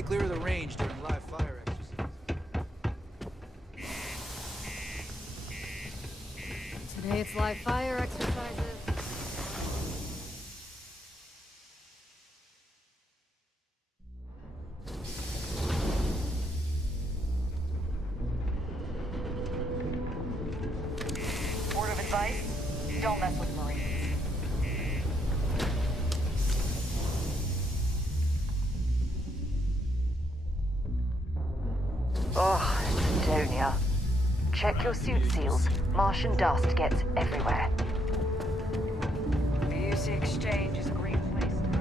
stay clear of the range during live fire exercises. Today it's live fire exercises. Word of advice? Don't mess with Marines. Oh, Sidonia. Check your suit seals. Martian dust gets everywhere. The UC Exchange is a great place tonight.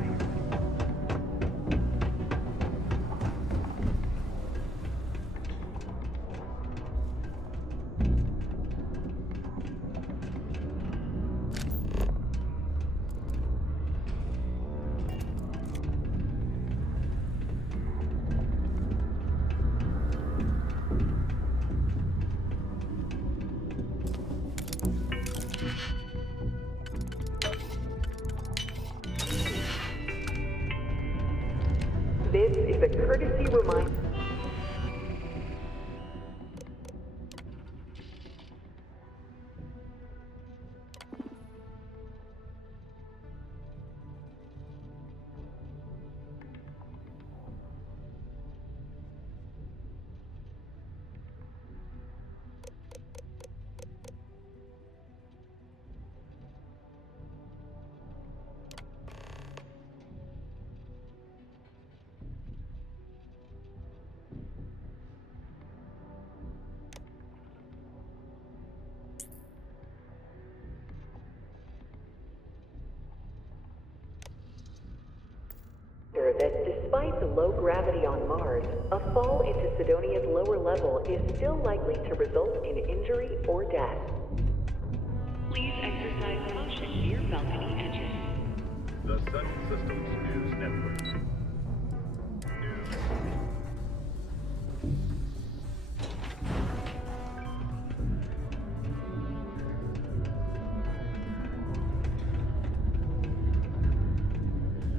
This is a courtesy reminder. That despite the low gravity on Mars, a fall into Sidonia's lower level is still likely to result in injury or death. Please exercise caution near balcony edges. The Settled Systems News Network. News.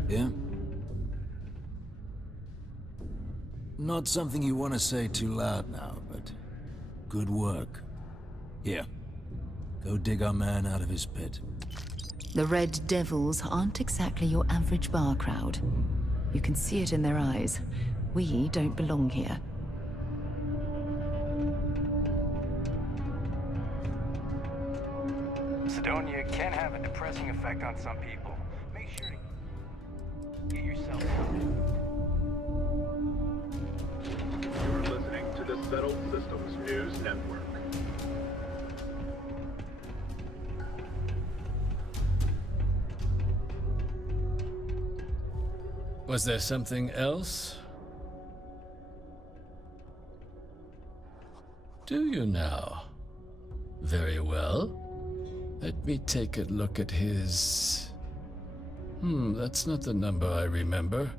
Yeah? Not something you want to say too loud now, but good work. Here, go dig our man out of his pit. The Red Devils aren't exactly your average bar crowd. You can see it in their eyes. We don't belong here. Sidonia can have a depressing effect on some people. Make sure to get yourself out. You're listening to the Settled Systems News Network. Was there something else? Do you now? Very well. Let me take a look at his... that's not the number I remember.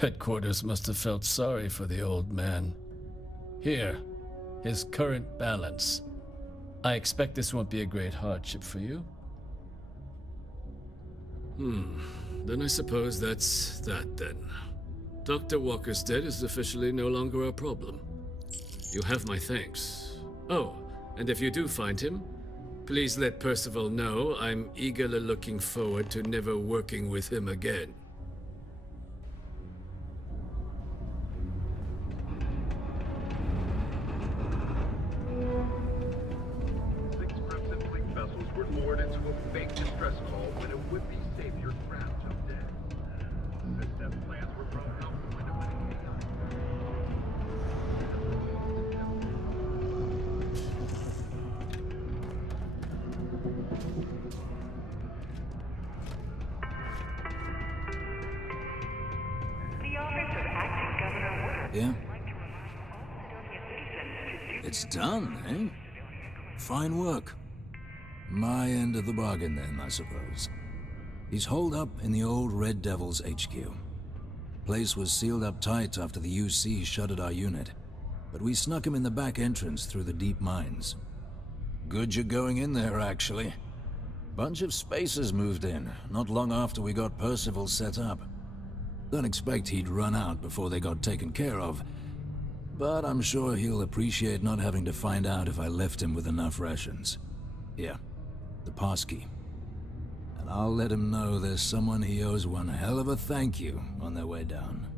Headquarters must have felt sorry for the old man. Here, his current balance. I expect this won't be a great hardship for you. Then I suppose that's that then. Dr. Walker's dead is officially no longer a problem. You have my thanks. Oh, and if you do find him, please let Percival know I'm eagerly looking forward to never working with him again. Six Crimson Fleet vessels were lured into a fake distress call when a would-be savior crashed up dead. System plans were thrown out the window in chaos. The Office of Acting Governor Woodard Yeah? would like to remind all Sidonia citizens to do It's done, eh? Fine work. My end of the bargain then, I suppose. He's holed up in the old Red Devils HQ. Place was sealed up tight after the UC shuttered our unit, but we snuck him in the back entrance through the deep mines. Good you're going in there, actually. Bunch of spacers moved in, not long after we got Percival set up. Don't expect he'd run out before they got taken care of, but I'm sure he'll appreciate not having to find out if I left him with enough rations. Here, the passkey. And I'll let him know there's someone he owes one hell of a thank you on their way down.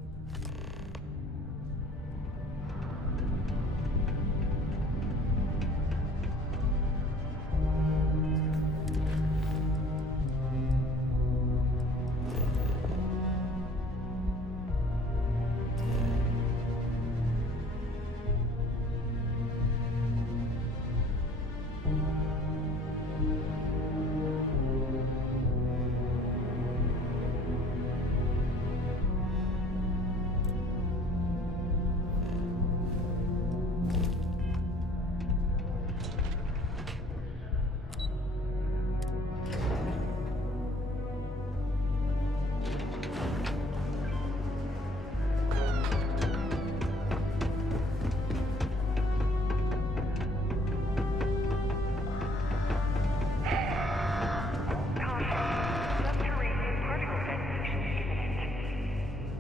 Subterranean particle detonation imminent.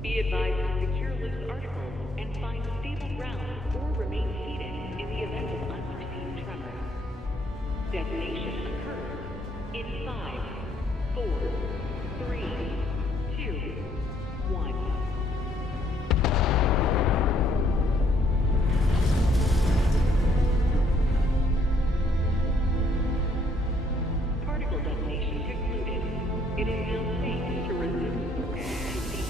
Be advised to secure loose articles and find stable ground or remain seated in the event of unforeseen tremors. Detonation occurs in 5, 4, 3, 2, 1. Particle detonation concluded. It is now safe to resume normal activity.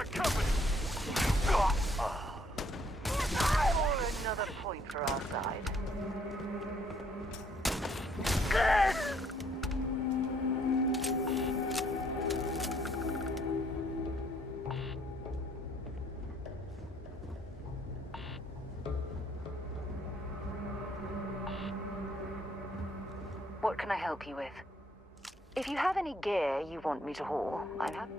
got company! Or another point for our side. What can I help you with? If you have any gear you want me to haul, I'm happy.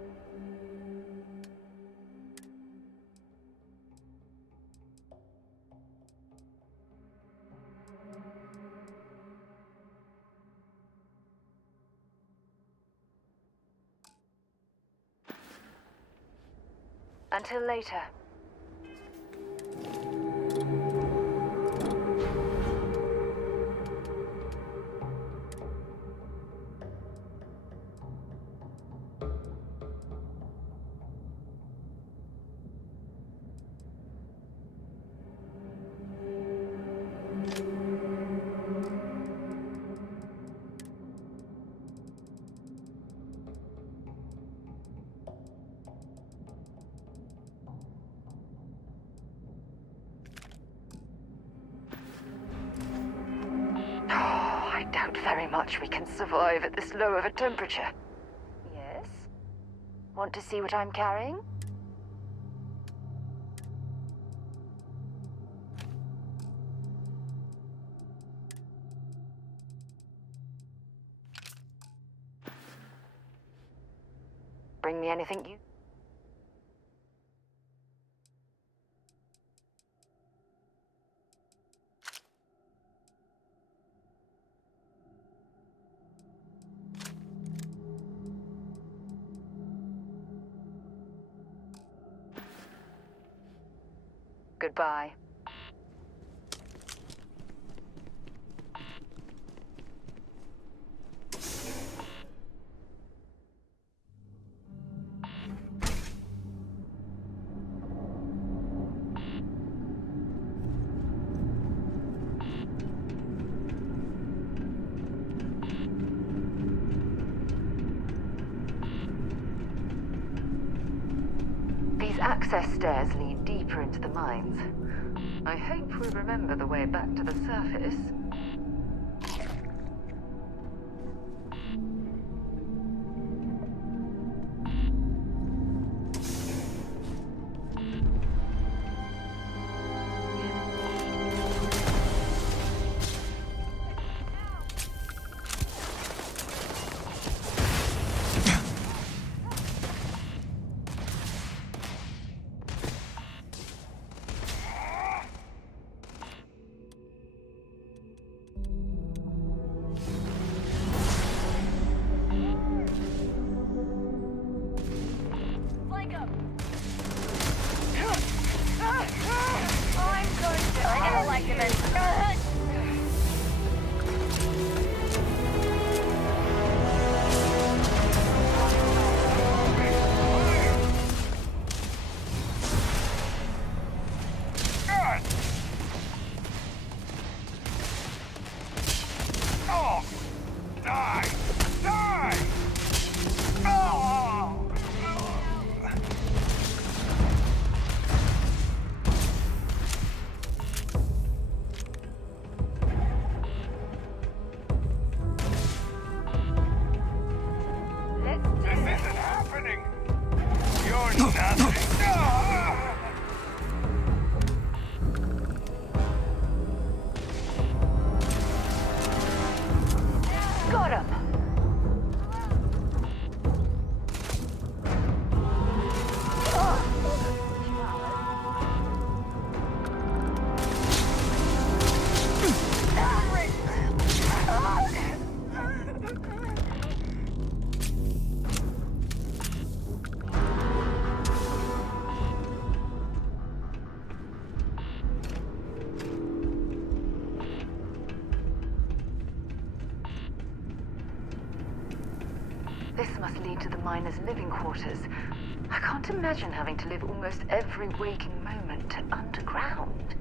Until later. I doubt very much we can survive at this low of a temperature. Yes? Want to see what I'm carrying? Bring me anything you... Goodbye. These access stairs lead deeper into the mines. I hope we'll remember the way back to the surface. Got him! This must lead to the miners' living quarters. I can't imagine having to live almost every waking moment underground.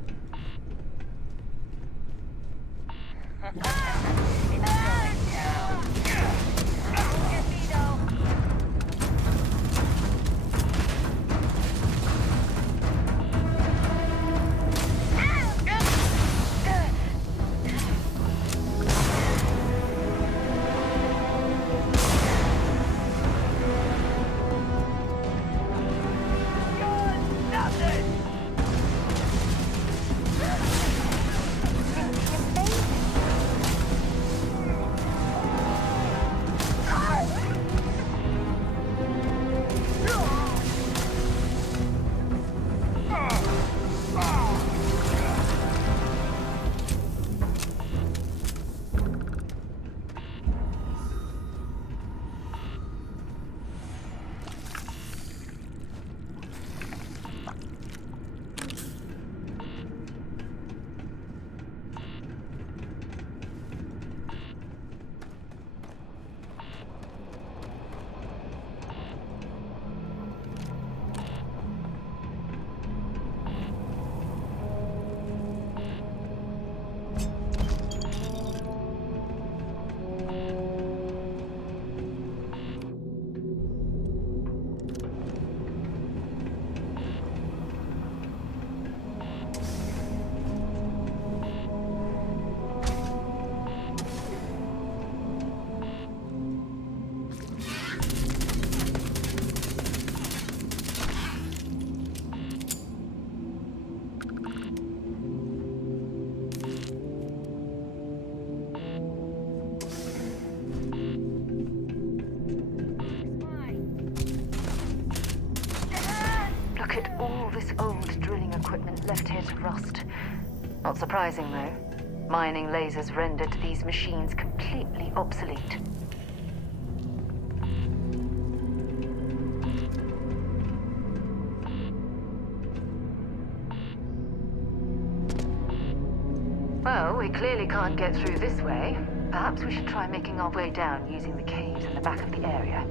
Look at all this old drilling equipment left here to rust. Not surprising, though. Mining lasers rendered these machines completely obsolete. Well, we clearly can't get through this way. Perhaps we should try making our way down using the caves in the back of the area.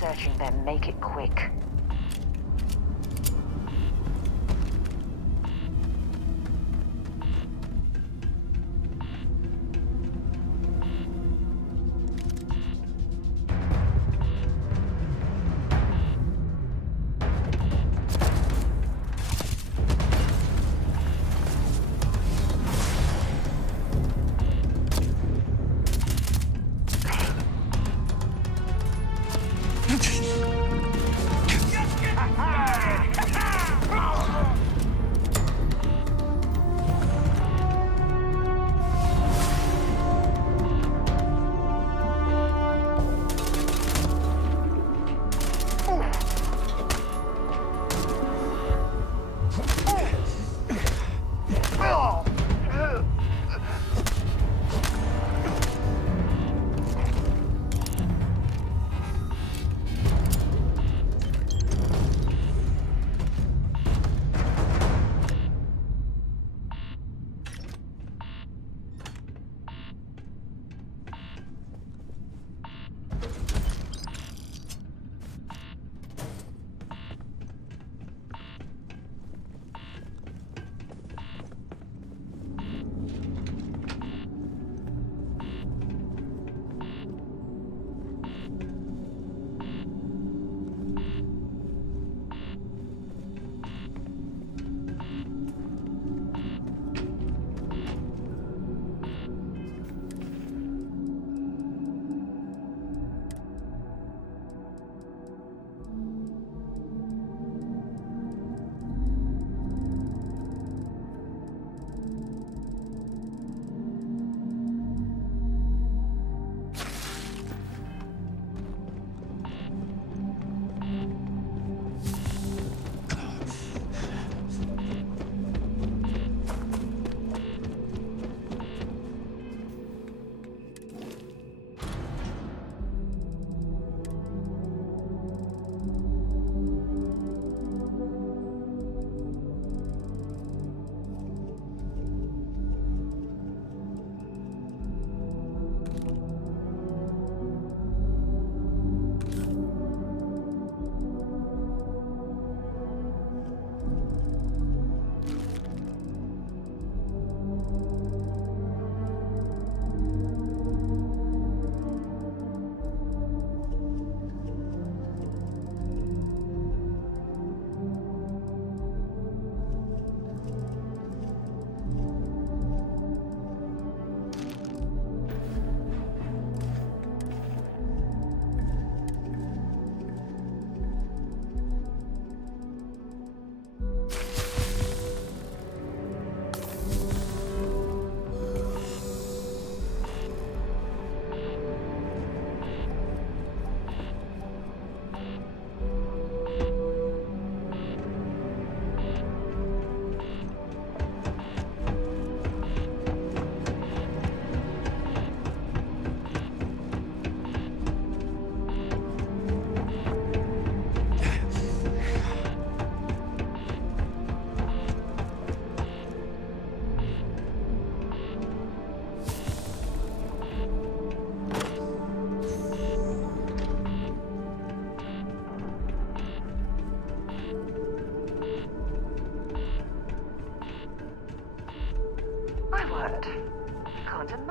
Searching them, make it quick.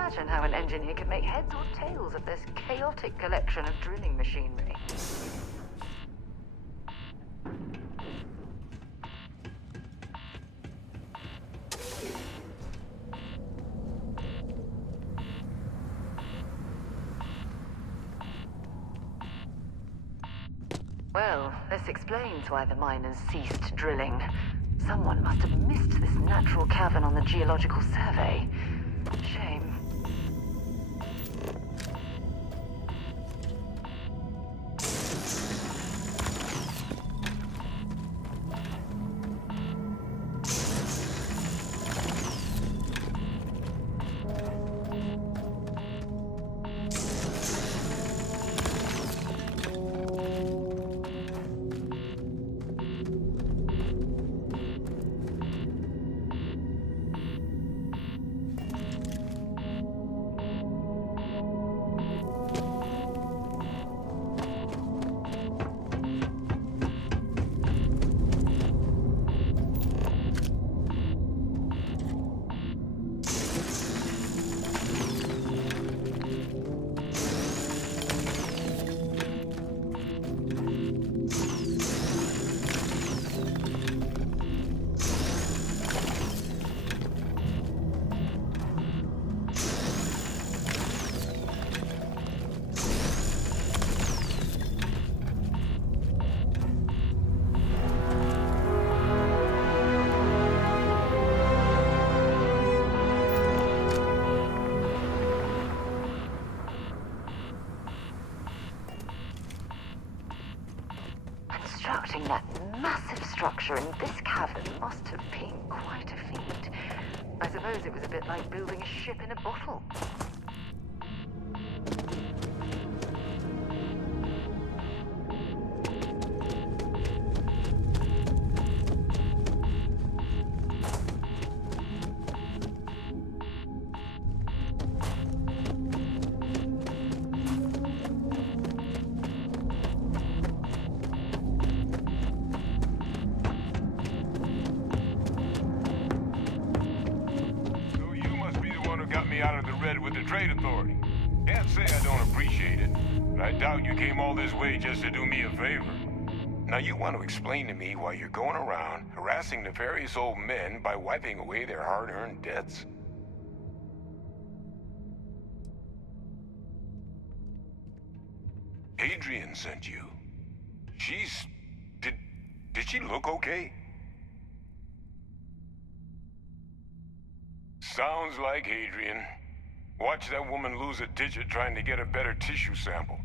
imagine how an engineer could make heads or tails of this chaotic collection of drilling machinery. Well, this explains why the miners ceased drilling. Someone must have missed this natural cavern on the geological survey. Shame. Constructing that massive structure in this cavern must have been quite a feat. I suppose it was a bit like building a ship in a bottle. Out of the red with the trade authority. Can't say I don't appreciate it, but I doubt you came all this way just to do me a favor. Now you want to explain to me why you're going around harassing nefarious old men by wiping away their hard-earned debts? Adrian sent you. Did she look okay? Sounds like Adrian. Watch that woman lose a digit trying to get a better tissue sample.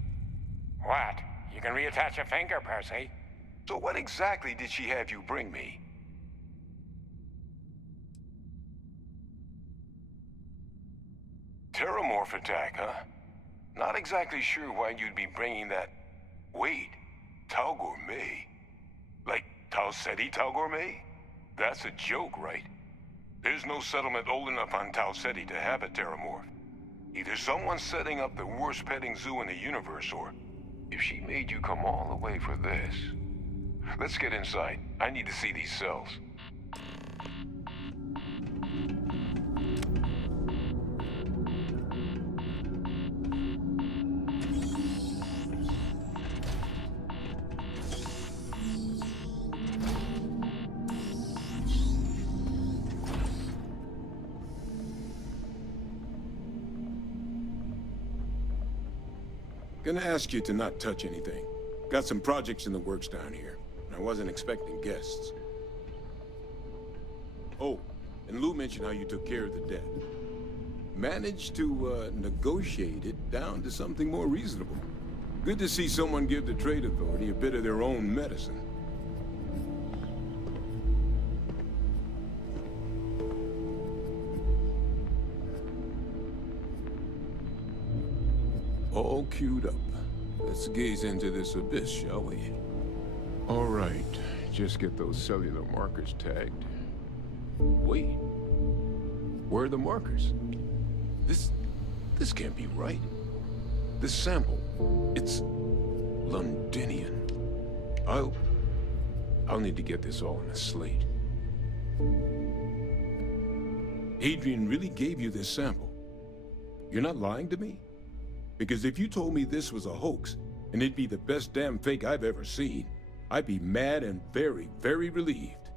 What? You can reattach a finger, Percy. So what exactly did she have you bring me? Terramorph attack, huh? Not exactly sure why you'd be bringing that... Wait, Tau Gourmet? Like Tau Ceti Tau Gourmet? That's a joke, right? There's no settlement old enough on Tau Ceti to have a Terramorph. Either someone's setting up the worst petting zoo in the universe, or if she made you come all the way for this. Let's get inside. I need to see these cells. Gonna ask you to not touch anything. Got some projects in the works down here. I wasn't expecting guests. Oh, and Lou mentioned how you took care of the debt. Managed to, negotiate it down to something more reasonable. Good to see someone give the trade authority a bit of their own medicine. All queued up. Let's gaze into this abyss, shall we? All right, just get those cellular markers tagged. Wait, where are the markers? This can't be right. This sample, it's Londinian. I'll need to get this all on a slate. Adrian really gave you this sample. You're not lying to me? Because if you told me this was a hoax, and it'd be the best damn fake I've ever seen, I'd be mad and very, very relieved.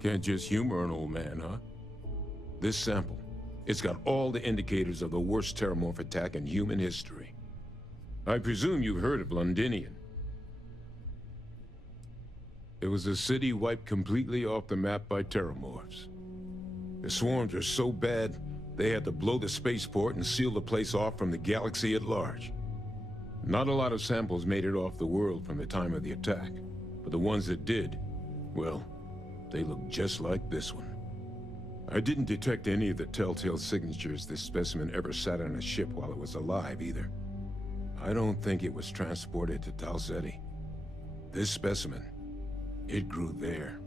Can't just humor an old man, huh? This sample, it's got all the indicators of the worst terramorph attack in human history. I presume you've heard of Londinian. It was a city wiped completely off the map by terramorphs. The swarms are so bad, they had to blow the spaceport and seal the place off from the galaxy at large. Not a lot of samples made it off the world from the time of the attack, but the ones that did, well, they look just like this one. I didn't detect any of the telltale signatures this specimen ever sat on a ship while it was alive, either. I don't think it was transported to Tal Ceti. This specimen, it grew there,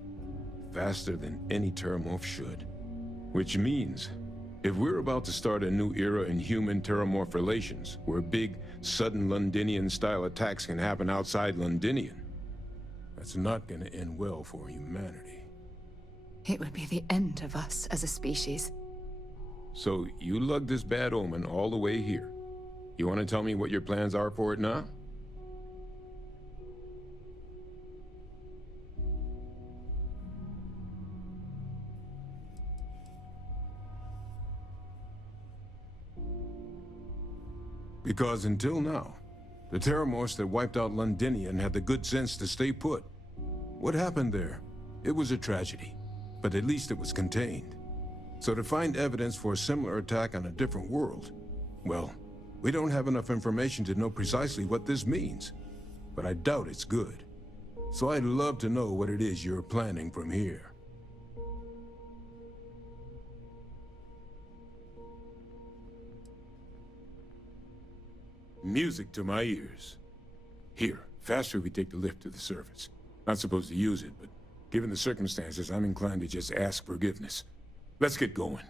faster than any terramorph should. Which means, if we're about to start a new era in human-terramorph relations, where big, sudden Londinian-style attacks can happen outside Londinian, that's not gonna end well for humanity. It would be the end of us as a species. So, you lugged this bad omen all the way here. You want to tell me what your plans are for it now? Because until now, the terramorphs that wiped out Londinian had the good sense to stay put. What happened there? It was a tragedy, but at least it was contained. So to find evidence for a similar attack on a different world, well, we don't have enough information to know precisely what this means, but I doubt it's good. So I'd love to know what it is you're planning from here. Music to my ears. Here, faster we take the lift to the surface. Not supposed to use it, but given the circumstances, I'm inclined to just ask forgiveness. Let's get going.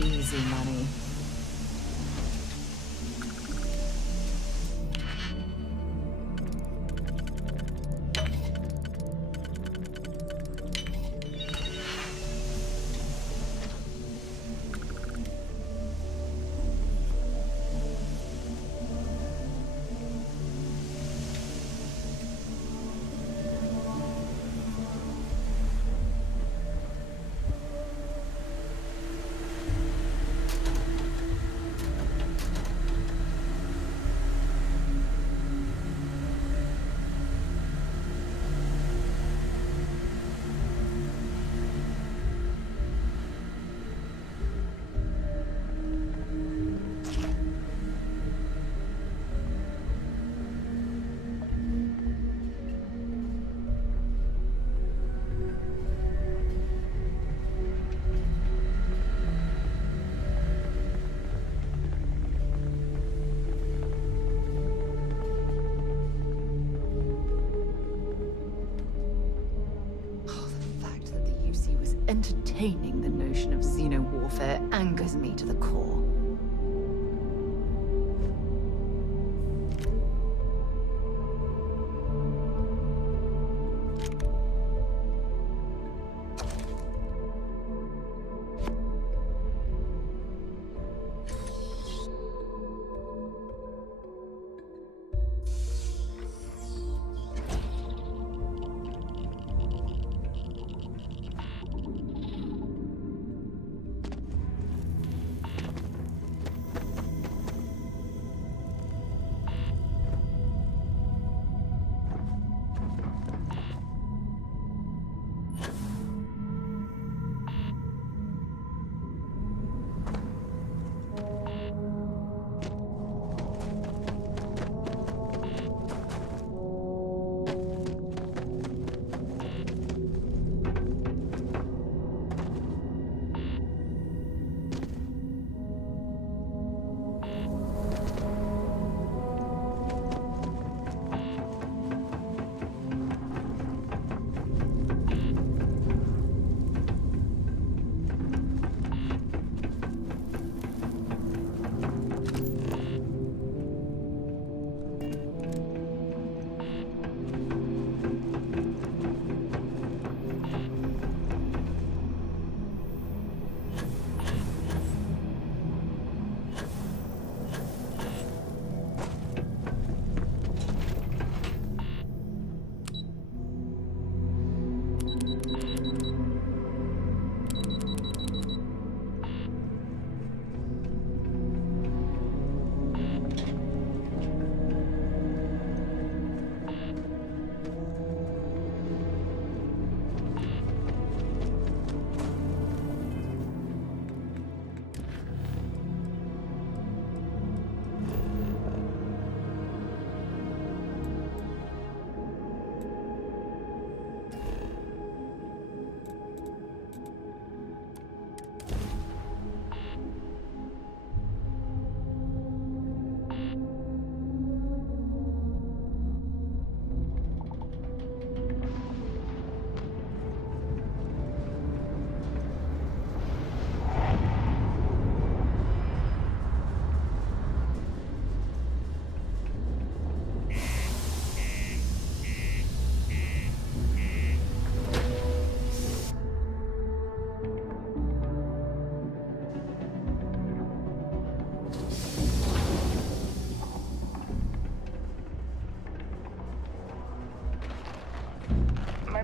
Easy money. Entertaining the notion of xeno-warfare angers me to the core.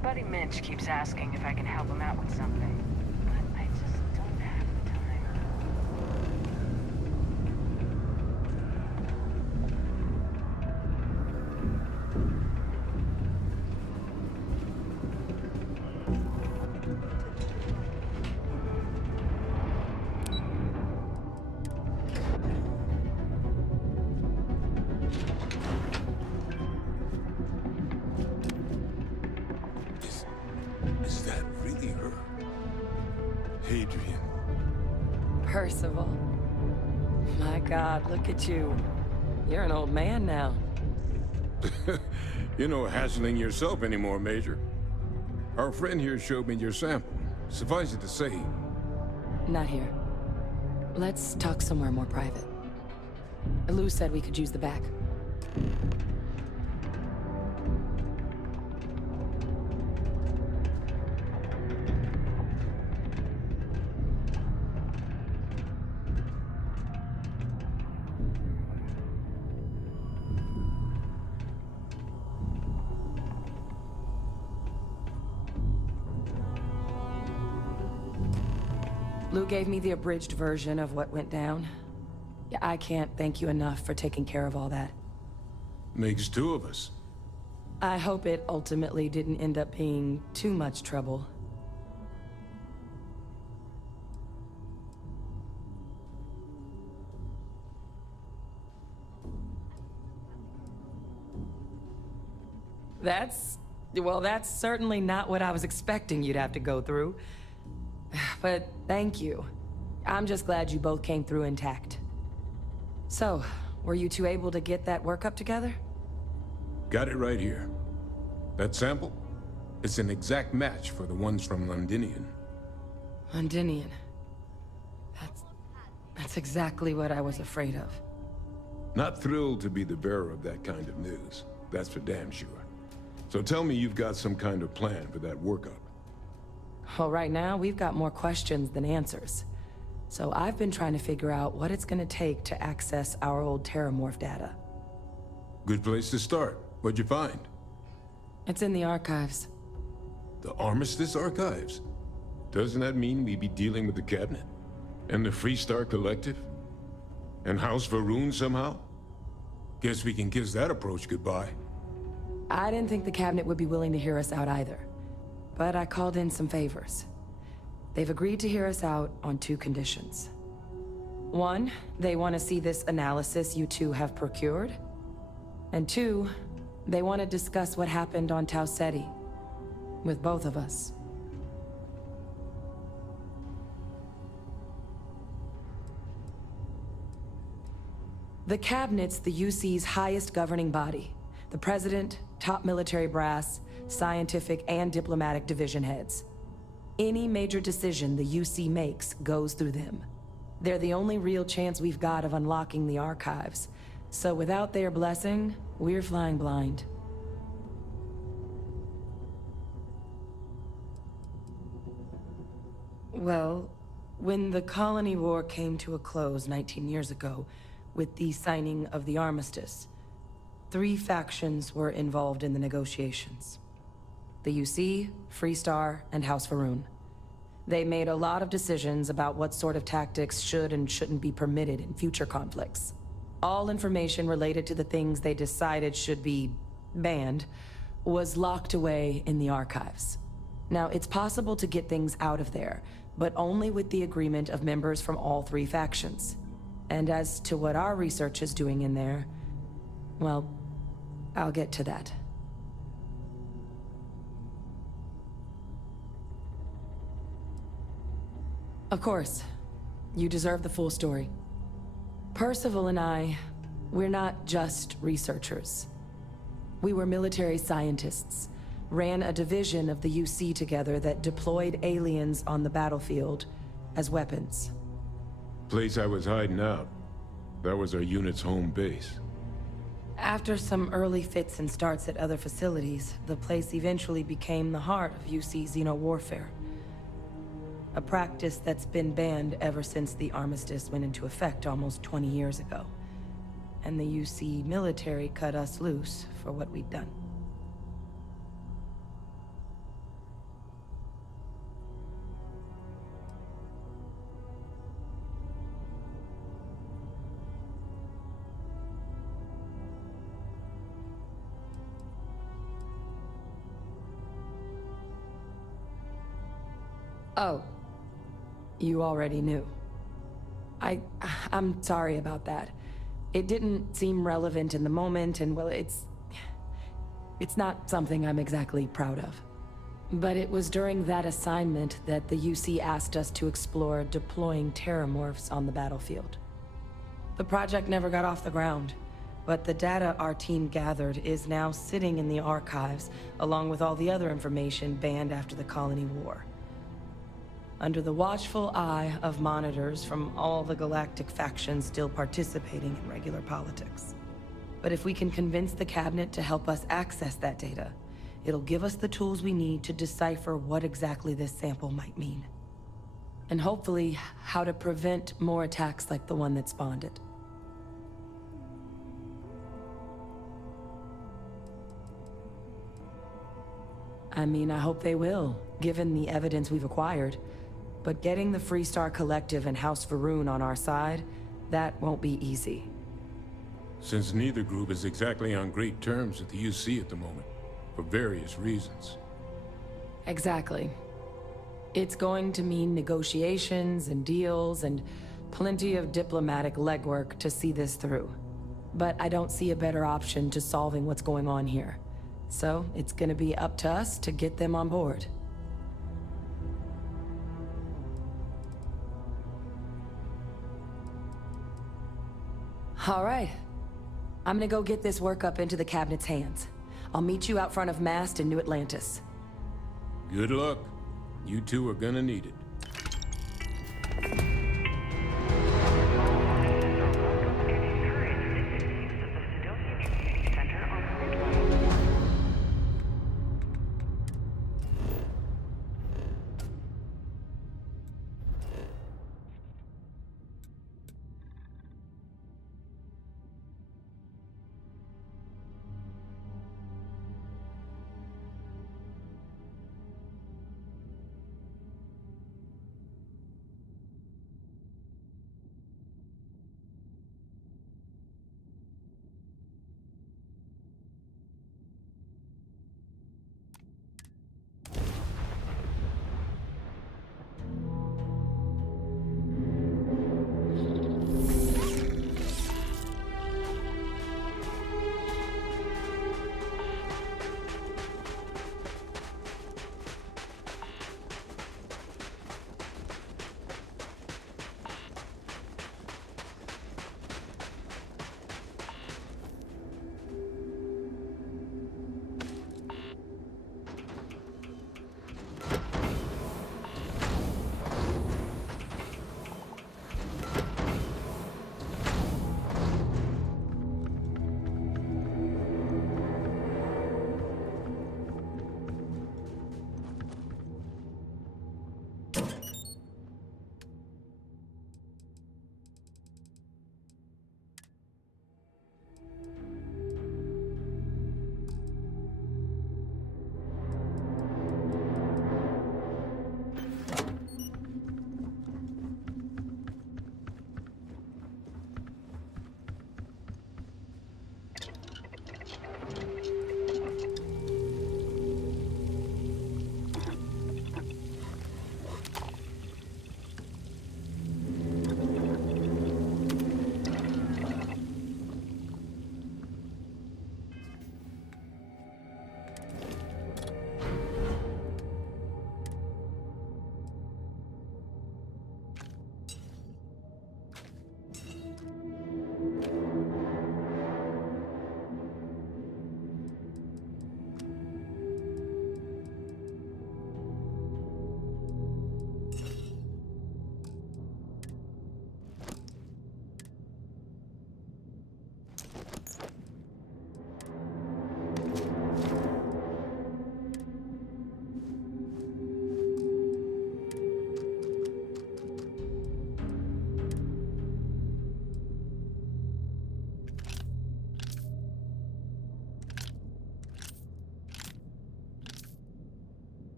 My buddy Mitch keeps asking if I can help him out with something, but I just don't have the time. Is that really her? Hadrian. Percival. My God, look at you. You're an old man now. You're no hassling yourself anymore, Major. Our friend here showed me your sample. Suffice it to say... Not here. Let's talk somewhere more private. Lou said we could use the back. Lou gave me the abridged version of what went down. Yeah, I can't thank you enough for taking care of all that. Makes two of us. I hope it ultimately didn't end up being too much trouble. That's certainly not what I was expecting you'd have to go through. But thank you. I'm just glad you both came through intact. So, were you two able to get that workup together? Got it right here. That sample? It's an exact match for the ones from Londinian. Londinian. That's exactly what I was afraid of. Not thrilled to be the bearer of that kind of news. That's for damn sure. So tell me you've got some kind of plan for that workup. Well, right now, we've got more questions than answers. So I've been trying to figure out what it's gonna take to access our old Terramorph data. Good place to start. What'd you find? It's in the archives. The Armistice Archives? Doesn't that mean we'd be dealing with the Cabinet? And the Freestar Collective? And House Varun somehow? Guess we can kiss that approach goodbye. I didn't think the Cabinet would be willing to hear us out either. But I called in some favors. They've agreed to hear us out on two conditions. One, they want to see this analysis you two have procured. And two, they want to discuss what happened on Tau Ceti. With both of us. The Cabinet's the UC's highest governing body. The President, top military brass, scientific and diplomatic division heads. Any major decision the UC makes goes through them. They're the only real chance we've got of unlocking the archives. So without their blessing, we're flying blind. Well, when the Colony War came to a close 19 years ago, with the signing of the armistice, 3 factions were involved in the negotiations. The UC, Freestar, and House Varun. They made a lot of decisions about what sort of tactics should and shouldn't be permitted in future conflicts. All information related to the things they decided should be banned was locked away in the archives. Now, it's possible to get things out of there, but only with the agreement of members from all 3 factions. And as to what our research is doing in there, well, I'll get to that. Of course, you deserve the full story. Percival and I, we're not just researchers. We were military scientists, ran a division of the UC together that deployed aliens on the battlefield as weapons. Place I was hiding out. That was our unit's home base. After some early fits and starts at other facilities, the place eventually became the heart of UC xeno-warfare. A practice that's been banned ever since the armistice went into effect almost 20 years ago. And the UC military cut us loose for what we'd done. Oh. You already knew. I'm sorry about that. It didn't seem relevant in the moment, and well, it's not something I'm exactly proud of. But it was during that assignment that the UC asked us to explore deploying terramorphs on the battlefield. The project never got off the ground, but the data our team gathered is now sitting in the archives, along with all the other information banned after the Colony War. Under the watchful eye of monitors from all the galactic factions still participating in regular politics. But if we can convince the cabinet to help us access that data, it'll give us the tools we need to decipher what exactly this sample might mean. And hopefully, how to prevent more attacks like the one that spawned it. I mean, I hope they will, given the evidence we've acquired. But getting the Freestar Collective and House Va'ruun on our side, that won't be easy. Since neither group is exactly on great terms with the UC at the moment, for various reasons. Exactly. It's going to mean negotiations and deals and plenty of diplomatic legwork to see this through. But I don't see a better option to solving what's going on here. So it's gonna be up to us to get them on board. All right. I'm gonna go get this work up into the cabinet's hands. I'll meet you out front of Mast in New Atlantis. Good luck. You two are gonna need it.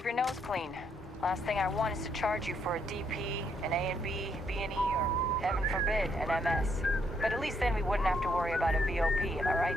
keep your nose clean. Last thing I want is to charge you for a DP, an A&B, B&E, or heaven forbid, an MS. But at least then we wouldn't have to worry about a VOP, am I right?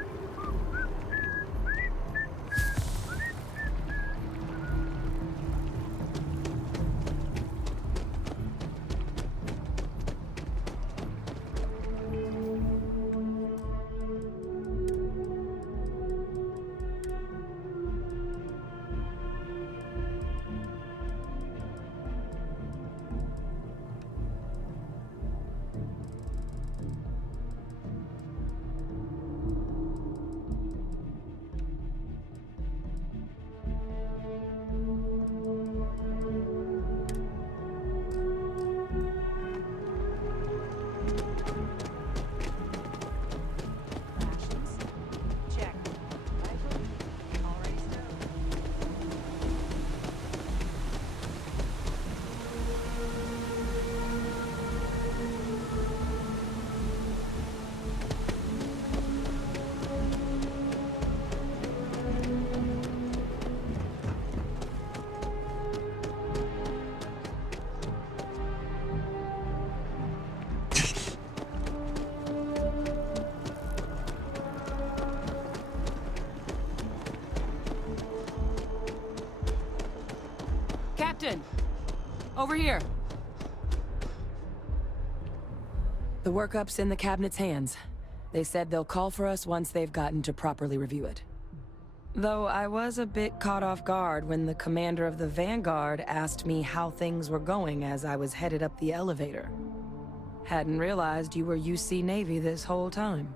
Captain! Over here! The workup's in the cabinet's hands. They said they'll call for us once they've gotten to properly review it. Though I was a bit caught off guard when the commander of the Vanguard asked me how things were going as I was headed up the elevator. Hadn't realized you were UC Navy this whole time.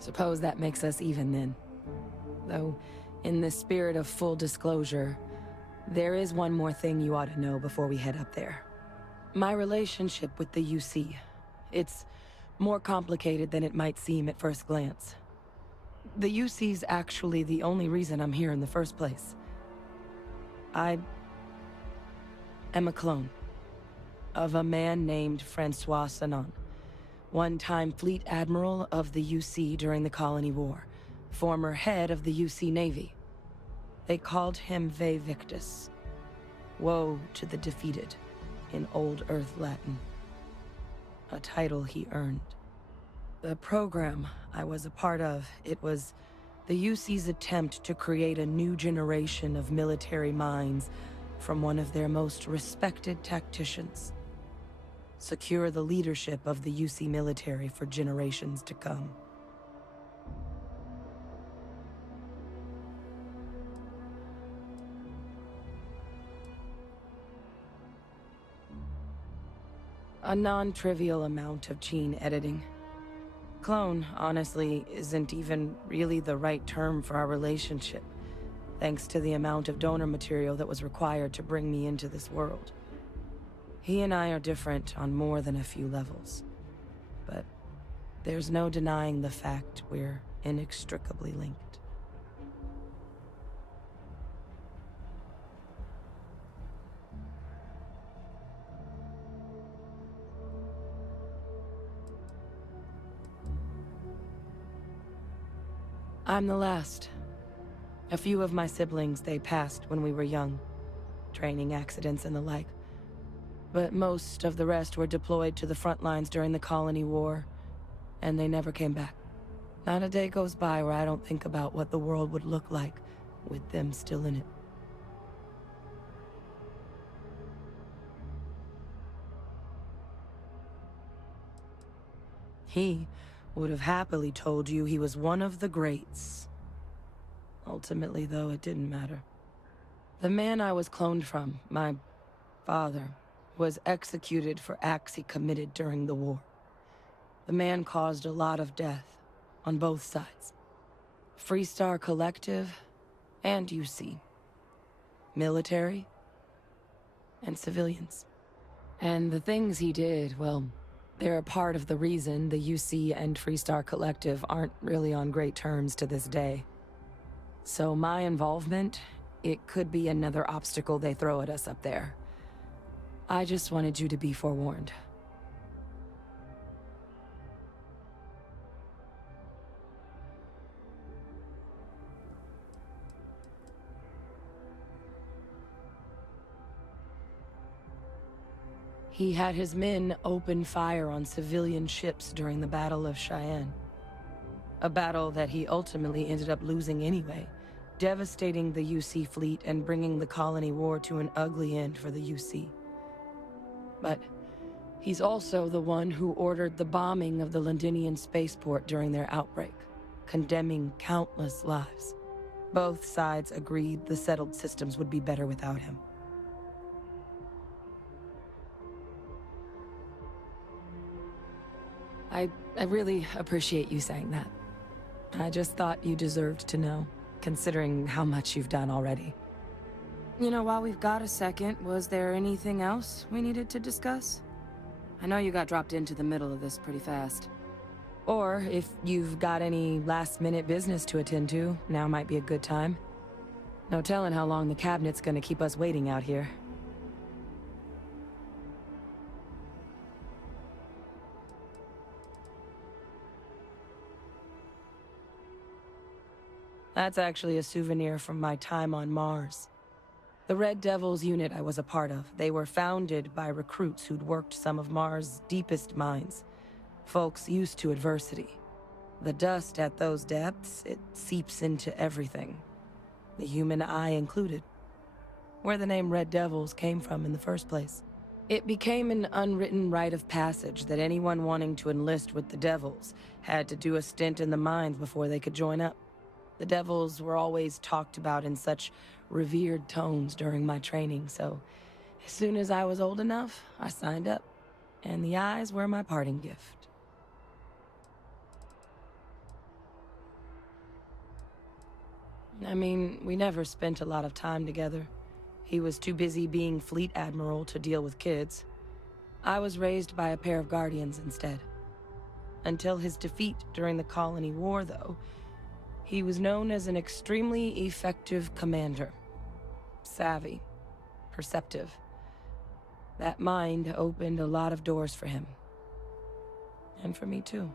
Suppose that makes us even then. Though, in the spirit of full disclosure, there is one more thing you ought to know before we head up there. My relationship with the UC. It's more complicated than it might seem at first glance. The UC's actually the only reason I'm here in the first place. I am a clone of a man named Francois Sanon. One-time fleet admiral of the UC during the Colony War, former head of the UC Navy. They called him Ve Victus, woe to the defeated, in Old Earth Latin. A title he earned. The program I was a part of, it was the UC's attempt to create a new generation of military minds from one of their most respected tacticians. Secure the leadership of the UC military for generations to come. A non-trivial amount of gene editing. Clone, honestly, isn't even really the right term for our relationship, thanks to the amount of donor material that was required to bring me into this world. He and I are different on more than a few levels. But there's no denying the fact we're inextricably linked. I'm the last. A few of my siblings, they passed when we were young. Training accidents and the like. But most of the rest were deployed to the front lines during the Colony War, and they never came back. Not a day goes by where I don't think about what the world would look like with them still in it. He would have happily told you he was one of the greats. Ultimately, though, it didn't matter. The man I was cloned from, my father, was executed for acts he committed during the war. The man caused a lot of death, on both sides. Freestar Collective, and UC. Military, and civilians. And the things he did, well, they're a part of the reason the UC and Freestar Collective aren't really on great terms to this day. So my involvement, it could be another obstacle they throw at us up there. I just wanted you to be forewarned. He had his men open fire on civilian ships during the Battle of Cheyenne. A battle that he ultimately ended up losing anyway, devastating the UC fleet and bringing the colony war to an ugly end for the UC. But he's also the one who ordered the bombing of the Londinian spaceport during their outbreak, condemning countless lives. Both sides agreed the settled systems would be better without him. I really appreciate you saying that. I just thought you deserved to know, considering how much you've done already. You know, while we've got a second, was there anything else we needed to discuss? I know you got dropped into the middle of this pretty fast. Or if you've got any last-minute business to attend to, now might be a good time. No telling how long the cabinet's gonna keep us waiting out here. That's actually a souvenir from my time on Mars. The Red Devils unit I was a part of, they were founded by recruits who'd worked some of Mars' deepest mines. Folks used to adversity. The dust at those depths, it seeps into everything. The human eye included. Where the name Red Devils came from in the first place. It became an unwritten rite of passage that anyone wanting to enlist with the Devils had to do a stint in the mines before they could join up. The Devils were always talked about in such revered tones during my training, so as soon as I was old enough, I signed up. And the eyes were my parting gift. I mean, we never spent a lot of time together. He was too busy being Fleet Admiral to deal with kids. I was raised by a pair of Guardians instead. Until his defeat during the Colony War, though, he was known as an extremely effective commander. Savvy. Perceptive. That mind opened a lot of doors for him. And for me, too.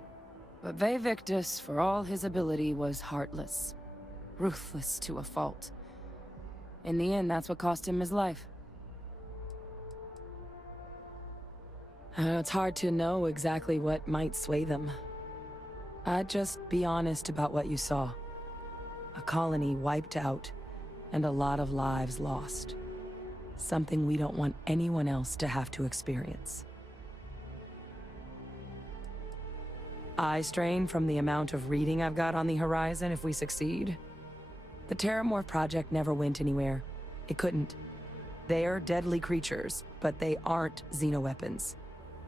But Ve Victus, for all his ability, was heartless. Ruthless to a fault. In the end, that's what cost him his life. It's hard to know exactly what might sway them. I'd just be honest about what you saw. A colony wiped out, and a lot of lives lost. Something we don't want anyone else to have to experience. Eye strain from the amount of reading I've got on the horizon if we succeed. The Terramorph project never went anywhere. It couldn't. They're deadly creatures, but they aren't xenoweapons.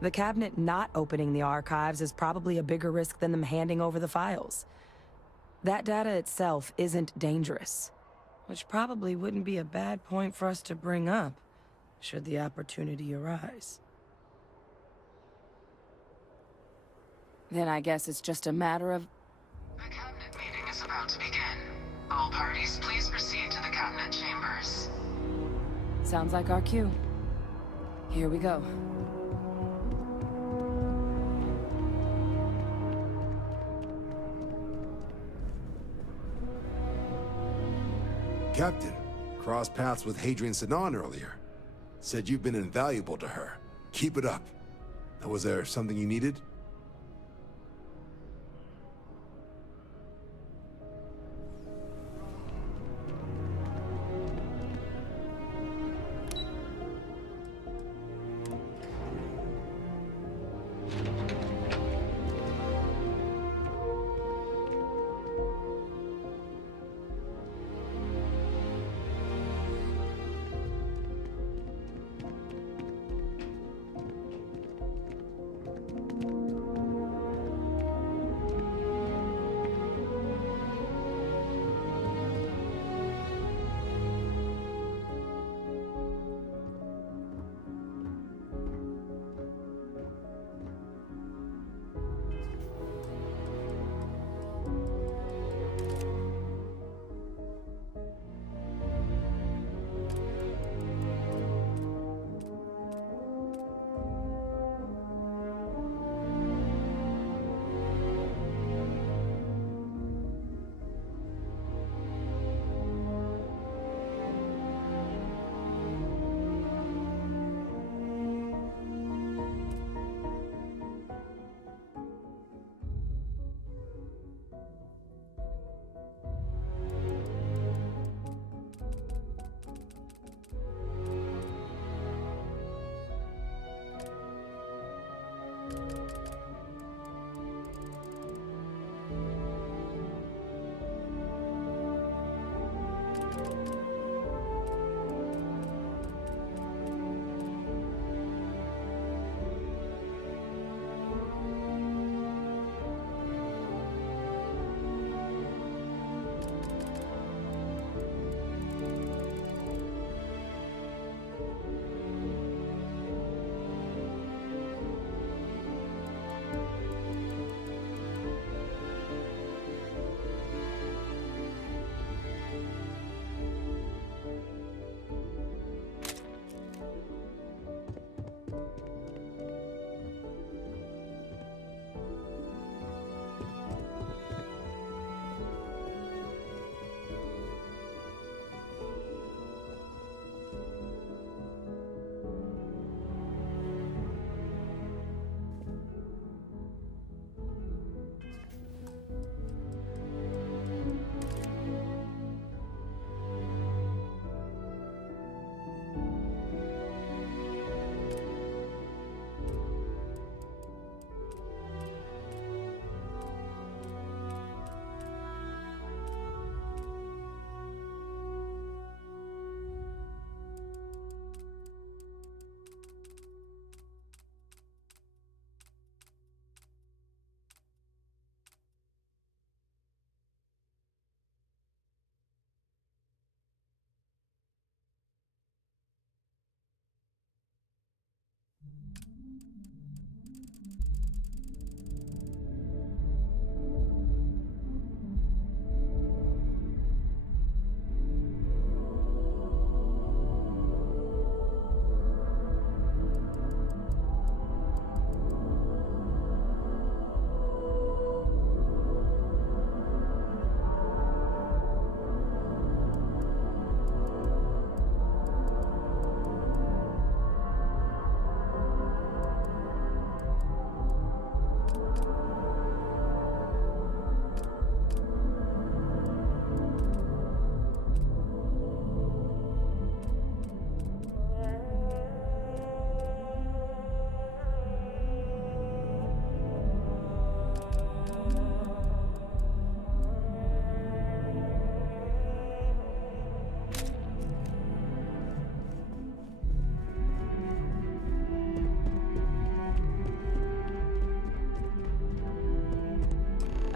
The cabinet not opening the archives is probably a bigger risk than them handing over the files. That data itself isn't dangerous, which probably wouldn't be a bad point for us to bring up, should the opportunity arise. Then I guess it's just a matter of... The cabinet meeting is about to begin. All parties, please proceed to the cabinet chambers. Sounds like our cue. Here we go. Captain, crossed paths with Hadrian Sinan earlier. Said you've been invaluable to her. Keep it up. Was there something you needed?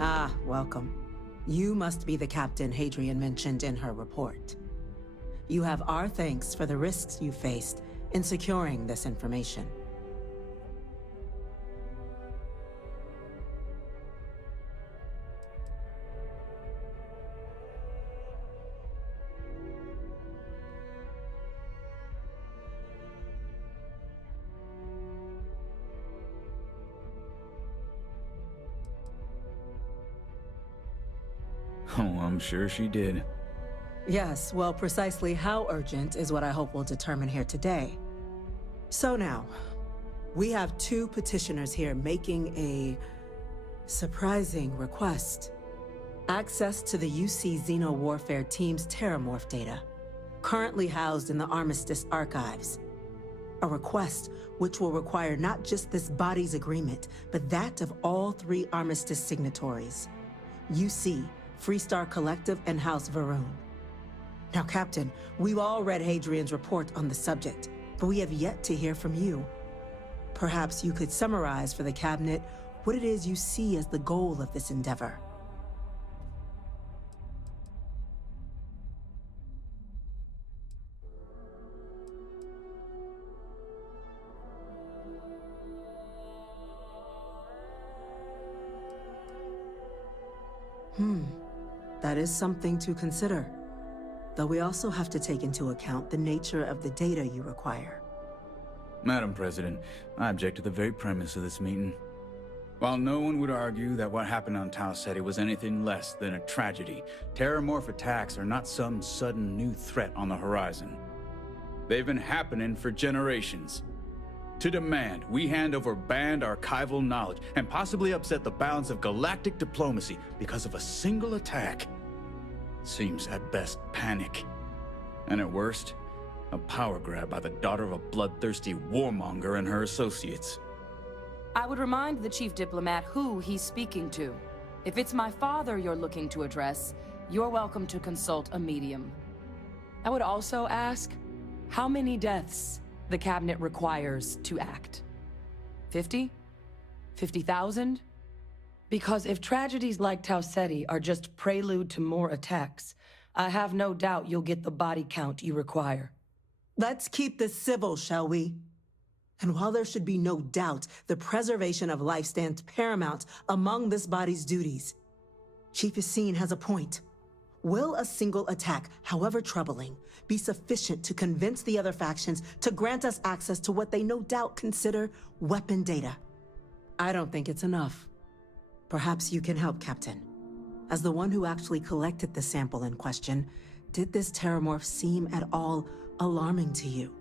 Ah, welcome. You must be the captain Hadrian mentioned in her report. You have our thanks for the risks you faced in securing this information. Oh, I'm sure she did. Yes, well, precisely how urgent is what I hope we'll determine here today. So now, we have two petitioners here making a surprising request. Access to the UC Xeno Warfare Team's Terramorph data, currently housed in the Armistice archives. A request which will require not just this body's agreement, but that of all three Armistice signatories. UC, Freestar Collective, and House Varun. Now, Captain, we've all read Hadrian's report on the subject, but we have yet to hear from you. Perhaps you could summarize for the Cabinet what it is you see as the goal of this endeavor. That is something to consider. Though we also have to take into account the nature of the data you require. Madam President, I object to the very premise of this meeting. While no one would argue that what happened on Tau Ceti was anything less than a tragedy, Terramorph attacks are not some sudden new threat on the horizon. They've been happening for generations. To demand we hand over banned archival knowledge and possibly upset the balance of galactic diplomacy because of a single attack seems at best panic. And at worst, a power grab by the daughter of a bloodthirsty warmonger and her associates. I would remind the chief diplomat who he's speaking to. If it's my father you're looking to address, you're welcome to consult a medium. I would also ask, how many deaths the Cabinet requires to act? 50? 50,000? Because if tragedies like Tau Ceti are just prelude to more attacks, I have no doubt you'll get the body count you require. Let's keep this civil, shall we? And while there should be no doubt the preservation of life stands paramount among this body's duties, Chief Yassine has a point. Will a single attack, however troubling, be sufficient to convince the other factions to grant us access to what they no doubt consider weapon data? I don't think it's enough. Perhaps you can help, Captain. As the one who actually collected the sample in question, did this Terramorph seem at all alarming to you?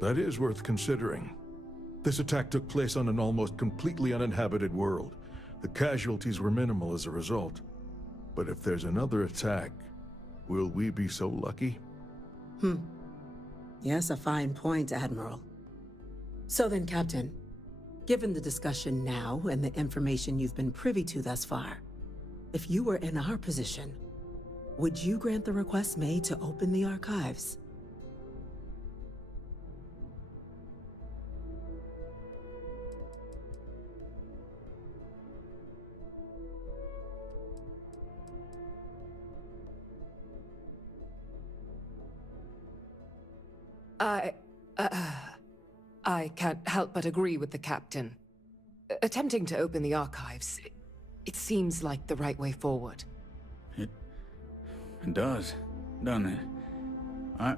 That is worth considering. This attack took place on an almost completely uninhabited world. The casualties were minimal as a result. But if there's another attack, will we be so lucky? Yes, a fine point, Admiral. So then, Captain, given the discussion now and the information you've been privy to thus far, if you were in our position, would you grant the request made to open the archives? I can't help but agree with the Captain. Attempting to open the archives, it seems like the right way forward. It does, doesn't it? All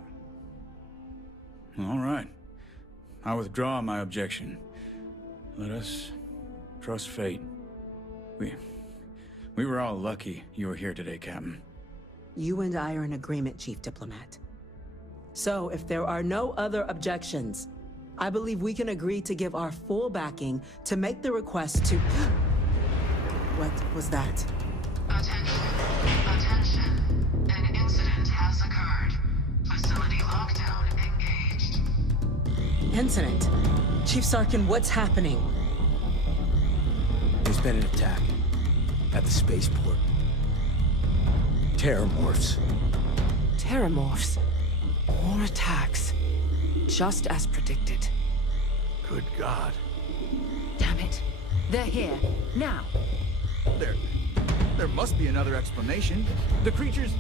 right. I withdraw my objection. Let us trust fate. We were all lucky you were here today, Captain. You and I are in agreement, Chief Diplomat. So, if there are no other objections, I believe we can agree to give our full backing to make the request to... What was that? Attention. An incident has occurred. Facility lockdown engaged. Incident? Chief Sarkin, what's happening? There's been an attack at the spaceport. Terramorphs. Terramorphs. More attacks. Just as predicted. Good God. Damn it. They're here. Now. There must be another explanation. The creatures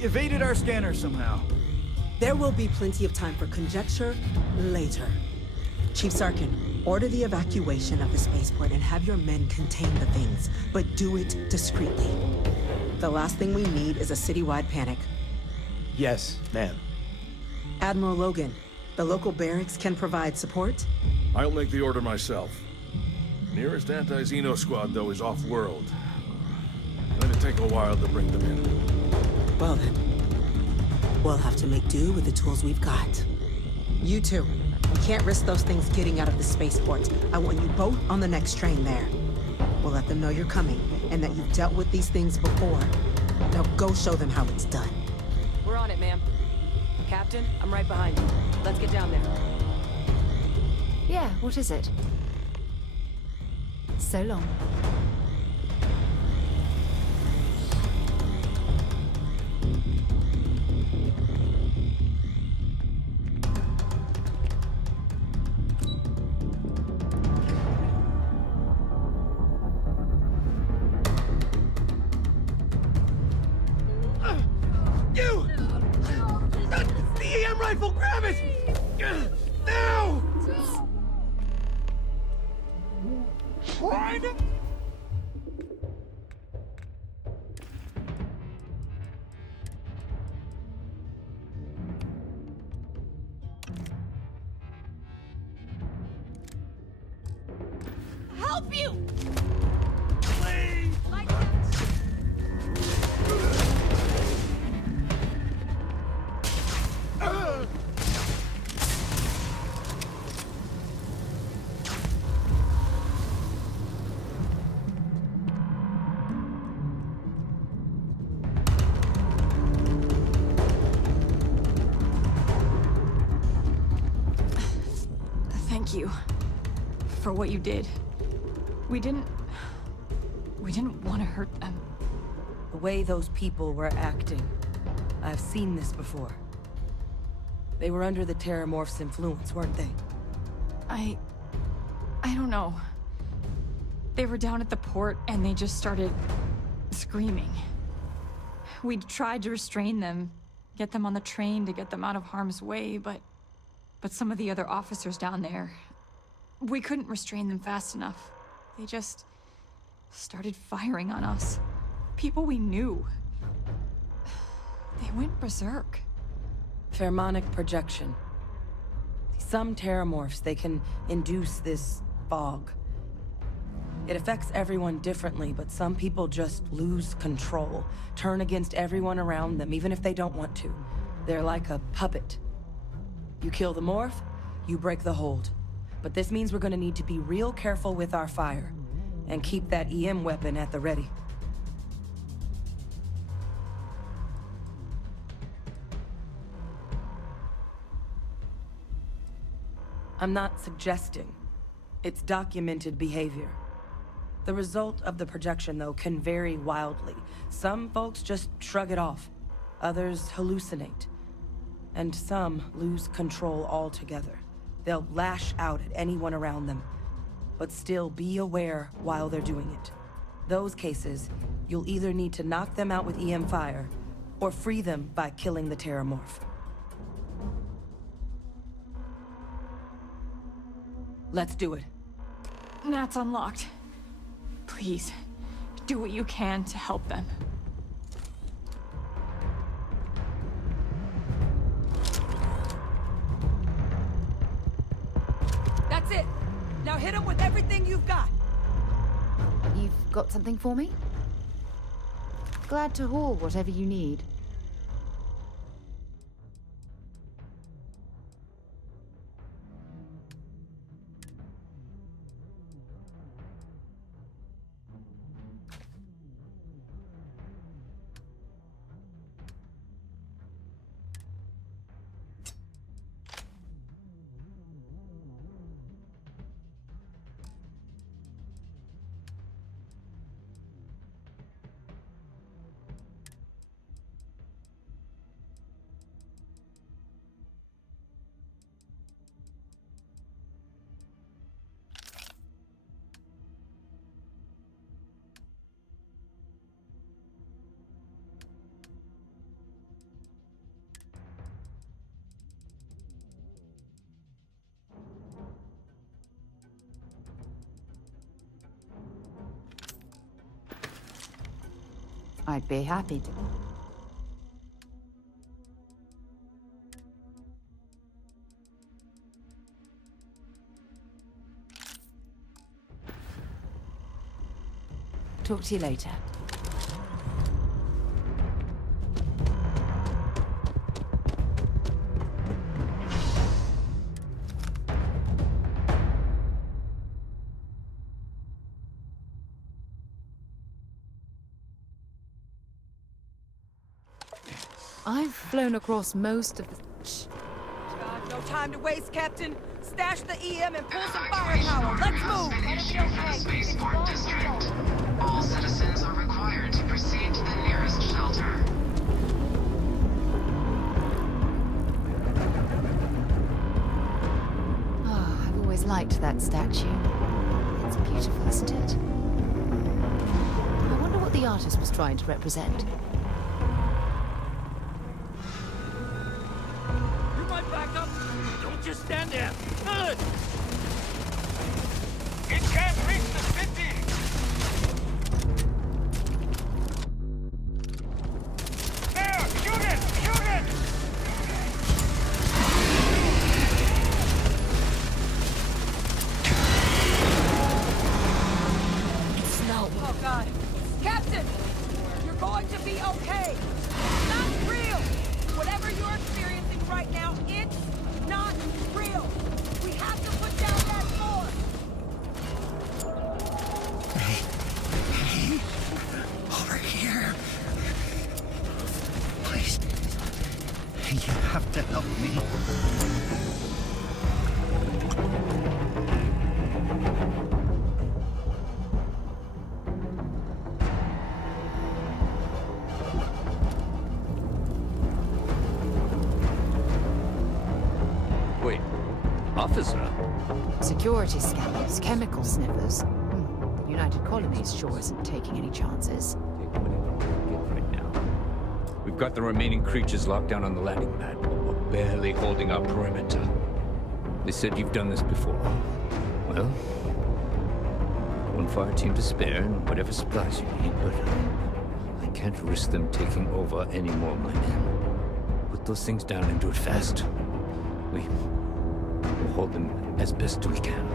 evaded our scanner somehow. There will be plenty of time for conjecture later. Chief Sarkin, order the evacuation of the spaceport and have your men contain the things, but do it discreetly. The last thing we need is a citywide panic. Yes, ma'am. Admiral Logan, the local barracks can provide support? I'll make the order myself. Nearest anti-Xeno squad, though, is off-world. Going to take a while to bring them in. Well then, we'll have to make do with the tools we've got. You two, we can't risk those things getting out of the spaceport. I want you both on the next train there. We'll let them know you're coming, and that you've dealt with these things before. Now go show them how it's done. We're on it, ma'am. Captain, I'm right behind you. Let's get down there. Yeah, what is it? So long. You! The EM rifle, grab it! Now! Run! Help you! Please! Thank you for what you did. We didn't want to hurt them. The way those people were acting, I've seen this before. They were under the Terramorph's influence, weren't they? I don't know. They were down at the port and they just started screaming. We tried to restrain them, get them on the train to get them out of harm's way, but some of the other officers down there, we couldn't restrain them fast enough. They just started firing on us. People we knew. They went berserk. Pheromonic projection. Some Terramorphs, they can induce this fog. It affects everyone differently, but some people just lose control, turn against everyone around them, even if they don't want to. They're like a puppet. You kill the morph, you break the hold. But this means we're gonna need to be real careful with our fire, and keep that EM weapon at the ready. I'm not suggesting. It's documented behavior. The result of the projection, though, can vary wildly. Some folks just shrug it off. Others hallucinate. And some lose control altogether. They'll lash out at anyone around them, but still be aware while they're doing it. Those cases, you'll either need to knock them out with EM fire, or free them by killing the Terramorph. Let's do it. Nat's unlocked. Please, do what you can to help them. That's it! Now hit him with everything you've got! You've got something for me? Glad to haul whatever you need. I'd be happy to. Talk to you later. I've flown across most of the... God, no time to waste, Captain. Stash the EM and pull some firepower. Let's move! Spaceport District. All citizens are required to proceed to the nearest shelter. Oh, I've always liked that statue. It's beautiful, isn't it? I wonder what the artist was trying to represent. You might back up. Don't just stand there. Good. It can't reach the city. There! Shoot it! Shoot it! Snow. Oh, God. Captain! You're going to be okay. It's not real. Whatever you're experiencing right now, it's not real. We have to put down that force. Hey, over here. Please. You have to help me. Wait, officer? Security scanners, chemical sniffers. The United Colonies sure isn't taking any chances. Right now. We've got the remaining creatures locked down on the landing pad, but we're barely holding our perimeter. They said you've done this before. Well, one fire team to spare and whatever supplies you need, but I can't risk them taking over any more of my men. Put those things down and do it fast. We'll hold them as best we can.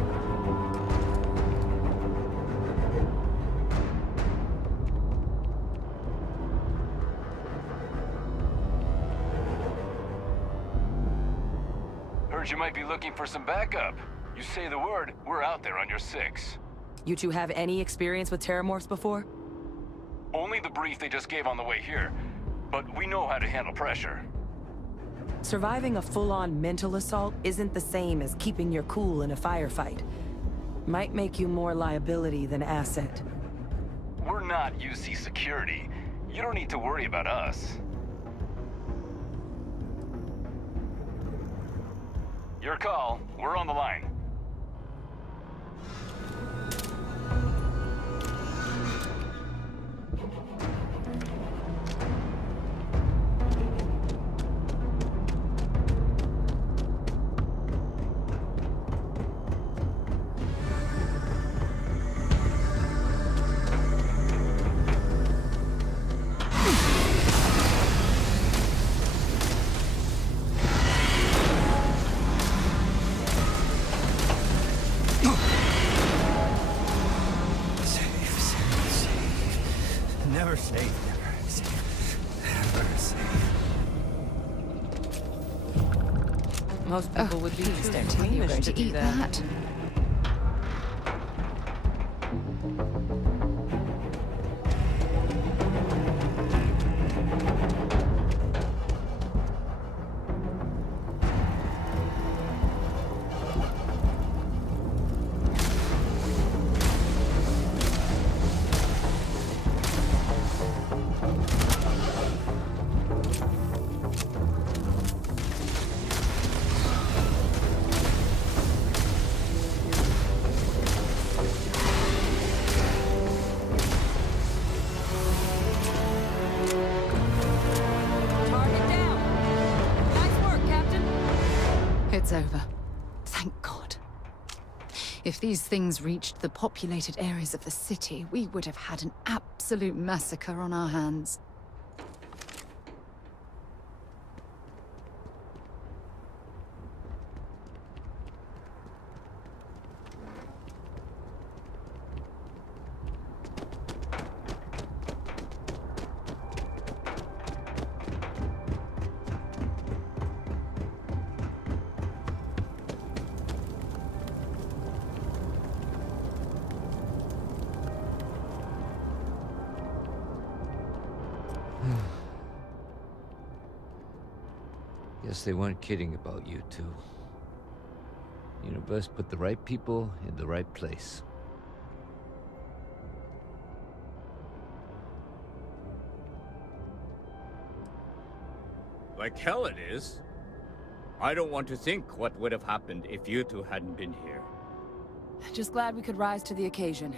Heard you might be looking for some backup. You say the word, we're out there on your 6. You two have any experience with terramorphs before? Only the brief they just gave on the way here. But we know how to handle pressure. Surviving a full-on mental assault isn't the same as keeping your cool in a firefight. Might make you more liability than asset. We're not UC security. You don't need to worry about us. Your call. We're on the line. Never safe, never safe, never safe. Most people would be Please too don't tell me you're going squeamish to do eat that. It's over. Thank God. If these things reached the populated areas of the city, we would have had an absolute massacre on our hands. Guess they weren't kidding about you two. Universe put the right people in the right place. Like hell it is. I don't want to think what would have happened if you two hadn't been here. Just glad we could rise to the occasion.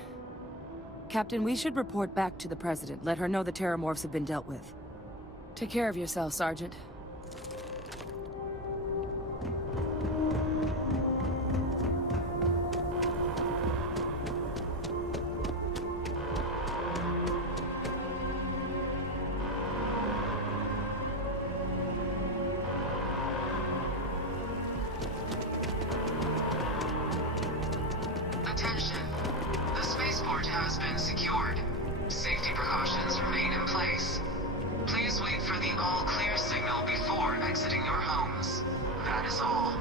Captain, we should report back to the President. Let her know the Terramorphs have been dealt with. Take care of yourself, Sergeant. Attention. The spaceport has been secured. Safety precautions remain in place. Please wait for the all-clear signal before exiting your homes. That is all.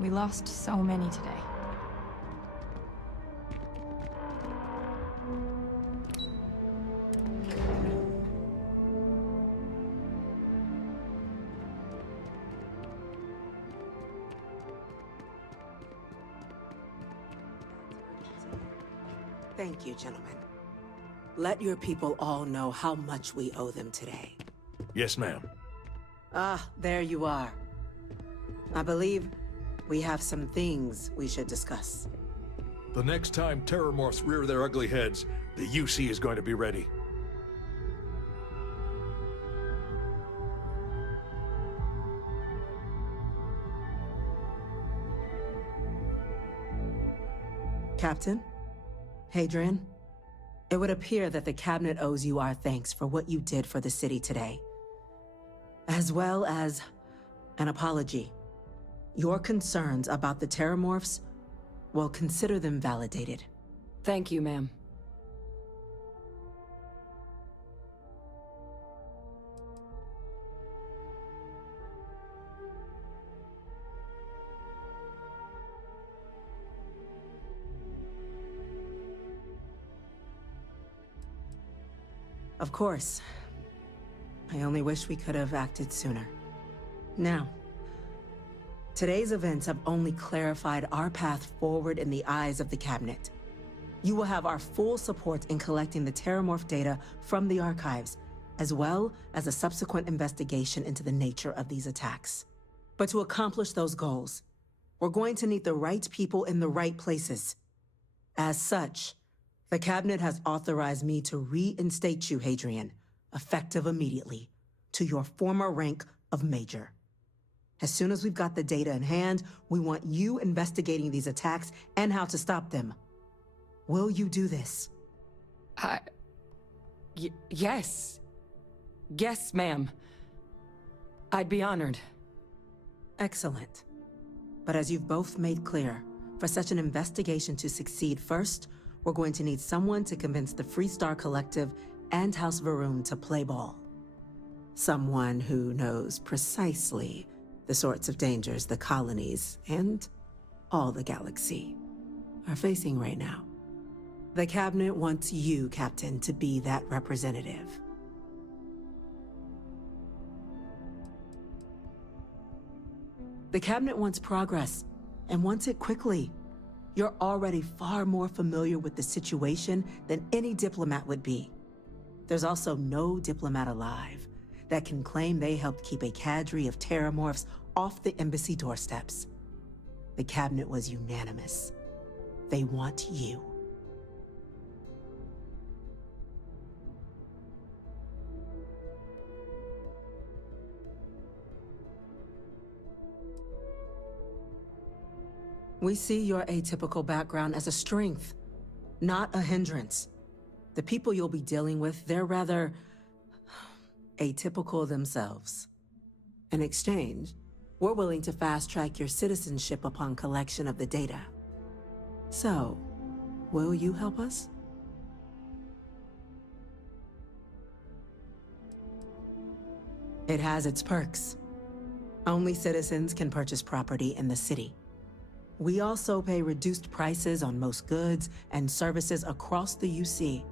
We lost so many today. Thank you, gentlemen. Let your people all know how much we owe them today. Yes, ma'am. Ah, there you are. I believe we have some things we should discuss. The next time Terramorphs rear their ugly heads, the UC is going to be ready. Captain? Hadrian? It would appear that the Cabinet owes you our thanks for what you did for the city today. As well as an apology. Your concerns about the Terramorphs, well, consider them validated. Thank you, ma'am. Of course. I only wish we could have acted sooner. Now, today's events have only clarified our path forward in the eyes of the Cabinet. You will have our full support in collecting the Terramorph data from the archives, as well as a subsequent investigation into the nature of these attacks. But to accomplish those goals, we're going to need the right people in the right places. As such, the Cabinet has authorized me to reinstate you, Hadrian, effective immediately, to your former rank of Major. As soon as we've got the data in hand, we want you investigating these attacks and how to stop them. Will you do this? Yes. Yes, ma'am. I'd be honored. Excellent. But as you've both made clear, for such an investigation to succeed first, we're going to need someone to convince the Freestar Collective and House Varun to play ball. Someone who knows precisely the sorts of dangers the colonies and all the galaxy are facing right now. The Cabinet wants you, Captain, to be that representative. The Cabinet wants progress, and wants it quickly. You're already far more familiar with the situation than any diplomat would be. There's also no diplomat alive that can claim they helped keep a cadre of terramorphs off the embassy doorsteps. The cabinet was unanimous. They want you. We see your atypical background as a strength, not a hindrance. The people you'll be dealing with, they're rather atypical themselves. In exchange, we're willing to fast-track your citizenship upon collection of the data. So, will you help us? It has its perks. Only citizens can purchase property in the city. We also pay reduced prices on most goods and services across the UC.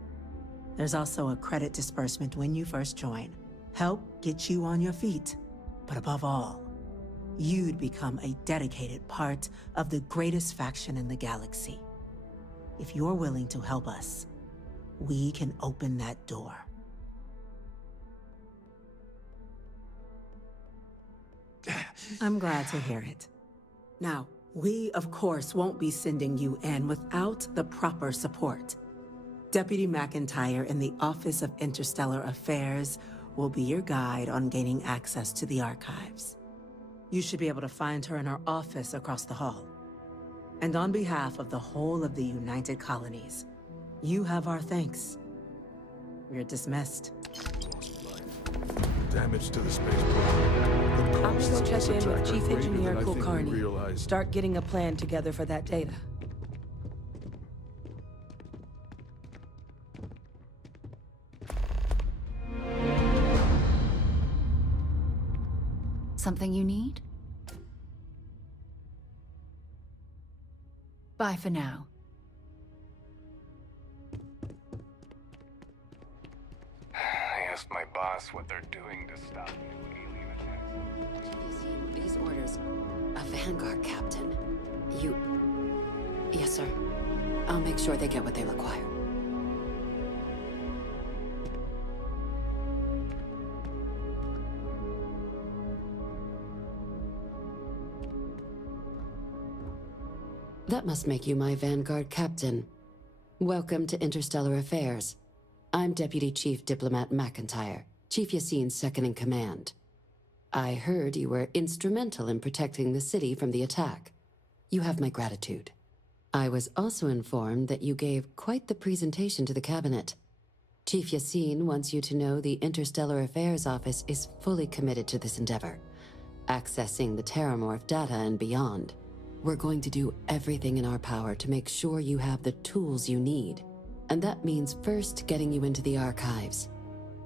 There's also a credit disbursement when you first join. Help get you on your feet. But above all, you'd become a dedicated part of the greatest faction in the galaxy. If you're willing to help us, we can open that door. I'm glad to hear it. Now, we, of course, won't be sending you in without the proper support. Deputy McIntyre in the Office of Interstellar Affairs will be your guide on gaining access to the archives. You should be able to find her in her office across the hall. And on behalf of the whole of the United Colonies, you have our thanks. You're dismissed. Damage to the spaceport. I'm gonna go check in with Chief Engineer Kulkarni. Start getting a plan together for that data. Something you need? Bye for now. I asked my boss what they're doing to stop new alien attacks. These orders. A Vanguard captain. You... Yes, sir. I'll make sure they get what they require. That must make you my Vanguard captain. Welcome to Interstellar Affairs. I'm Deputy Chief Diplomat McIntyre, Chief Yassine's second-in-command. I heard you were instrumental in protecting the city from the attack. You have my gratitude. I was also informed that you gave quite the presentation to the cabinet. Chief Yassine wants you to know the Interstellar Affairs Office is fully committed to this endeavor, accessing the Terramorph data and beyond. We're going to do everything in our power to make sure you have the tools you need. And that means first getting you into the archives.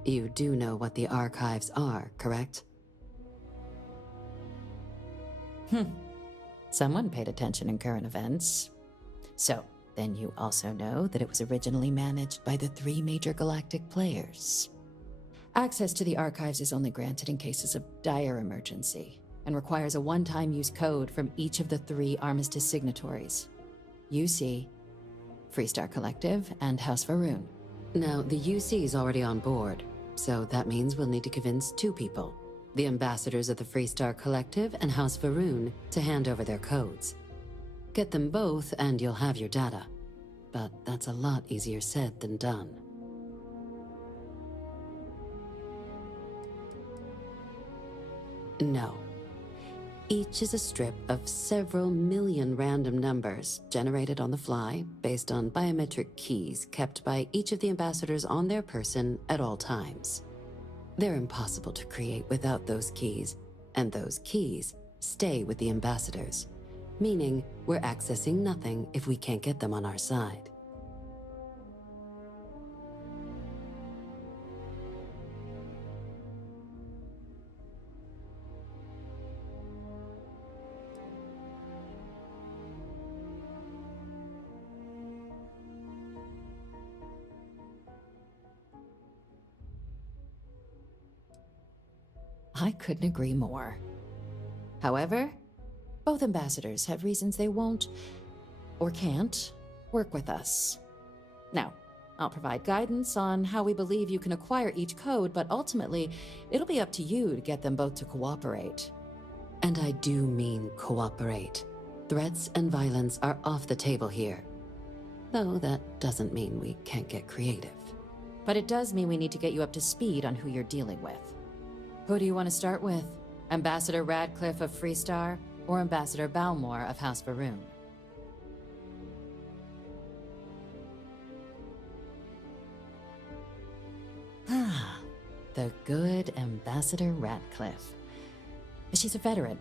You do know what the archives are, correct? Someone paid attention in current events. So, then you also know that it was originally managed by the 3 major galactic players. Access to the archives is only granted in cases of dire emergency, and requires a one-time use code from each of the 3 Armistice signatories. UC, Freestar Collective, and House Varun. Now, the UC is already on board, so that means we'll need to convince 2 people. The ambassadors of the Freestar Collective and House Varun to hand over their codes. Get them both and you'll have your data. But that's a lot easier said than done. No. Each is a strip of several million random numbers generated on the fly based on biometric keys kept by each of the ambassadors on their person at all times. They're impossible to create without those keys, and those keys stay with the ambassadors, meaning we're accessing nothing if we can't get them on our side. I couldn't agree more. However, both ambassadors have reasons they won't or can't, work with us. Now, I'll provide guidance on how we believe you can acquire each code, but ultimately, it'll be up to you to get them both to cooperate. And I do mean cooperate. Threats and violence are off the table here. Though that doesn't mean we can't get creative. But it does mean we need to get you up to speed on who you're dealing with. Who do you want to start with? Ambassador Radcliffe of Freestar, or Ambassador Balmore of House Varun? Ah, the good Ambassador Radcliffe. She's a veteran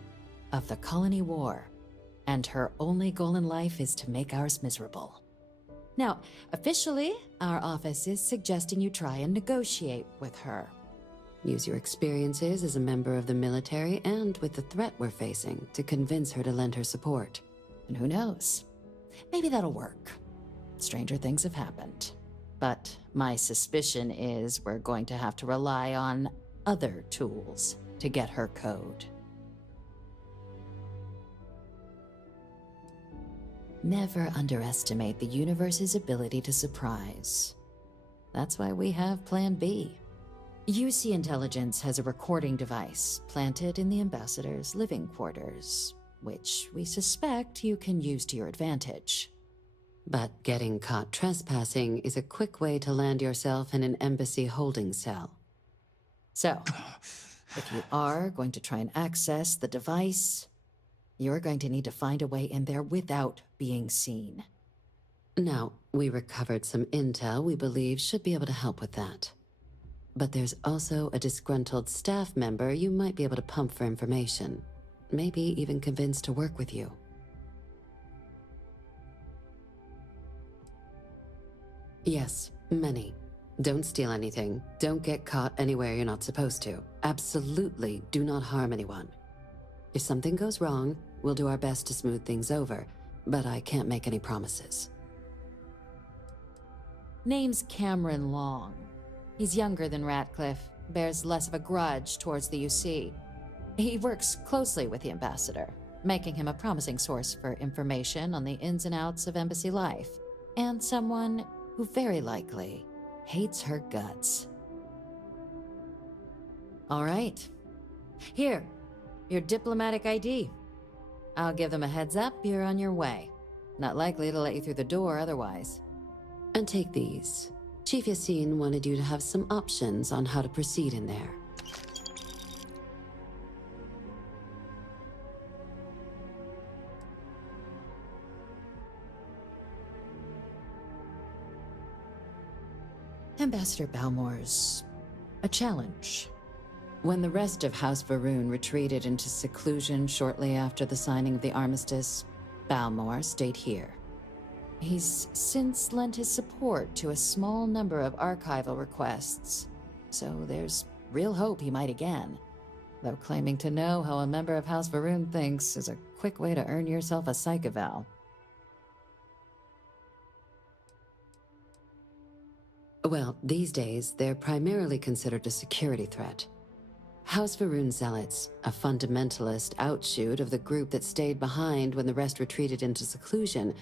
of the Colony War, and her only goal in life is to make ours miserable. Now, officially, our office is suggesting you try and negotiate with her. Use your experiences as a member of the military and with the threat we're facing to convince her to lend her support. And who knows? Maybe that'll work. Stranger things have happened. But my suspicion is we're going to have to rely on other tools to get her code. Never underestimate the universe's ability to surprise. That's why we have Plan B. UC Intelligence has a recording device planted in the Ambassador's living quarters, which we suspect you can use to your advantage. But getting caught trespassing is a quick way to land yourself in an embassy holding cell. So, if you are going to try and access the device, you're going to need to find a way in there without being seen. Now, we recovered some intel we believe should be able to help with that. But there's also a disgruntled staff member you might be able to pump for information. Maybe even convince to work with you. Yes, many. Don't steal anything. Don't get caught anywhere you're not supposed to. Absolutely do not harm anyone. If something goes wrong, we'll do our best to smooth things over, but I can't make any promises. Name's Cameron Long. He's younger than Radcliffe, bears less of a grudge towards the UC. He works closely with the Ambassador, making him a promising source for information on the ins and outs of embassy life, and someone who very likely hates her guts. All right. Here, your diplomatic ID. I'll give them a heads up you're on your way. Not likely to let you through the door otherwise. And take these. Chief Yassine wanted you to have some options on how to proceed in there. Ambassador Balmore's a challenge. When the rest of House Varun retreated into seclusion shortly after the signing of the armistice, Balmore stayed here. He's since lent his support to a small number of archival requests, so there's real hope he might again. Though claiming to know how a member of House Varun thinks is a quick way to earn yourself a psych eval. Well, these days, they're primarily considered a security threat. House Varun Zealots, a fundamentalist outshoot of the group that stayed behind when the rest retreated into seclusion,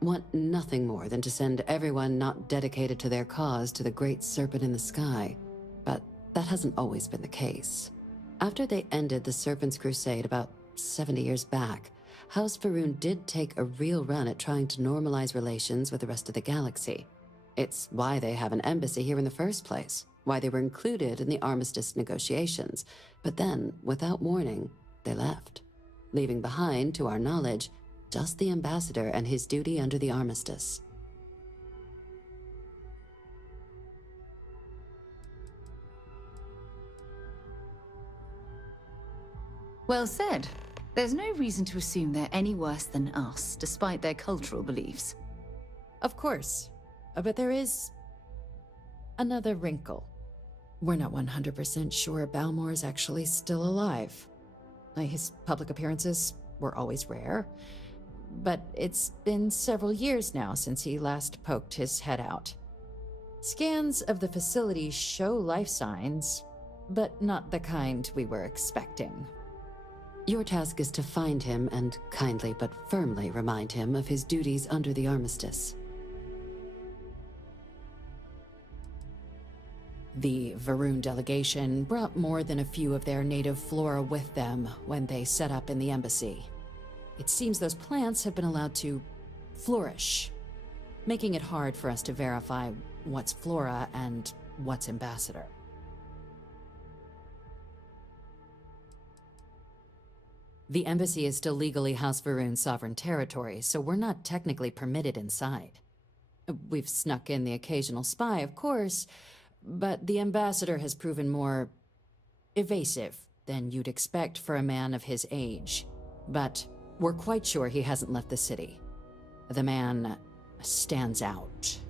want nothing more than to send everyone not dedicated to their cause to the great serpent in the sky. But that hasn't always been the case. After they ended the Serpent's Crusade about 70 years back, House Varun did take a real run at trying to normalize relations with the rest of the galaxy. It's why they have an embassy here in the first place, why they were included in the armistice negotiations. But then, without warning, they left, leaving behind, to our knowledge, just the ambassador and his duty under the armistice. Well said. There's no reason to assume they're any worse than us, despite their cultural beliefs. Of course. But there is another wrinkle. We're not 100% sure Balmore's actually still alive. His public appearances were always rare, but it's been several years now since he last poked his head out. Scans of the facility show life signs, but not the kind we were expecting. Your task is to find him and kindly but firmly remind him of his duties under the armistice. The Varun delegation brought more than a few of their native flora with them when they set up in the embassy. It seems those plants have been allowed to flourish, making it hard for us to verify what's flora and what's ambassador. The embassy is still legally House Varun's sovereign territory, so we're not technically permitted inside. We've snuck in the occasional spy, of course, but the ambassador has proven more evasive than you'd expect for a man of his age. But we're quite sure he hasn't left the city. The man stands out.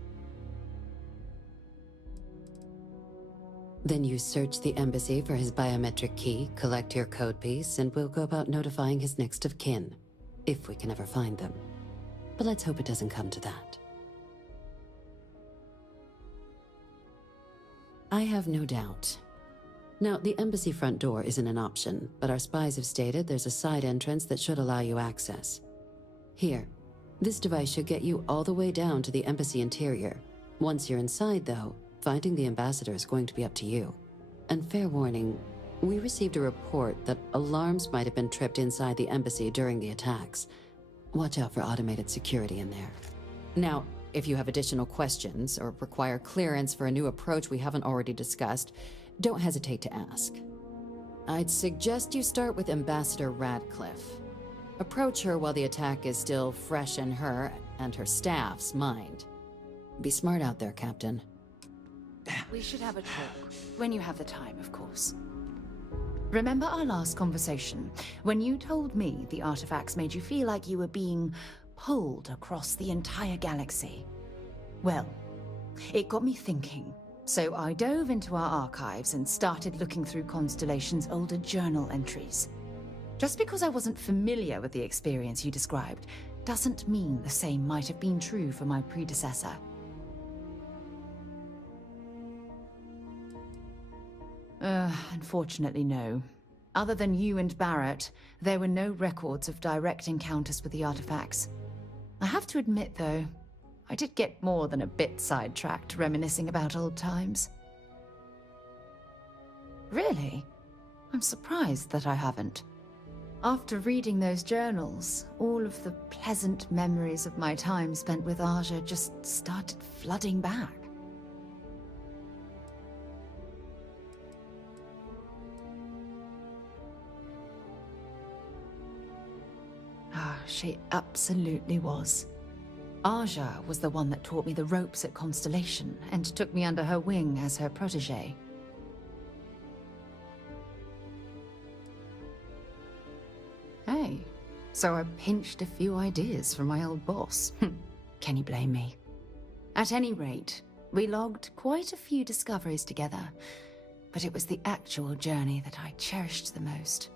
Then you search the embassy for his biometric key, collect your code piece, and we'll go about notifying his next of kin, if we can ever find them. But let's hope it doesn't come to that. I have no doubt. Now, the embassy front door isn't an option, but our spies have stated there's a side entrance that should allow you access. Here, this device should get you all the way down to the embassy interior. Once you're inside, though, finding the ambassador is going to be up to you. And fair warning, we received a report that alarms might have been tripped inside the embassy during the attacks. Watch out for automated security in there. Now, if you have additional questions or require clearance for a new approach we haven't already discussed, don't hesitate to ask. I'd suggest you start with Ambassador Radcliffe. Approach her while the attack is still fresh in her and her staff's mind. Be smart out there, Captain. We should have a talk. When you have the time, of course. Remember our last conversation, when you told me the artifacts made you feel like you were being pulled across the entire galaxy? Well, it got me thinking. So I dove into our archives and started looking through Constellation's older journal entries. Just because I wasn't familiar with the experience you described, doesn't mean the same might have been true for my predecessor. Unfortunately, no. Other than you and Barrett, there were no records of direct encounters with the artifacts. I have to admit, though, I did get more than a bit sidetracked reminiscing about old times. Really? I'm surprised that I haven't. After reading those journals, all of the pleasant memories of my time spent with Aja just started flooding back. She absolutely was. Aja was the one that taught me the ropes at Constellation and took me under her wing as her protege. Hey, so I pinched a few ideas from my old boss. Can you blame me? At any rate, we logged quite a few discoveries together, but it was the actual journey that I cherished the most.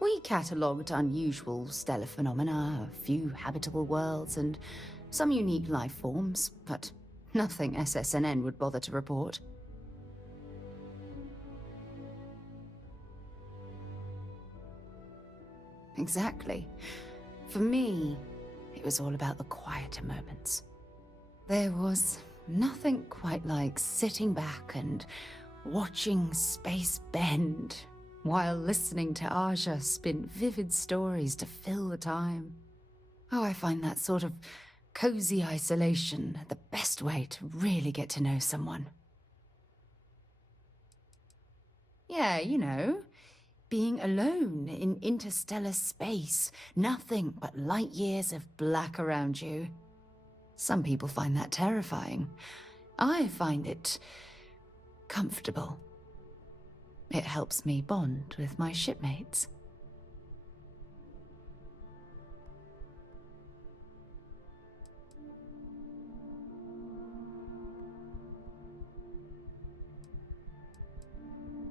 We catalogued unusual stellar phenomena, a few habitable worlds, and some unique life forms, but nothing SSNN would bother to report. Exactly. For me, it was all about the quieter moments. There was nothing quite like sitting back and watching space bend while listening to Aja spin vivid stories to fill the time. Oh, I find that sort of cozy isolation the best way to really get to know someone. Yeah, you know, being alone in interstellar space, nothing but light years of black around you. Some people find that terrifying. I find it comfortable. It helps me bond with my shipmates.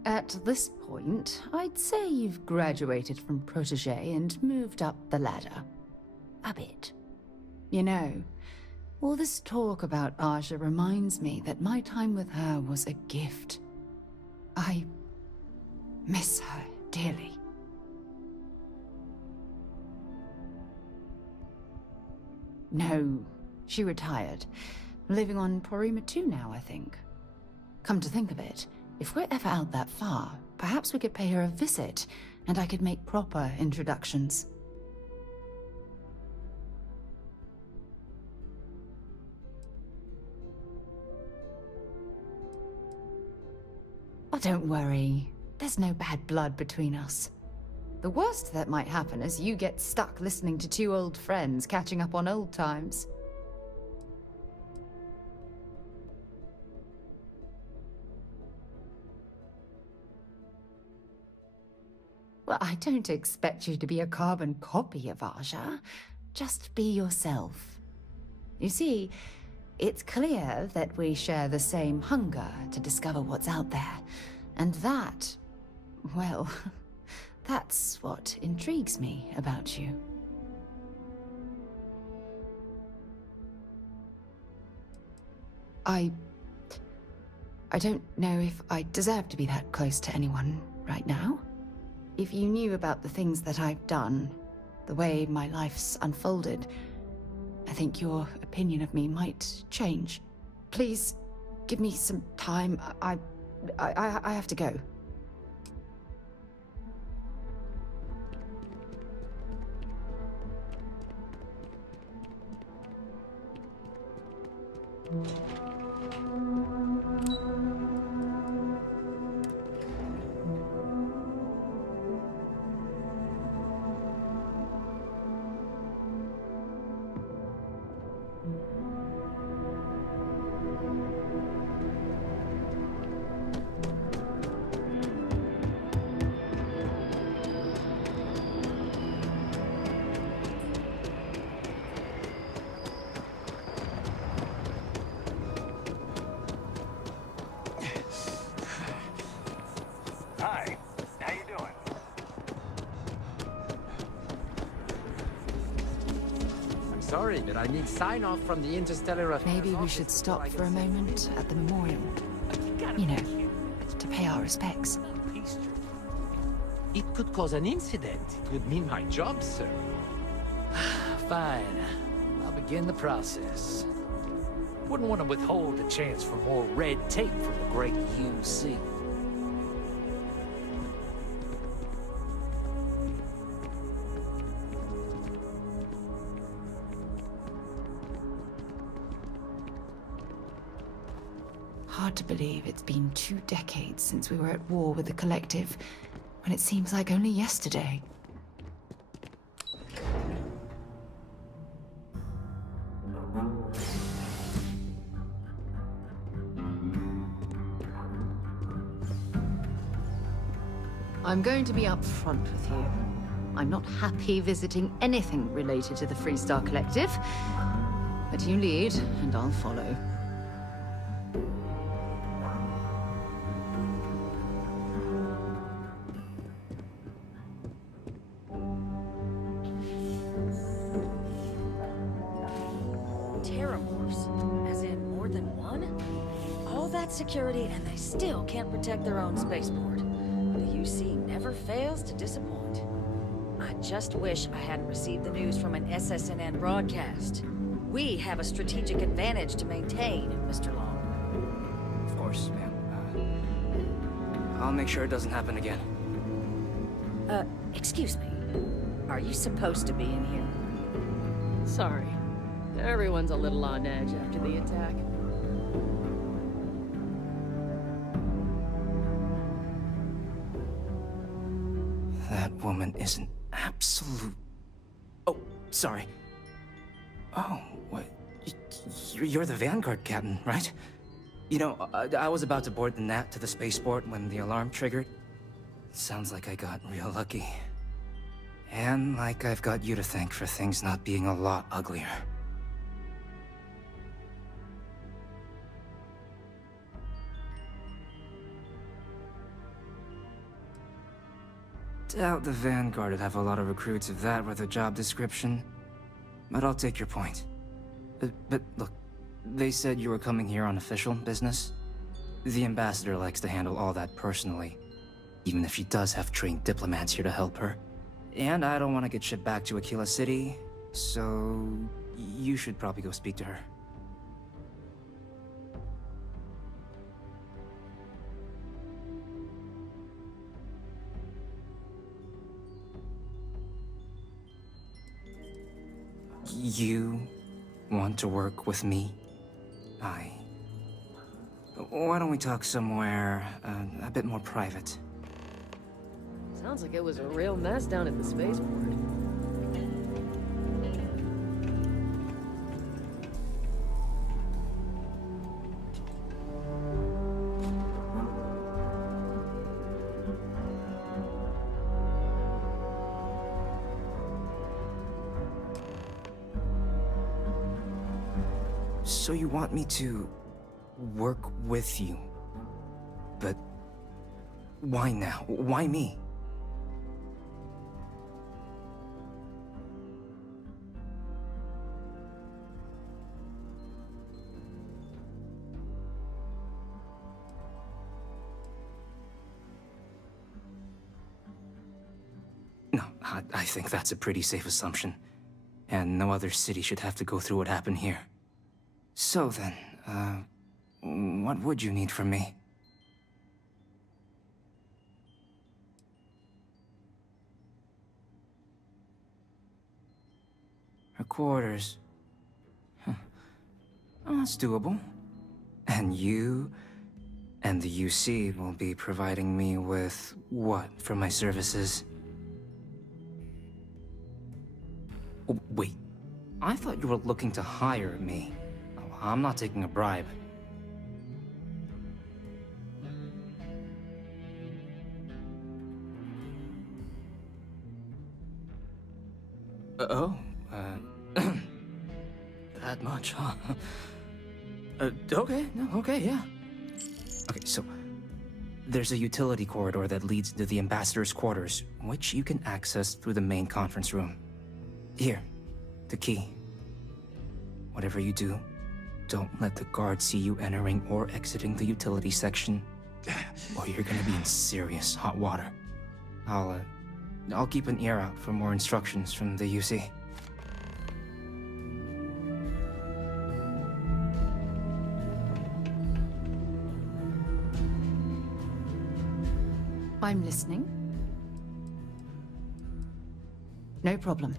At this point, I'd say you've graduated from protege and moved up the ladder. A bit. You know, All this talk about Aja reminds me that my time with her was a gift. I miss her dearly. No, she retired. Living on Porima 2 now, I think. Come to think of it, if we're ever out that far, perhaps we could pay her a visit, and I could make proper introductions. Oh, don't worry. There's no bad blood between us. The worst that might happen is you get stuck listening to two old friends catching up on old times. Well, I don't expect you to be a carbon copy of Aja. Just be yourself. You see, it's clear that we share the same hunger to discover what's out there. And that, well, that's what intrigues me about you. I don't know if I deserve to be that close to anyone right now. If you knew about the things that I've done, the way my life's unfolded, I think your opinion of me might change. Please, give me some time. I have to go. Hi, how you doing? I'm sorry, but I need sign-off from the Interstellar Affairs Maybe we office should before stop I get for a sent moment at the memorial. You know, to pay our respects. It could cause an incident. It would mean my job, sir. Fine. I'll begin the process. Wouldn't want to withhold the chance for more red tape from the great UC. Hard to believe it's been 2 decades since we were at war with the Collective, when it seems like only yesterday. I'm going to be upfront with you. I'm not happy visiting anything related to the Freestar Collective, but you lead, and I'll follow. Terramorphs? As in more than one? All that security and they still can't protect their own spaceport. The UC never fails to disappoint. I just wish I hadn't received the news from an SSNN broadcast. We have a strategic advantage to maintain, Mr. Long. Of course, ma'am. I'll make sure it doesn't happen again. Excuse me. Are you supposed to be in here? Sorry. Everyone's a little on edge after the attack. That woman is an absolute... Oh, sorry. Oh, what? You're the Vanguard captain, right? You know, I was about to board the Nat to the spaceport when the alarm triggered. Sounds like I got real lucky. And like I've got you to thank for things not being a lot uglier. Doubt the Vanguard would have a lot of recruits if that were the job description. But I'll take your point. But look, they said you were coming here on official business. The ambassador likes to handle all that personally, even if she does have trained diplomats here to help her. And I don't want to get shipped back to Aquila City, so you should probably go speak to her. You want to work with me? Why don't we talk somewhere a bit more private? Sounds like it was a real mess down at the spaceport. So you want me to work with you? But why now? Why me? No, I think that's a pretty safe assumption. And no other city should have to go through what happened here. So then, what would you need from me? Her quarters. Huh. Oh, that's doable. And you and the UC will be providing me with what for my services? Oh, wait. I thought you were looking to hire me. I'm not taking a bribe. That much, huh? Okay, no, okay, yeah. Okay, so there's a utility corridor that leads to the ambassador's quarters, which you can access through the main conference room. Here, the key. Whatever you do, don't let the guards see you entering or exiting the utility section, or you're gonna be in serious hot water. I'll keep an ear out for more instructions from the UC. I'm listening. No problem.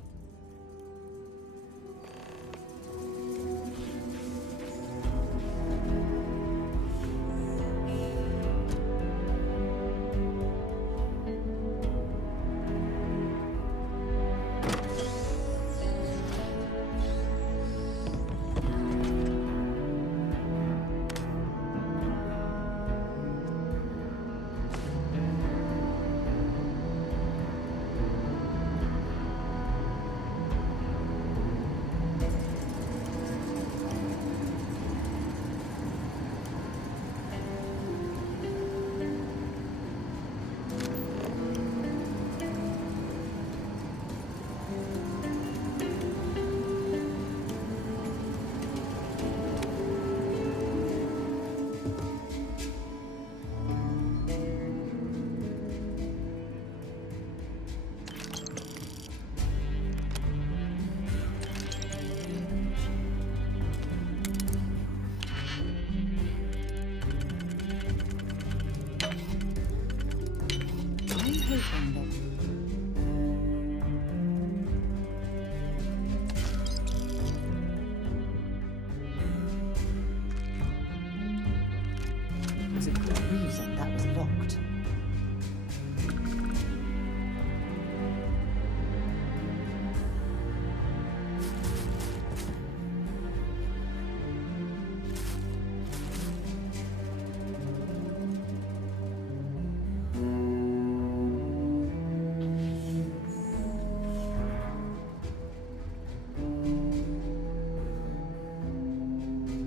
There's a good reason that was locked.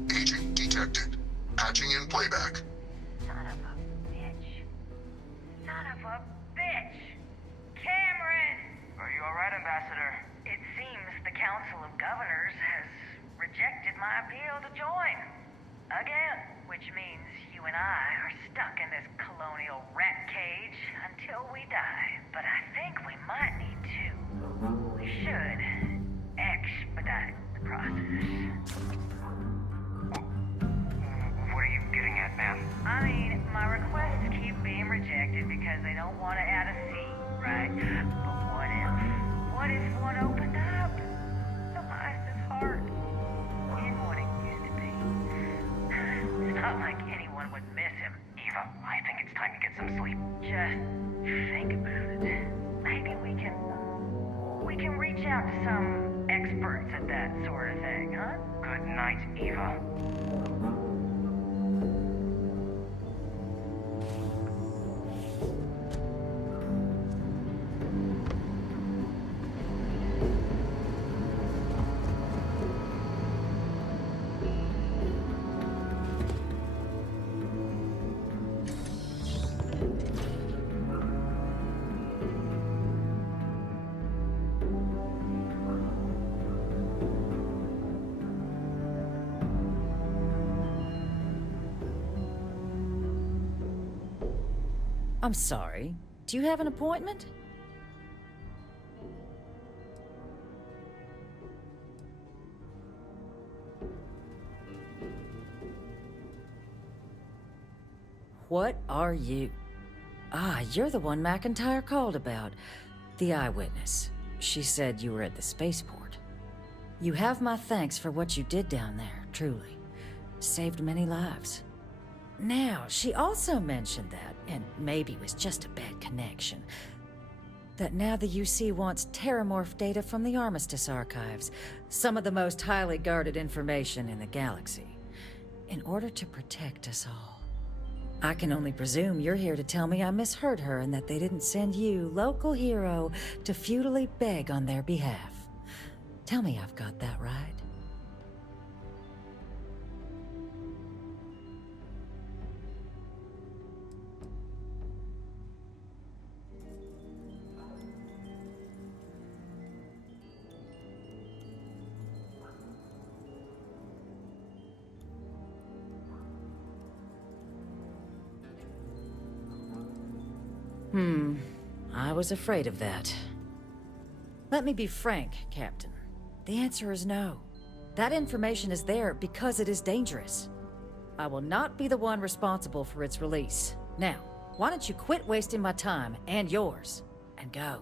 Agent detected. Patching in playback. Son of a bitch. Son of a bitch! Cameron! Are you alright, Ambassador? It seems the Council of Governors has rejected my appeal to join. Again, which means you and I are stuck in this colonial rat cage until we die. But I think we might need to. We should expedite the process. What are you getting at, ma'am? I mean, my requests keep being rejected because they don't want to add a seat, right? But what if one opened up? Elias's heart in what it used to be. It's not like anyone would miss him. Eva, I think it's time to get some sleep. Just think about it. Maybe we can reach out to some experts at that sort of thing, huh? Good night, Eva. I'm sorry. Do you have an appointment? What are you? Ah, you're the one McIntyre called about. The eyewitness. She said you were at the spaceport. You have my thanks for what you did down there, truly. Saved many lives. Now, she also mentioned that, and maybe it was just a bad connection, that now the UC wants terramorph data from the Armistice archives, some of the most highly guarded information in the galaxy, in order to protect us all. I can only presume you're here to tell me I misheard her and that they didn't send you, local hero, to futilely beg on their behalf. Tell me I've got that right. I was afraid of that. Let me be frank, Captain. The answer is no. That information is there because it is dangerous. I will not be the one responsible for its release. Now, why don't you quit wasting my time and yours, and go?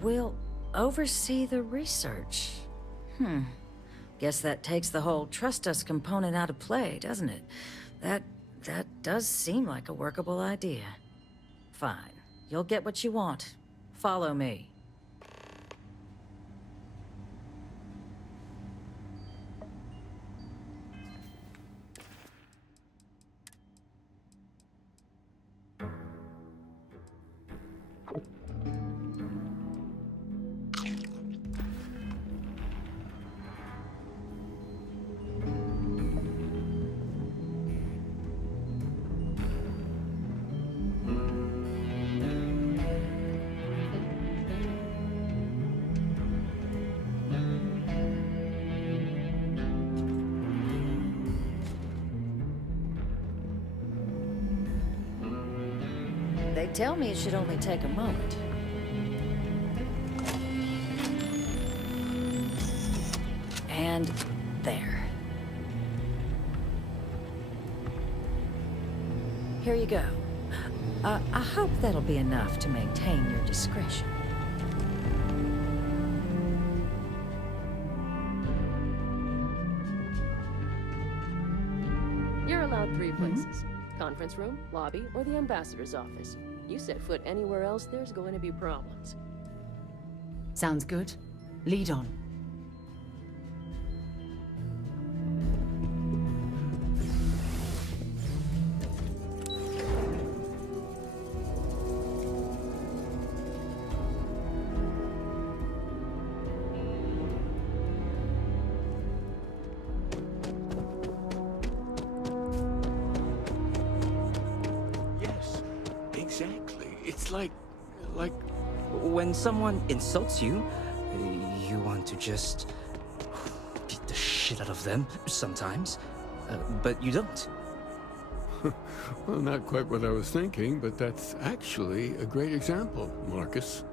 We'll oversee the research. Guess that takes the whole trust us component out of play, doesn't it? That does seem like a workable idea. Fine. You'll get what you want. Follow me. They tell me it should only take a moment. And there. Here you go. I hope that'll be enough to maintain your discretion. You're allowed 3 places. Conference room, lobby, or the ambassador's office. You set foot anywhere else, there's going to be problems. Sounds good. Lead on. It's like... When someone insults you, you want to just beat the shit out of them sometimes, but you don't. Well, not quite what I was thinking, but that's actually a great example, Marcus.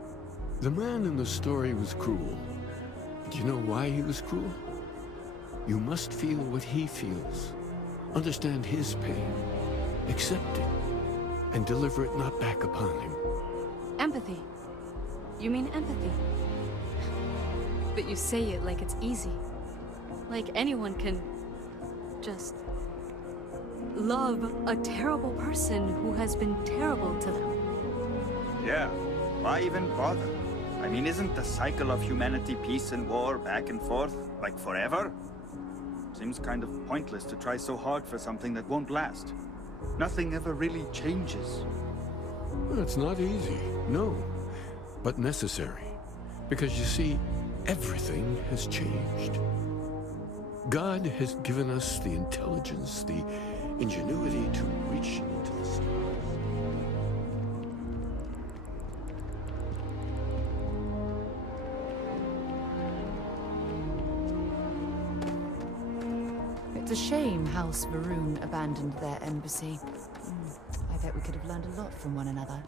The man in the story was cruel. Do you know why he was cruel? You must feel what he feels, understand his pain, accept it, and deliver it not back upon him. Empathy. You mean empathy? But you say it like it's easy. Like anyone can just love a terrible person who has been terrible to them. Yeah, why even bother? I mean, isn't the cycle of humanity peace and war back and forth, like forever? Seems kind of pointless to try so hard for something that won't last. Nothing ever really changes. Well, it's not easy, no, but necessary. Because you see, everything has changed. God has given us the intelligence, the ingenuity to reach into the stars. It's a shame House Varun abandoned their embassy. I bet we could have learned a lot from one another.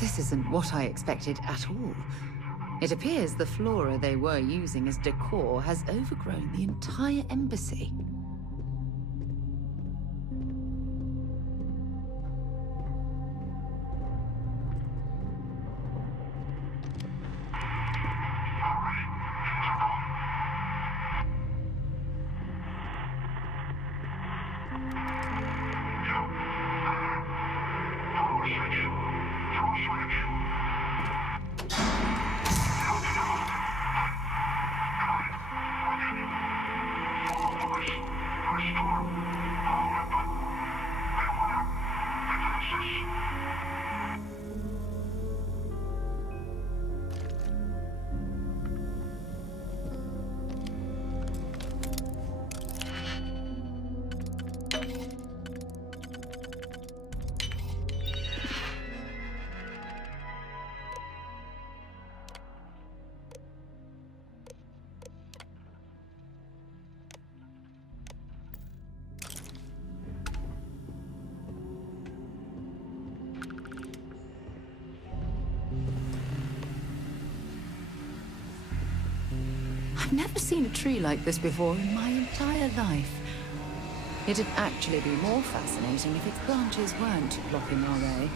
This isn't what I expected at all. It appears the flora they were using as decor has overgrown the entire embassy. I've never seen a tree like this before in my entire life. It'd actually be more fascinating if its branches weren't blocking our way.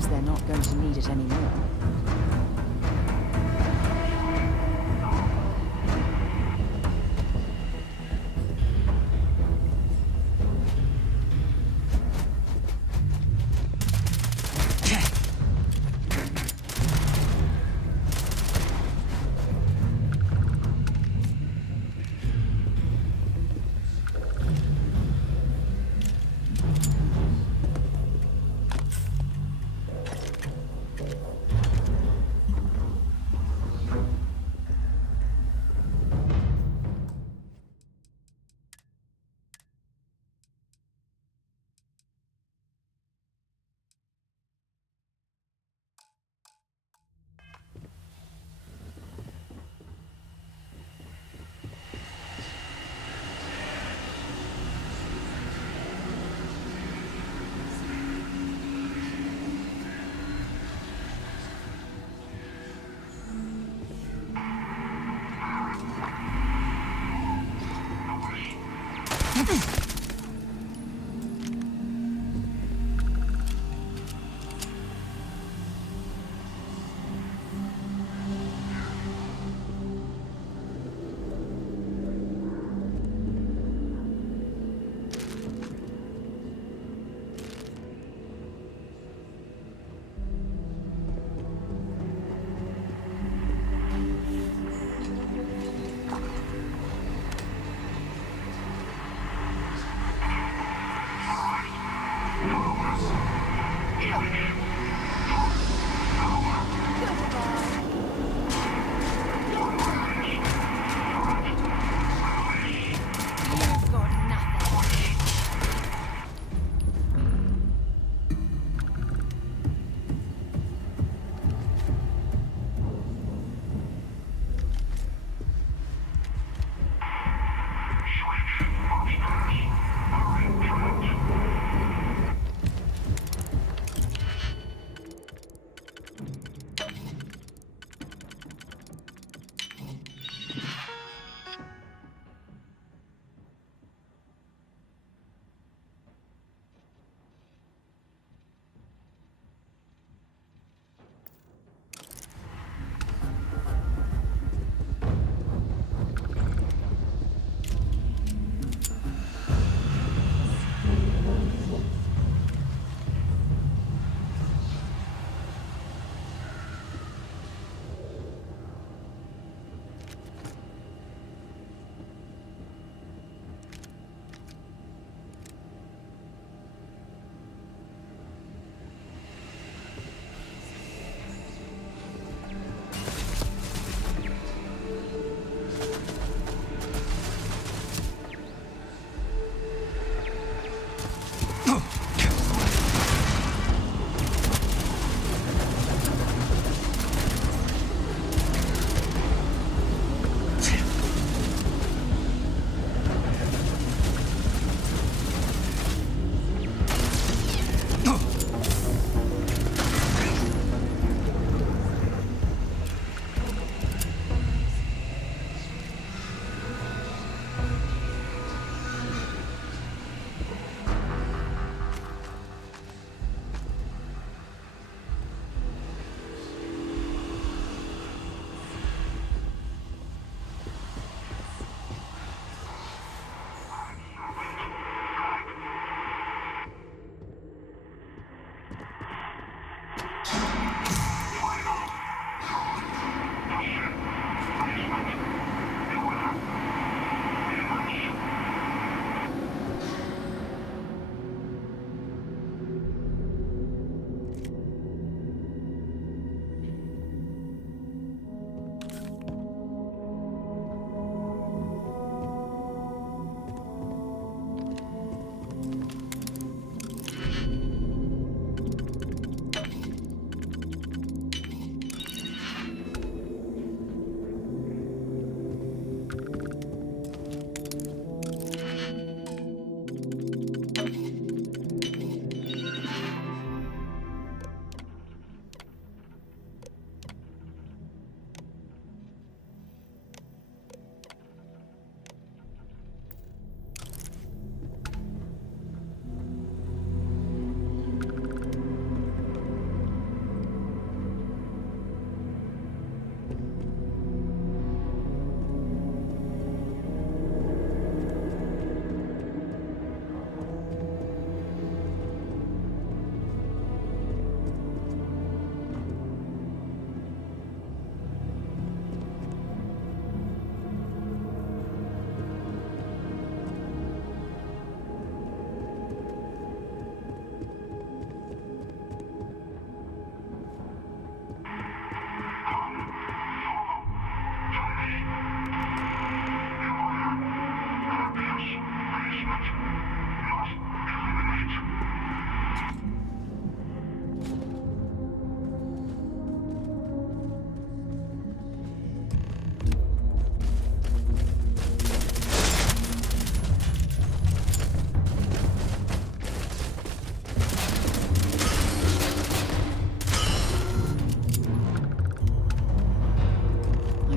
hopes they're not going to need it anymore.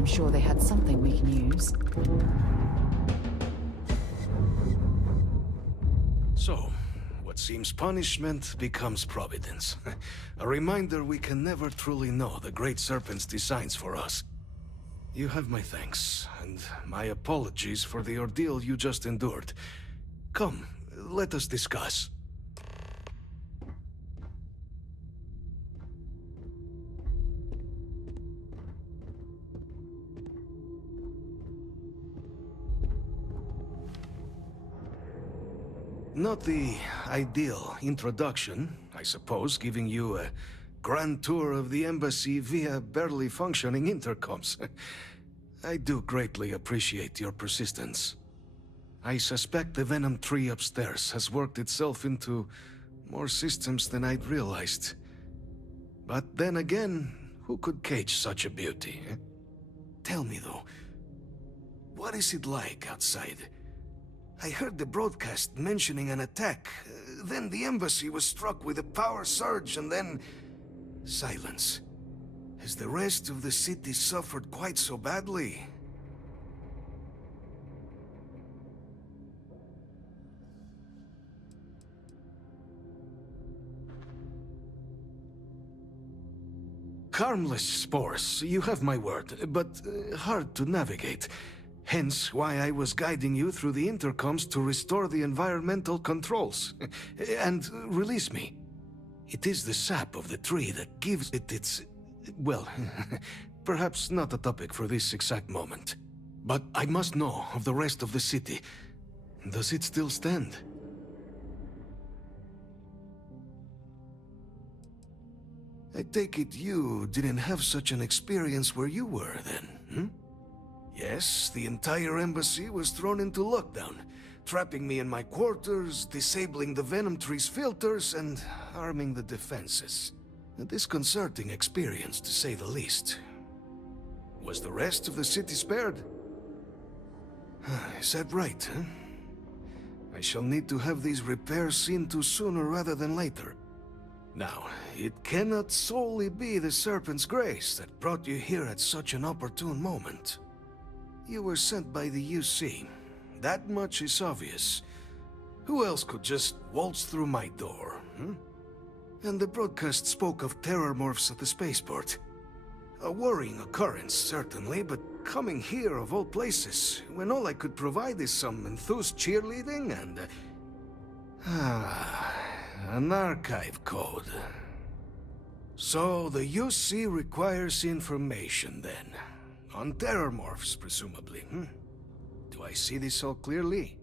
I'm sure they had something we can use. So, what seems punishment becomes providence. A reminder we can never truly know the Great Serpent's designs for us. You have my thanks, and my apologies for the ordeal you just endured. Come, let us discuss. Not the ideal introduction, I suppose, giving you a grand tour of the embassy via barely functioning intercoms. I do greatly appreciate your persistence. I suspect the Venom tree upstairs has worked itself into more systems than I'd realized. But then again, who could cage such a beauty? Eh? Tell me though, what is it like outside? I heard the broadcast mentioning an attack. Then the embassy was struck with a power surge and then... silence. Has the rest of the city suffered quite so badly? Harmless spores, you have my word, but hard to navigate. Hence why I was guiding you through the intercoms to restore the environmental controls. And release me. It is the sap of the tree that gives it its... well, perhaps not a topic for this exact moment. But I must know of the rest of the city. Does it still stand? I take it you didn't have such an experience where you were then, hmm? Yes, the entire embassy was thrown into lockdown, trapping me in my quarters, disabling the Venom tree's filters, and arming the defenses. A disconcerting experience, to say the least. Was the rest of the city spared? Is that right, huh? I shall need to have these repairs seen to sooner rather than later. Now, it cannot solely be the Serpent's grace that brought you here at such an opportune moment. You were sent by the UC. That much is obvious. Who else could just waltz through my door, hmm? And the broadcast spoke of terror morphs at the spaceport. A worrying occurrence, certainly, but coming here of all places, when all I could provide is some enthused cheerleading and... an archive code. So the UC requires information, then. On terror morphs, presumably, hmm? Do I see this all clearly?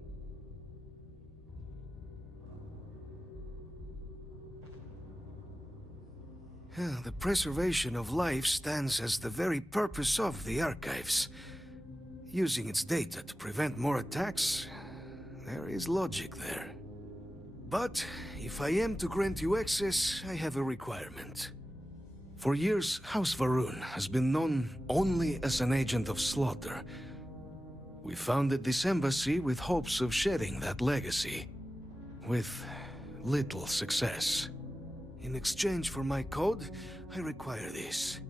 The preservation of life stands as the very purpose of the archives. Using its data to prevent more attacks, there is logic there. But if I am to grant you access, I have a requirement. For years, House Varun has been known only as an agent of slaughter. We founded this embassy with hopes of shedding that legacy. With little success. In exchange for my code, I require this.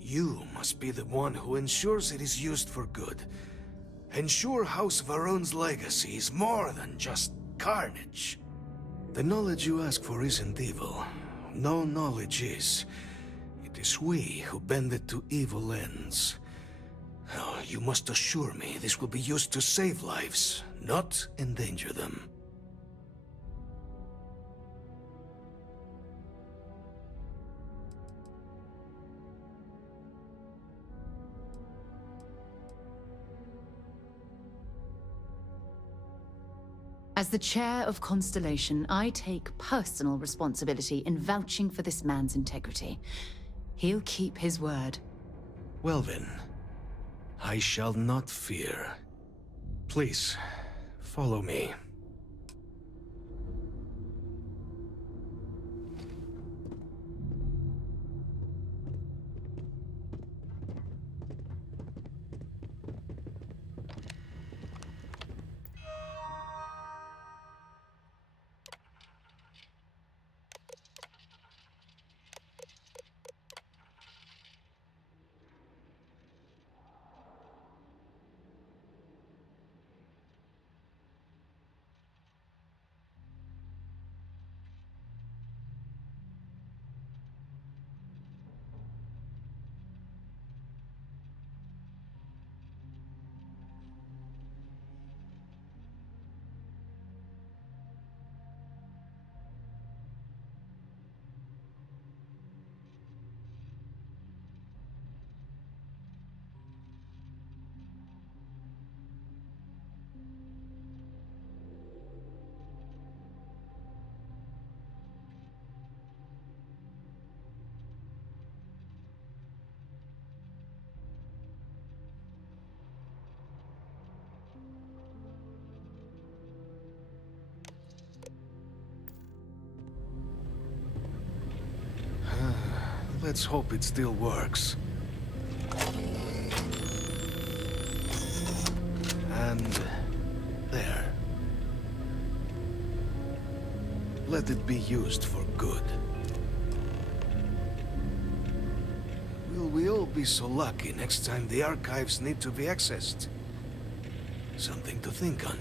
You must be the one who ensures it is used for good. Ensure House Varun's legacy is more than just carnage. The knowledge you ask for isn't evil. No knowledge is. It is we who bend it to evil ends. Oh, you must assure me this will be used to save lives, not endanger them. As the chair of Constellation, I take personal responsibility in vouching for this man's integrity. He'll keep his word. Well then, I shall not fear. Please, follow me. Let's hope it still works. And there. Let it be used for good. Will we all be so lucky next time the archives need to be accessed? Something to think on.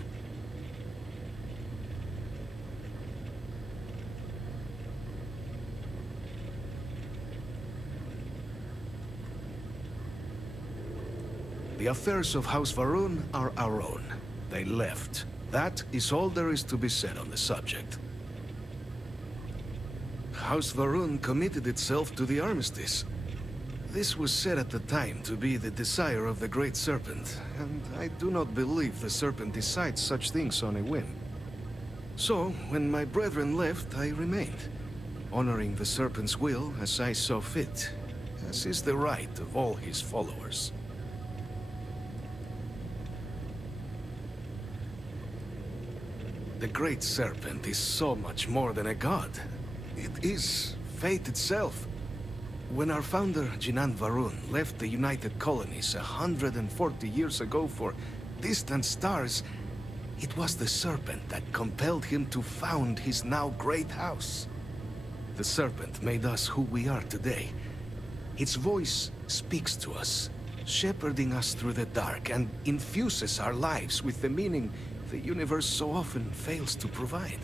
The affairs of House Varun are our own. They left. That is all there is to be said on the subject. House Varun committed itself to the armistice. This was said at the time to be the desire of the Great Serpent, and I do not believe the Serpent decides such things on a whim. So, when my brethren left, I remained, honoring the Serpent's will as I saw fit, as is the right of all his followers. The Great Serpent is so much more than a god. It is fate itself. When our founder, Jinan Varun, left the United Colonies 140 years ago for distant stars, it was the Serpent that compelled him to found his now great house. The Serpent made us who we are today. Its voice speaks to us, shepherding us through the dark, and infuses our lives with the meaning the universe so often fails to provide.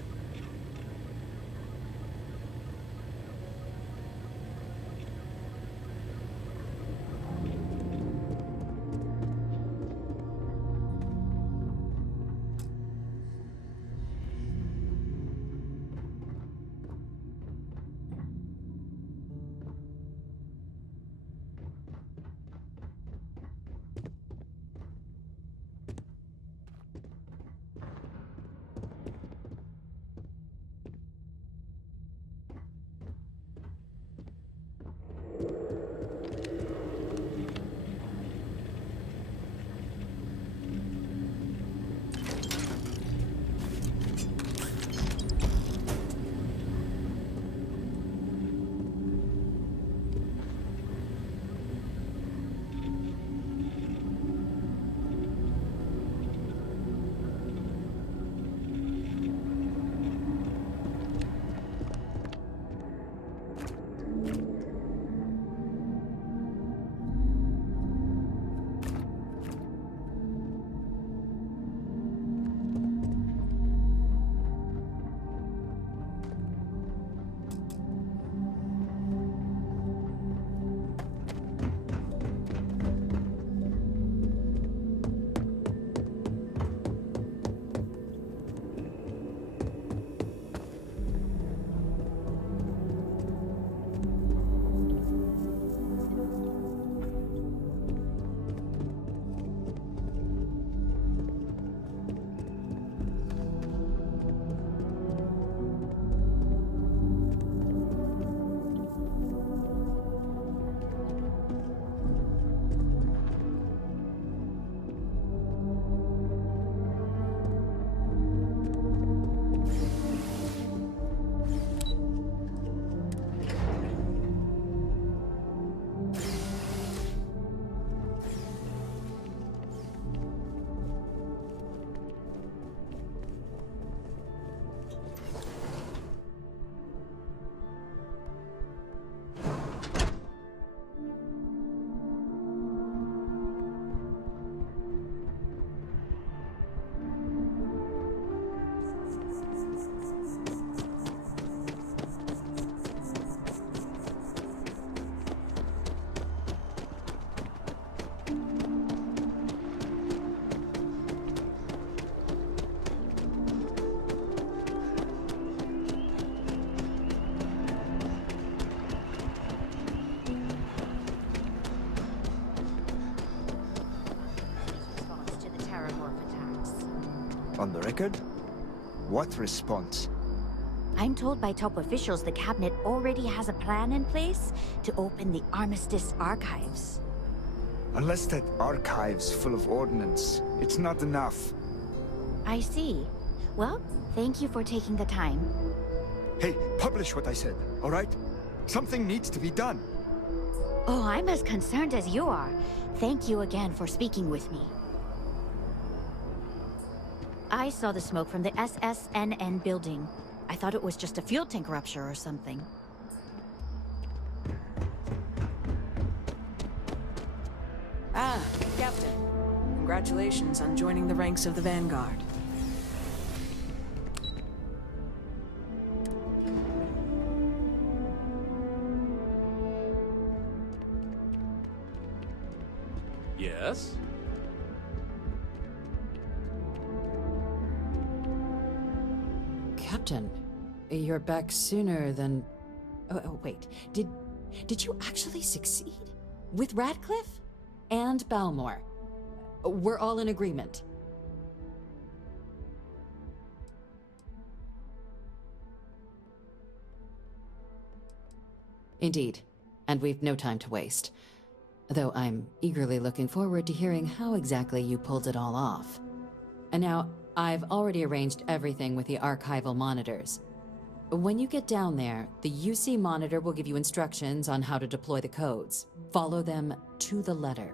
On the record? What response? I'm told by top officials the cabinet already has a plan in place to open the Armistice archives. Unless that archive's full of ordnance, it's not enough. I see. Well, thank you for taking the time. Hey, publish what I said, all right? Something needs to be done. Oh, I'm as concerned as you are. Thank you again for speaking with me. I saw the smoke from the SSNN building. I thought it was just a fuel tank rupture or something. Ah, Captain. Congratulations on joining the ranks of the Vanguard. Yes? Captain, you're back sooner than... Oh, wait. Did you actually succeed? With Radcliffe? And Balmore? We're all in agreement. Indeed. And we've no time to waste. Though I'm eagerly looking forward to hearing how exactly you pulled it all off. And now, I've already arranged everything with the archival monitors. When you get down there, the UC monitor will give you instructions on how to deploy the codes. Follow them to the letter.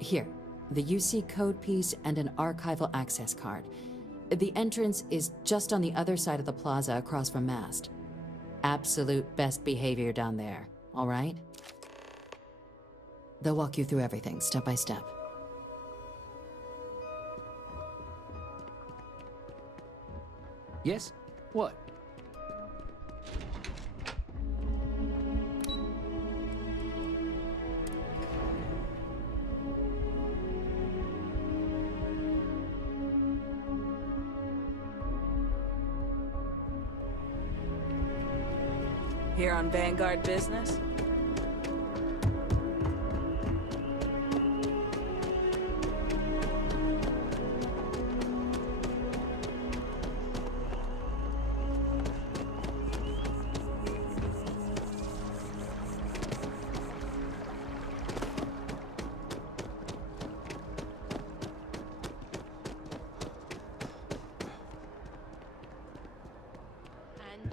Here, the UC code piece and an archival access card. The entrance is just on the other side of the plaza across from Mast. Absolute best behavior down there, all right? They'll walk you through everything, step by step. Yes? What? Here on Vanguard business?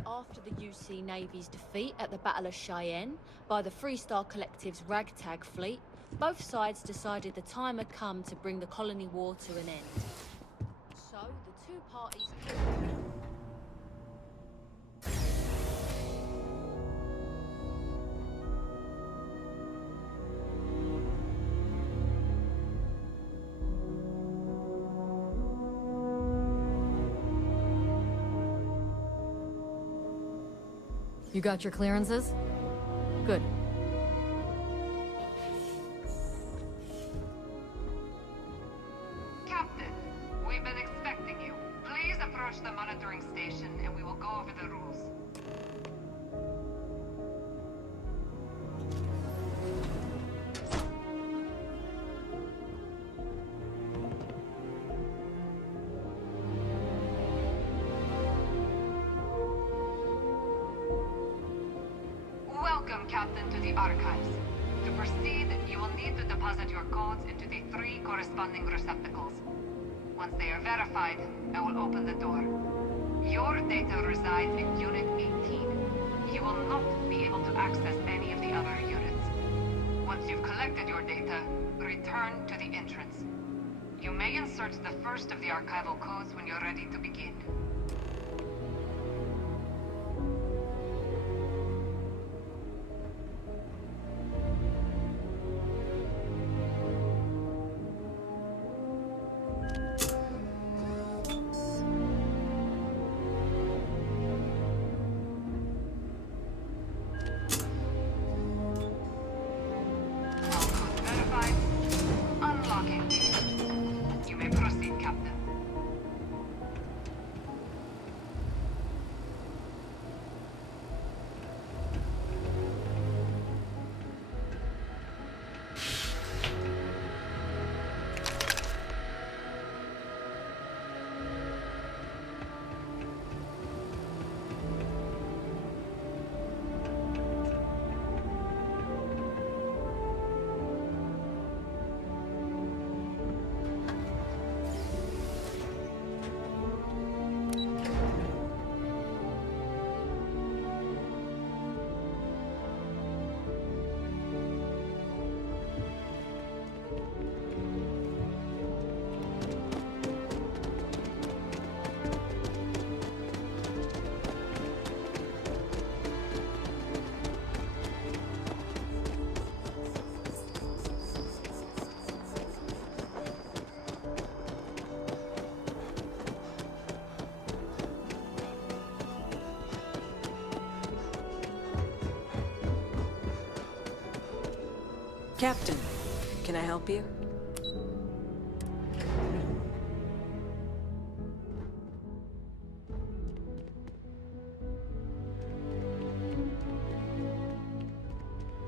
After the UC Navy's defeat at the Battle of Cheyenne by the Freestar Collective's ragtag fleet, both sides decided the time had come to bring the colony war to an end. So, the two parties... You got your clearances? Good. Captain, we've been expecting you. Please approach the monitoring station and we will go over the rules. Welcome, Captain, to the Archives. To proceed, you will need to deposit your codes into the 3 corresponding receptacles. Once they are verified, I will open the door. Your data resides in Unit 18. You will not be able to access any of the other units. Once you've collected your data, return to the entrance. You may insert the first of the archival codes when you're ready to begin. Verified. Unlocking. You may proceed, Captain. Captain, can I help you?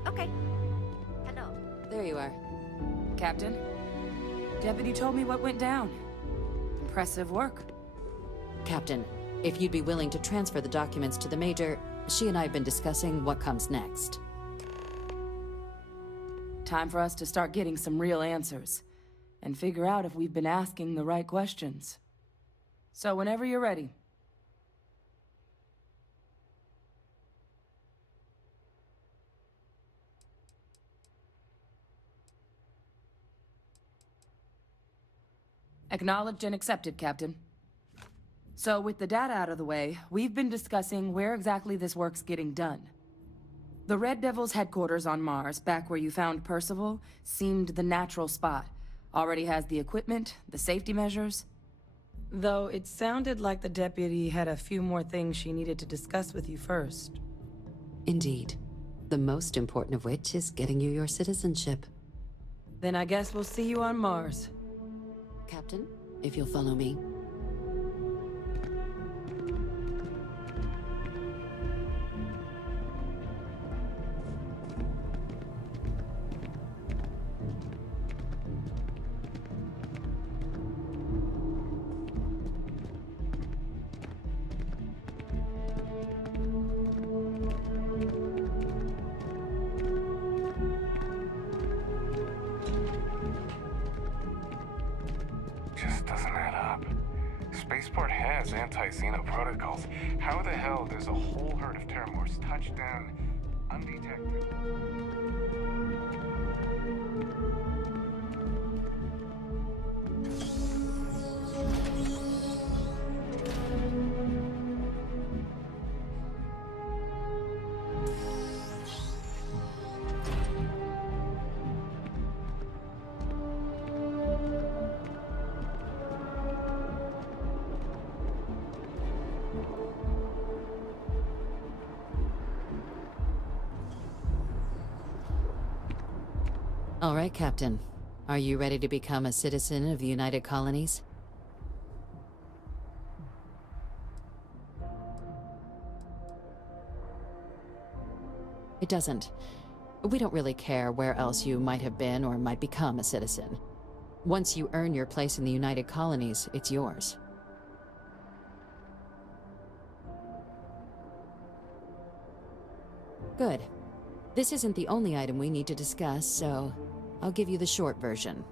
Okay. Hello. There you are. Captain, Deputy told me what went down. Impressive work. Captain, if you'd be willing to transfer the documents to the Major, she and I have been discussing what comes next. Time for us to start getting some real answers. And figure out if we've been asking the right questions. So whenever you're ready. Acknowledged and accepted, Captain. So with the data out of the way, we've been discussing where exactly this work's getting done. The Red Devil's headquarters on Mars, back where you found Percival, seemed the natural spot. Already has the equipment, the safety measures. Though it sounded like the deputy had a few more things she needed to discuss with you first. Indeed. The most important of which is getting you your citizenship. Then I guess we'll see you on Mars. Captain, if you'll follow me. Just doesn't add up. Spaceport has anti-Xeno protocols. How the hell does a whole herd of Terramorphs touch down undetected? All right, Captain. Are you ready to become a citizen of the United Colonies? It doesn't. We don't really care where else you might have been or might become a citizen. Once you earn your place in the United Colonies, it's yours. Good. This isn't the only item we need to discuss, so I'll give you the short version.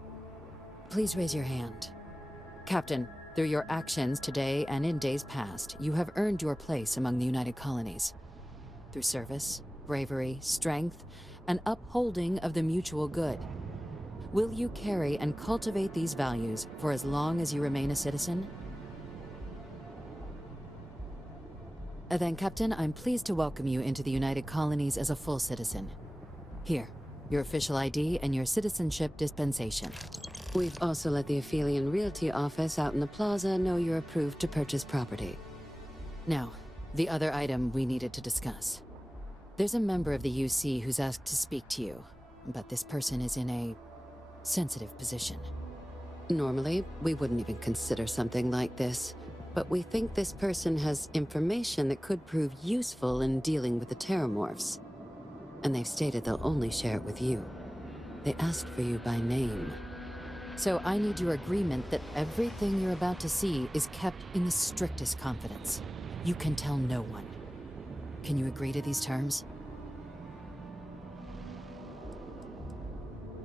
Please raise your hand. Captain, through your actions today and in days past, you have earned your place among the United Colonies. Through service, bravery, strength, and upholding of the mutual good. Will you carry and cultivate these values for as long as you remain a citizen? Then, Captain, I'm pleased to welcome you into the United Colonies as a full citizen. Here, your official ID and your citizenship dispensation. We've also let the Aphelion Realty office out in the plaza know you're approved to purchase property. Now, the other item we needed to discuss. There's a member of the UC who's asked to speak to you, but this person is in a sensitive position. Normally, we wouldn't even consider something like this. But we think this person has information that could prove useful in dealing with the Terramorphs. And they've stated they'll only share it with you. They asked for you by name. So I need your agreement that everything you're about to see is kept in the strictest confidence. You can tell no one. Can you agree to these terms?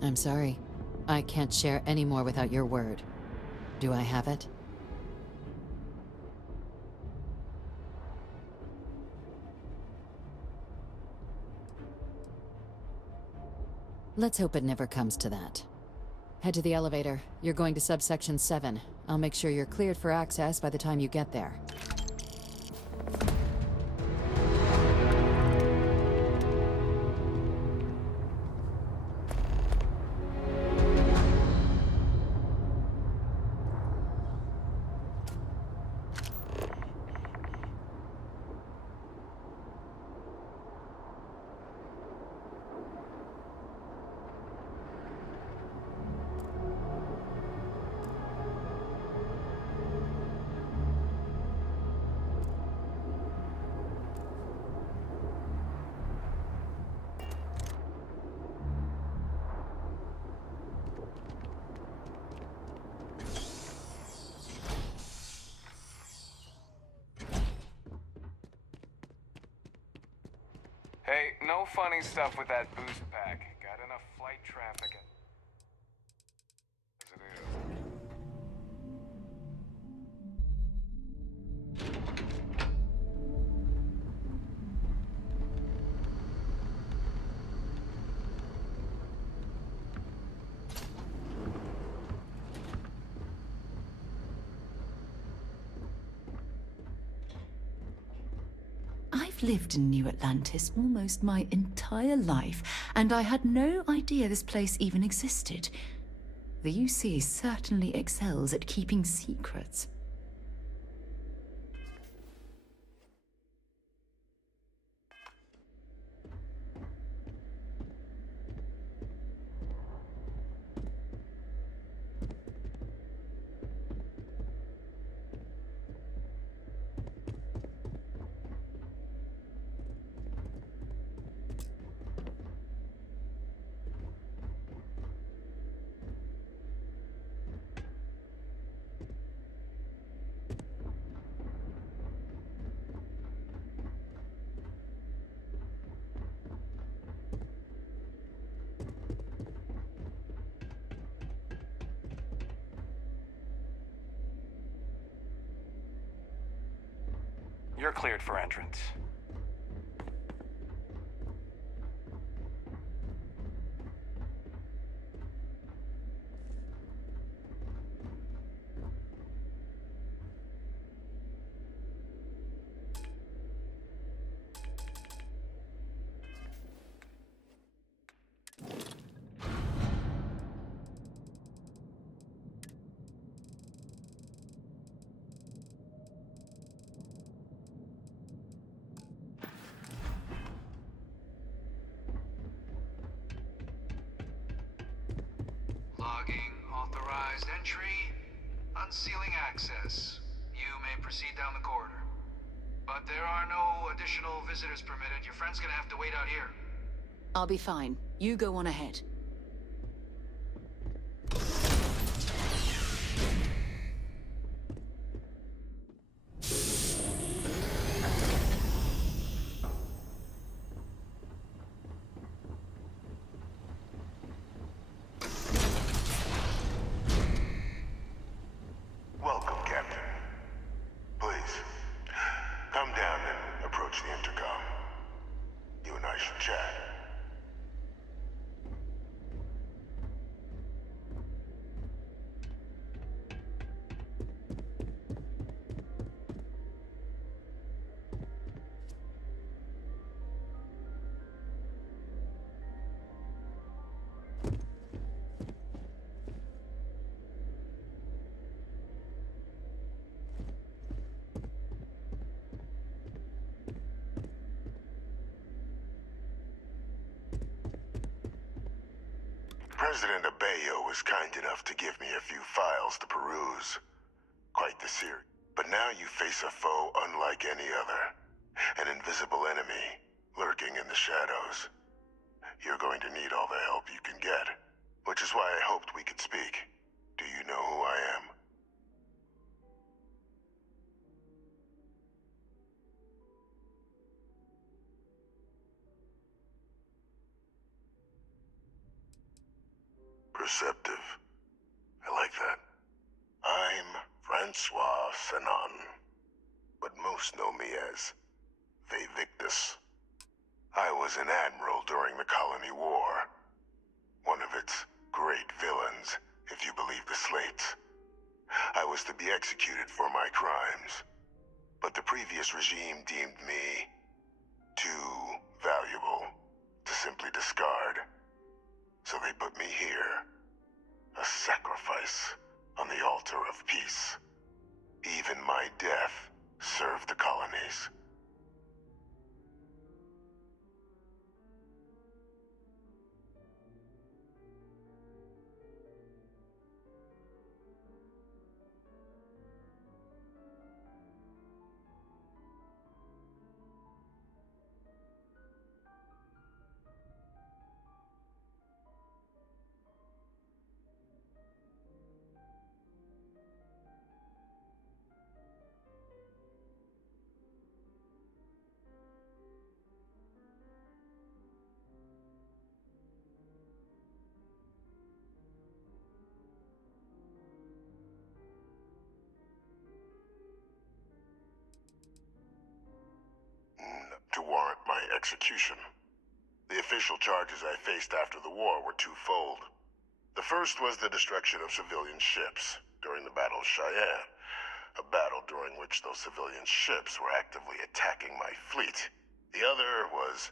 I'm sorry. I can't share any more without your word. Do I have it? Let's hope it never comes to that. Head to the elevator. You're going to subsection 7. I'll make sure you're cleared for access by the time you get there. No funny stuff with that boost pack. Got enough flight traffic as it is. I've lived in New Atlantis almost my entire life, and I had no idea this place even existed. The UC certainly excels at keeping secrets. You're cleared for entrance. Logging authorized entry. Unsealing access. You may proceed down the corridor. But there are no additional visitors permitted. Your friend's gonna have to wait out here. I'll be fine. You go on ahead. Welcome, Captain. Please, come down and approach the intercom. You and I should chat. President Abeyo was kind enough to give me a few files to peruse. Quite the series. But now you face a foe unlike any other. An invisible enemy, lurking in the shadows. You're going to need all the help you can get. Which is why I hoped we could speak. Do you know who I am? Perceptive. I like that. I'm Francois Sanon, but most know me as Vivictus. I was an admiral during the Colony War. One of its great villains, if you believe the slates. I was to be executed for my crimes, but the previous regime deemed me too valuable to simply discard. So they put me here, a sacrifice on the altar of peace. Even my death served the colonies. execution. The official charges I faced after the war were twofold. The first was the destruction of civilian ships during the Battle of Cheyenne, a battle during which those civilian ships were actively attacking my fleet. The other was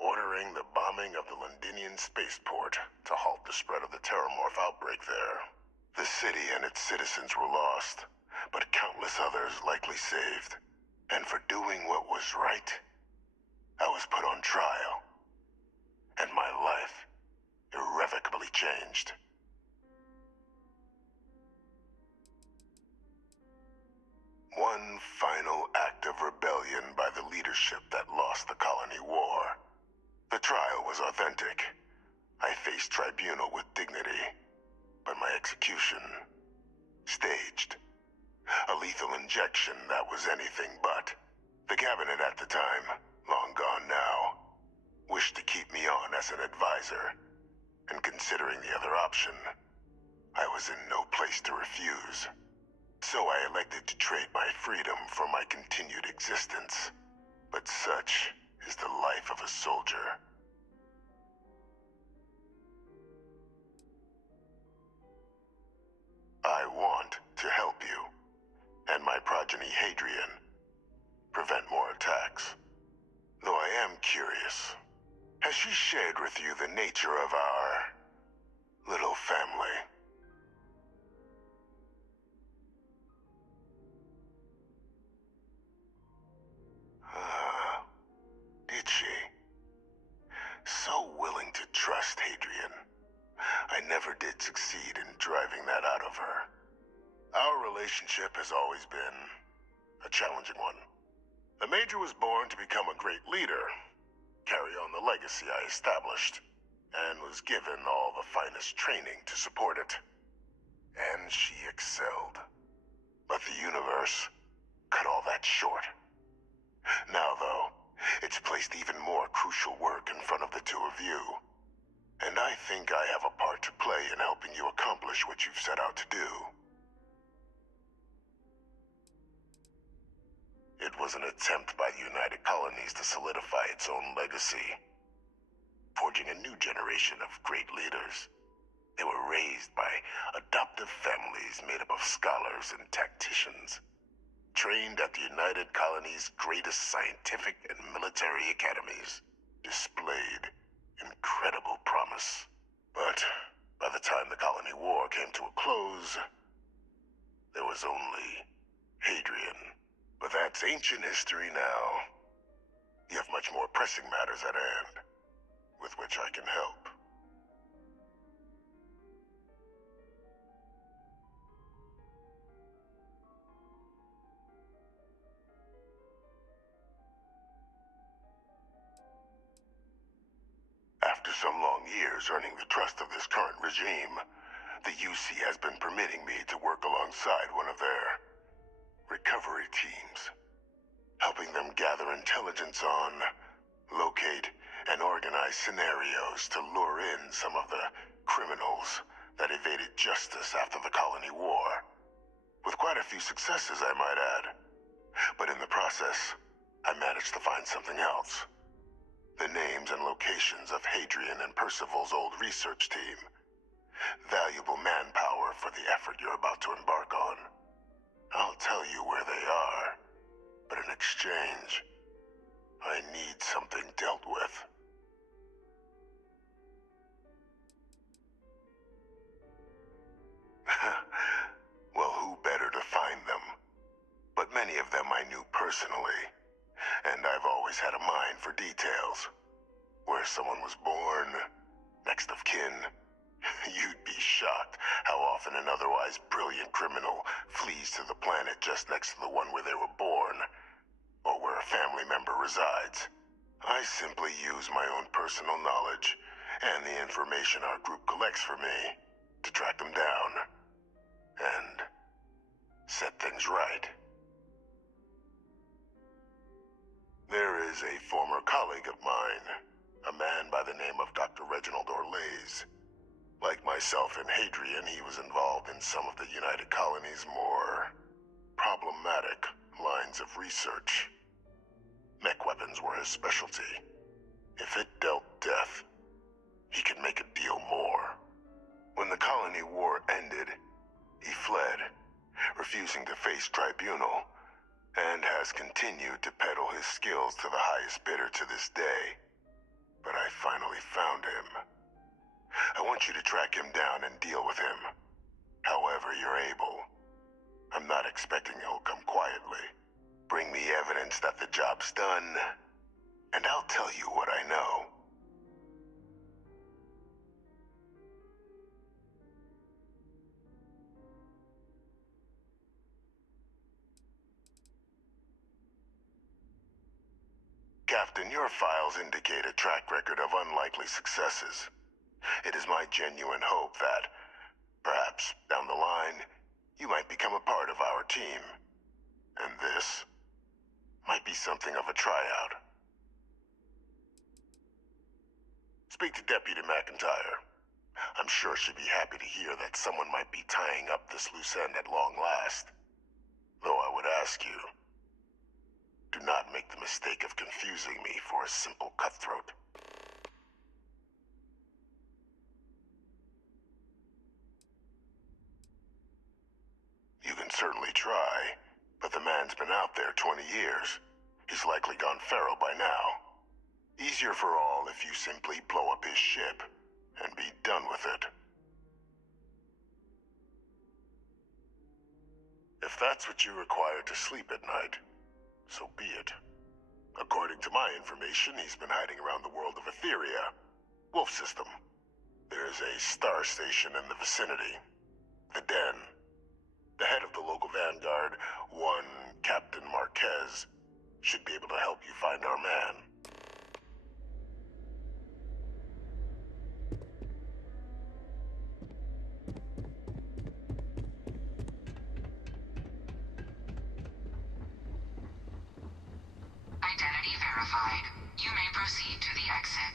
ordering the bombing of the Londinian spaceport to halt the spread of the Terramorph outbreak there. The city and its citizens were lost, but countless others likely saved. And for doing what was right, I was put on trial. And my life irrevocably changed. One final act of rebellion by the leadership that lost the colony war. The trial was authentic. I faced tribunal with dignity, but my execution, staged. A lethal injection that was anything but. The cabinet at the time, long gone now, wished to keep me on as an advisor, and considering the other option, I was in no place to refuse. So I elected to trade my freedom for my continued existence. But such is the life of a soldier. I want to help you, and my progeny Hadrian, prevent more attacks. Though I am curious, has she shared with you the nature of our little family? Did she? So willing to trust Hadrian. I never did succeed in driving that out of her. Our relationship has always been a challenging one. The Major was born to become a great leader, carry on the legacy I established, and was given all the finest training to support it. And she excelled. But the universe cut all that short. Now, though, it's placed even more crucial work in front of the two of you. And I think I have a part to play in helping you accomplish what you've set out to do. It was an attempt by the United Colonies to solidify its own legacy, forging a new generation of great leaders. They were raised by adoptive families made up of scholars and tacticians, trained at the United Colonies' greatest scientific and military academies, displayed incredible promise. But by the time the colony war came to a close, there was only Hadrian. But that's ancient history now. You have much more pressing matters at hand, with which I can help. After some long years earning the trust of this current regime, the UC has been permitting me to work alongside one of their recovery teams, helping them gather intelligence on, locate, and organize scenarios to lure in some of the criminals that evaded justice after the colony war. With quite a few successes, I might add. But in the process, I managed to find something else. The names and locations of Hadrian and Percival's old research team. Valuable manpower for the effort you're about to embark on. I'll tell you where they are, but in exchange, I need something dealt with. Well, who better to find them? But many of them I knew personally, and I've always had a mind for details. Where someone was born, next of kin. You'd be shocked how often an otherwise brilliant criminal flees to the planet just next to the one where they were born, or where a family member resides. I simply use my own personal knowledge and the information our group collects for me to track them down and set things right. There is a former colleague of mine, a man by the name of Dr. Reginald Orlaise. Like myself and Hadrian, he was involved in some of the United Colonies' more problematic lines of research. Mech weapons were his specialty. If it dealt death, he could make a deal more. When the colony war ended, he fled, refusing to face tribunal, and has continued to peddle his skills to the highest bidder to this day. But I finally found him. I want you to track him down and deal with him. However you're able. I'm not expecting he'll come quietly. Bring me evidence that the job's done, and I'll tell you what I know. Captain, your files indicate a track record of unlikely successes. It is my genuine hope that, perhaps down the line, you might become a part of our team. And this might be something of a tryout. Speak to Deputy McIntyre. I'm sure she'd be happy to hear that someone might be tying up this loose end at long last. Though I would ask you, do not make the mistake of confusing me for a simple cutthroat. You can certainly try, but the man's been out there 20 years. He's likely gone feral by now. Easier for all if you simply blow up his ship and be done with it. If that's what you require to sleep at night, so be it. According to my information, he's been hiding around the world of Etheria, Wolf System. There's a star station in the vicinity, the Den. The head of the local vanguard, one Captain Marquez, should be able to help you find our man. Identity verified. You may proceed to the exit.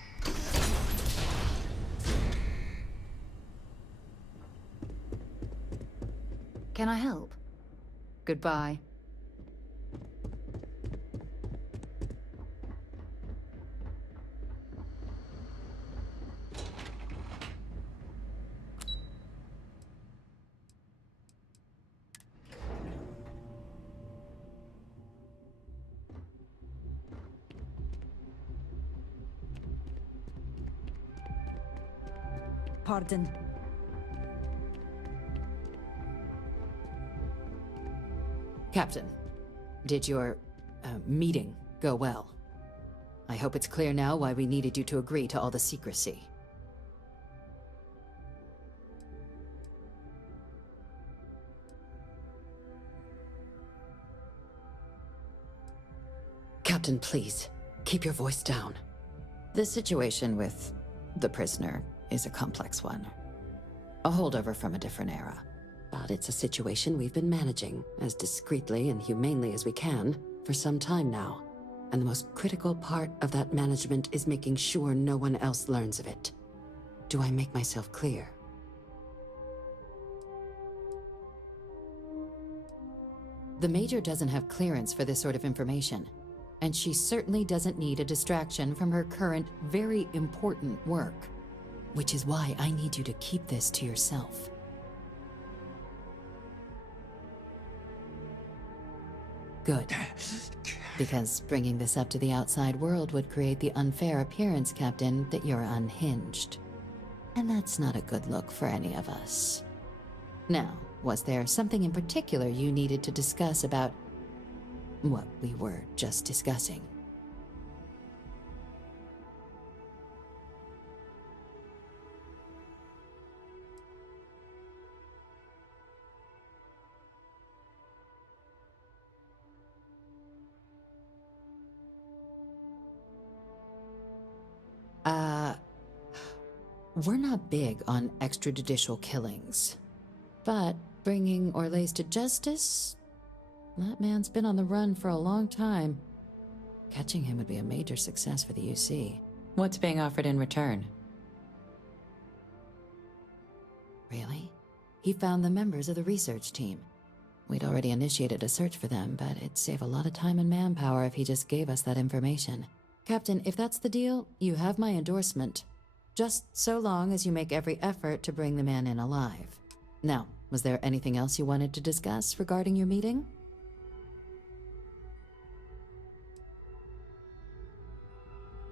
Can I help? Goodbye. Pardon. Captain, did your meeting go well? I hope it's clear now why we needed you to agree to all the secrecy. Captain, please, keep your voice down. The situation with the prisoner is a complex one. A holdover from a different era. But it's a situation we've been managing as discreetly and humanely as we can for some time now. And the most critical part of that management is making sure no one else learns of it. Do I make myself clear? The Major doesn't have clearance for this sort of information, and she certainly doesn't need a distraction from her current, very important work. Which is why I need you to keep this to yourself. Good. Because bringing this up to the outside world would create the unfair appearance, Captain, that you're unhinged. And that's not a good look for any of us. Now, was there something in particular you needed to discuss about what we were just discussing? We're not big on extrajudicial killings. But bringing Orlace to justice? That man's been on the run for a long time. Catching him would be a major success for the UC. What's being offered in return? Really? He found the members of the research team. We'd already initiated a search for them, but it'd save a lot of time and manpower if he just gave us that information. Captain, if that's the deal, you have my endorsement. Just so long as you make every effort to bring the man in alive. Now, was there anything else you wanted to discuss regarding your meeting?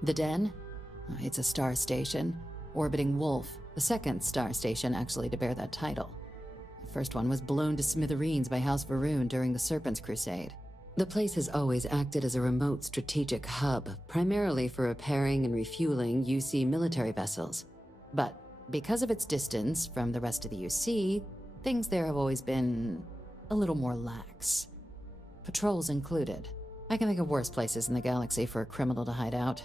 The Den? It's a star station. Orbiting Wolf, the second star station actually to bear that title. The first one was blown to smithereens by House Varun during the Serpent's Crusade. The place has always acted as a remote strategic hub, primarily for repairing and refueling UC military vessels. But because of its distance from the rest of the UC, things there have always been a little more lax. Patrols included. I can think of worse places in the galaxy for a criminal to hide out.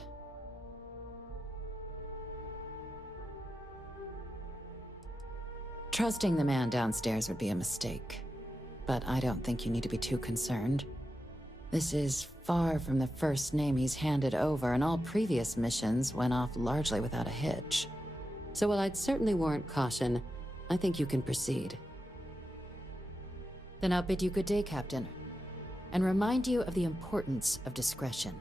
Trusting the man downstairs would be a mistake, but I don't think you need to be too concerned. This is far from the first name he's handed over, and all previous missions went off largely without a hitch. So while I'd certainly warrant caution, I think you can proceed. Then I'll bid you good day, Captain, and remind you of the importance of discretion.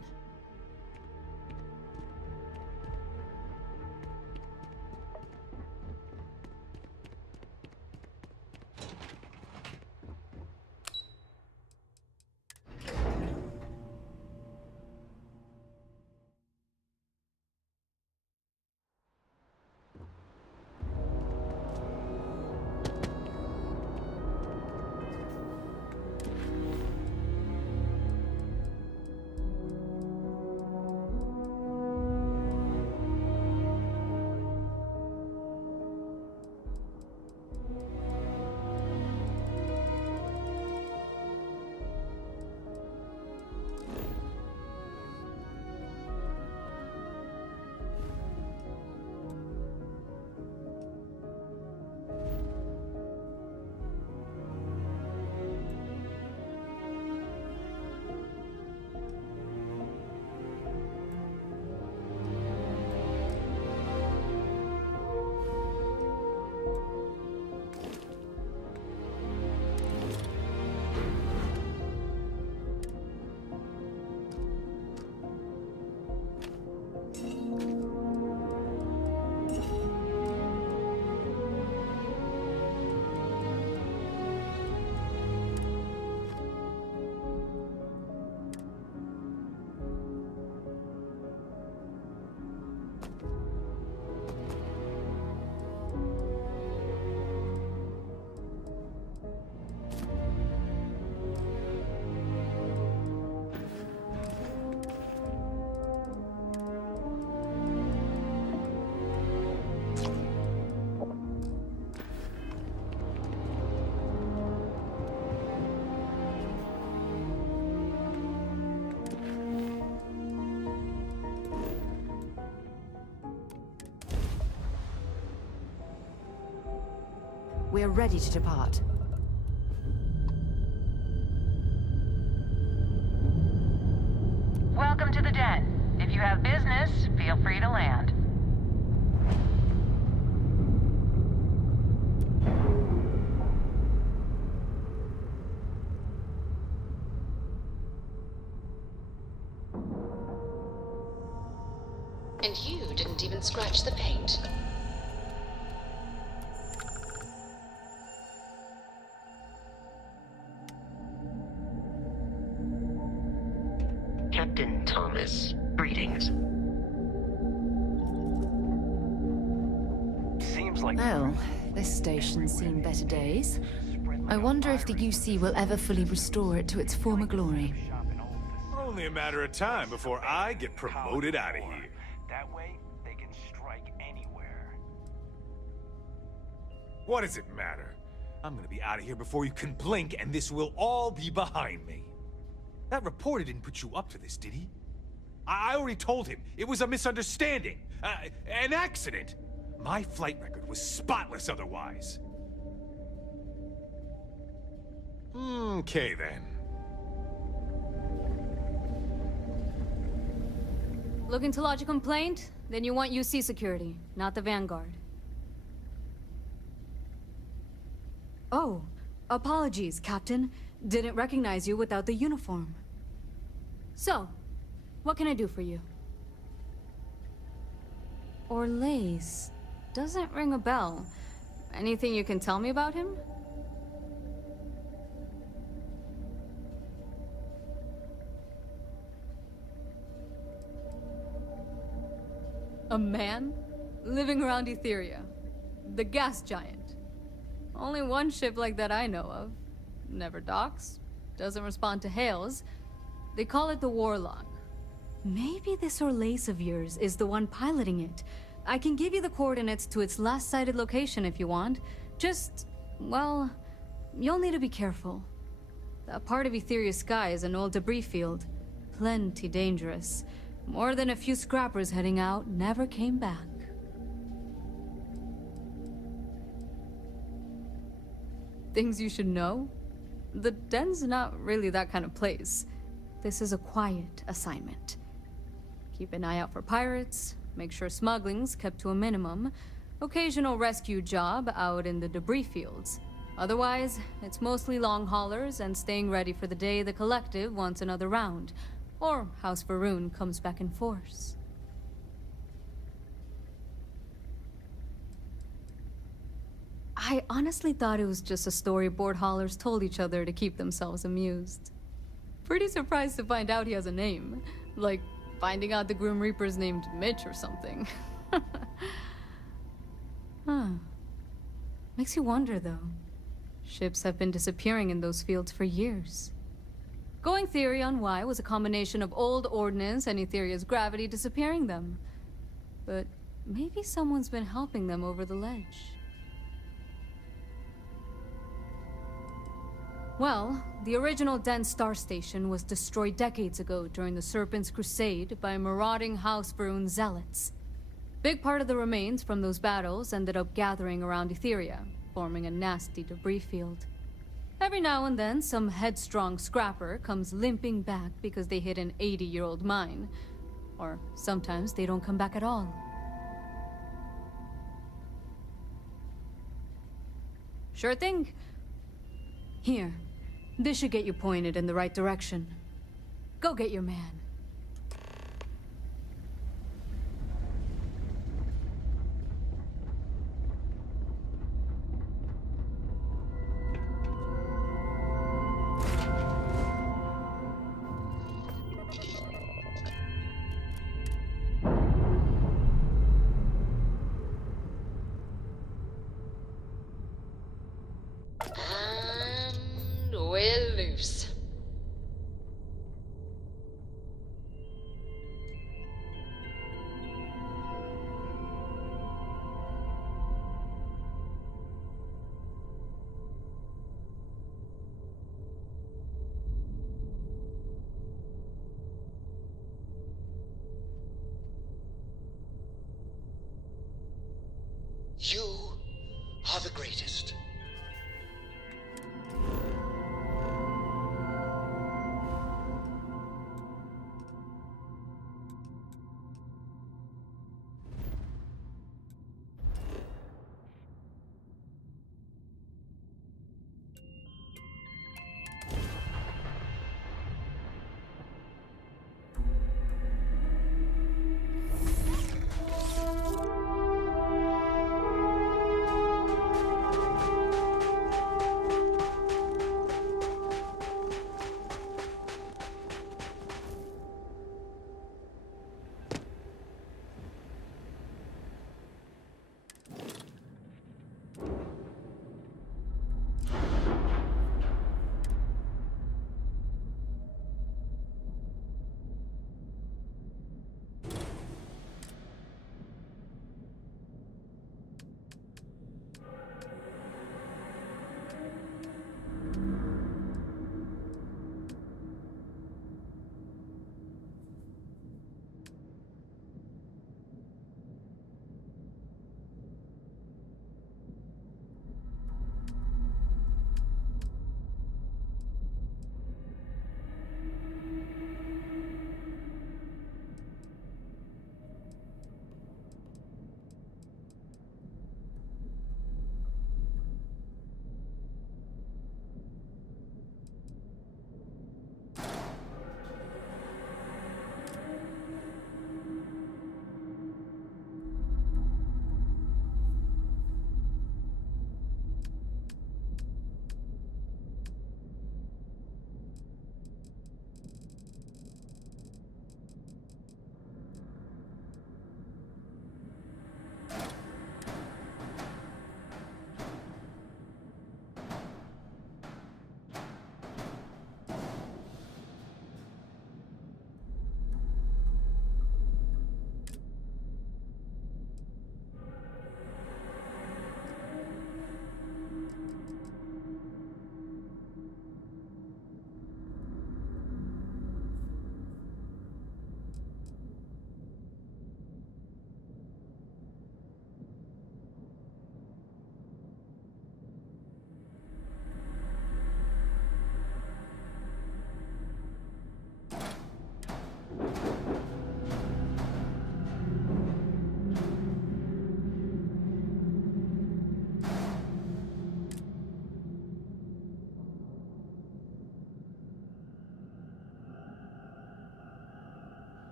We're ready to depart. Welcome to the Den. If you have business, feel free to land. And you didn't even scratch the paint. Captain Thomas, greetings. Seems like... Well, this station's seen better days. I wonder if the UC will ever fully restore it to its former glory. Only a matter of time before I get promoted out of here. That way, they can strike anywhere. What does it matter? I'm gonna be out of here before you can blink, and this will all be behind me. That reporter didn't put you up to this, did he? I already told him. It was a misunderstanding. An accident. My flight record was spotless otherwise. Okay, then. Looking to lodge a complaint? Then you want UC security, not the Vanguard. Oh, Apologies, Captain. Didn't recognize you without the uniform. So, what can I do for you? Orlace. Doesn't ring a bell. Anything you can tell me about him? A man? Living around Etheria. The gas giant. Only one ship like that I know of. Never docks. Doesn't respond to hails. They call it the Warlock. Maybe this Orlace of yours is the one piloting it. I can give you the coordinates to its last sighted location if you want. Just, well, you'll need to be careful. That part of Etheria's sky is an old debris field. Plenty dangerous. More than a few scrappers heading out never came back. Things you should know? The den's not really that kind of place. This is a quiet assignment. Keep an eye out for pirates, make sure smuggling's kept to a minimum, occasional rescue job out in the debris fields. Otherwise, it's mostly long haulers and staying ready for the day the Collective wants another round, or House Varun comes back in force. I honestly thought it was just a story board haulers told each other to keep themselves amused. Pretty surprised to find out he has a name. Like, finding out the Grim Reaper's named Mitch or something. Huh. Makes you wonder, though. Ships have been disappearing in those fields for years. Going theory on why was a combination of old ordnance and Etheria's gravity disappearing them. But maybe someone's been helping them over the ledge. Well, the original Den Star Station was destroyed decades ago during the Serpent's Crusade by marauding House Varun zealots. Big part of the remains from those battles ended up gathering around Etheria, forming a nasty debris field. Every now and then, some headstrong scrapper comes limping back because they hit an 80-year-old mine. Or sometimes they don't come back at all. Sure thing. Here. This should get you pointed in the right direction. Go get your man. We're loose. You are the greatest.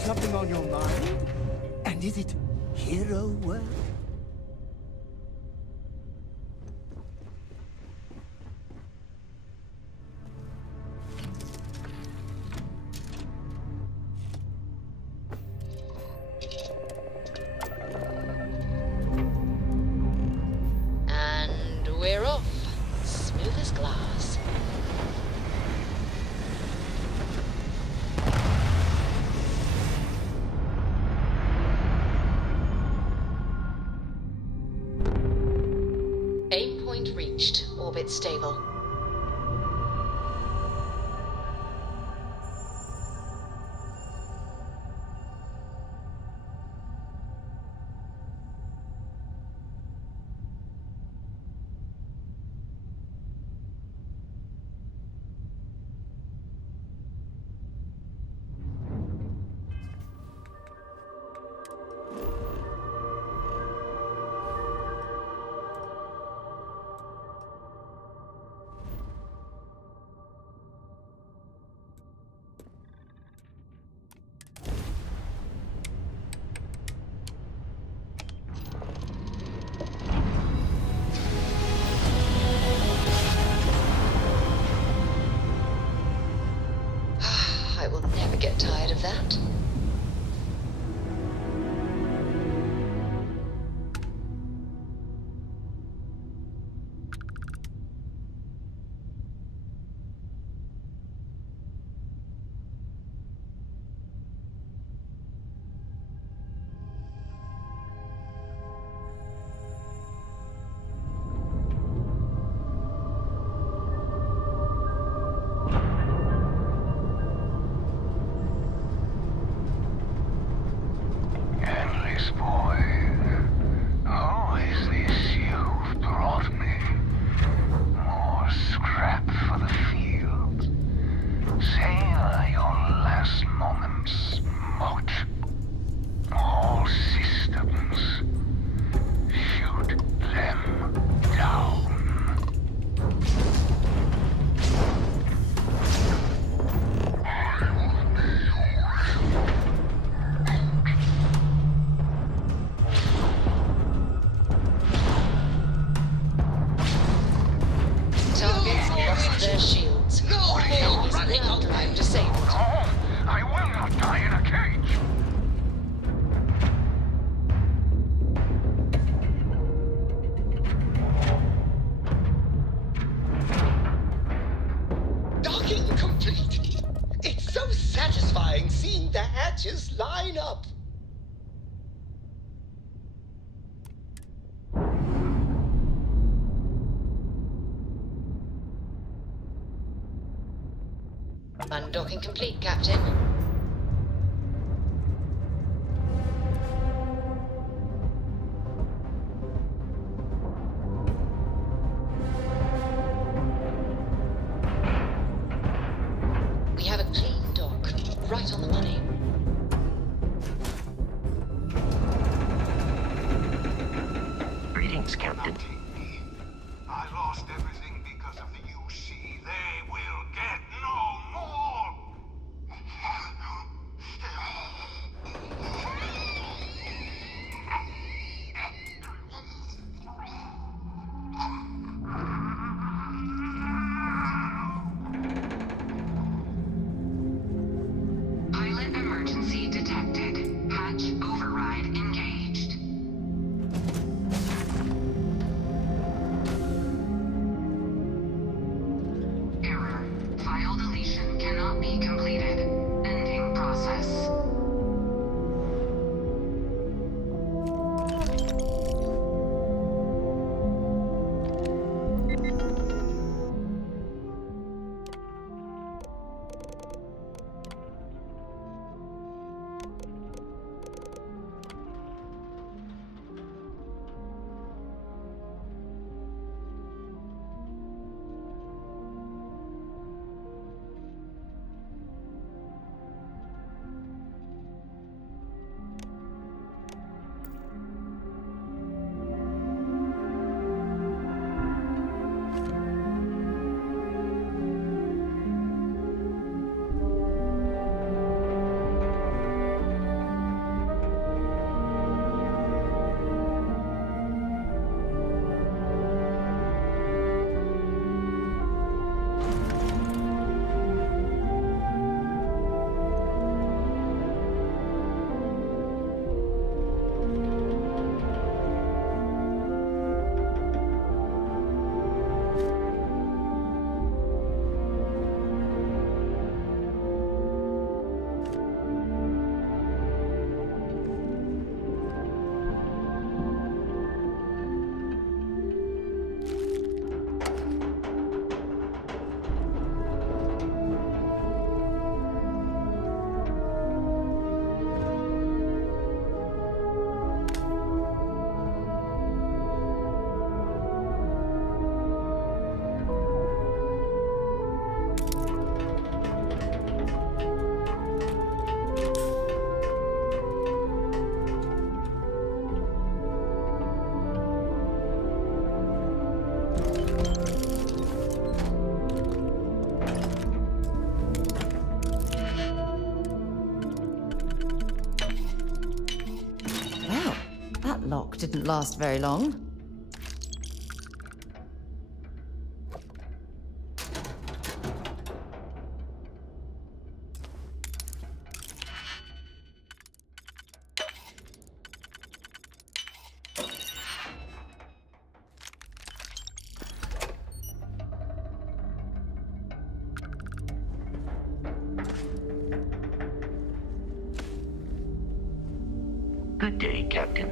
something on your mind? And is it hero work? And we're off. Smooth as glass. Aim point reached. Orbit stable. I will never get tired of that. Endless boy, who is this you've brought me? More scrap for the field. Savor your last moments, Moat. All systems. Shoot them down. Targets lost their shields. All is ground drive disabled. No, I will not die in a cage. Docking complete! It's so satisfying seeing the hatches line up. Undocking complete, Captain. We have a clean dock, right on the money. Greetings, Captain. I lost everything because of the UC. They will get no more! Pilot lock didn't last very long. Good day, Captain.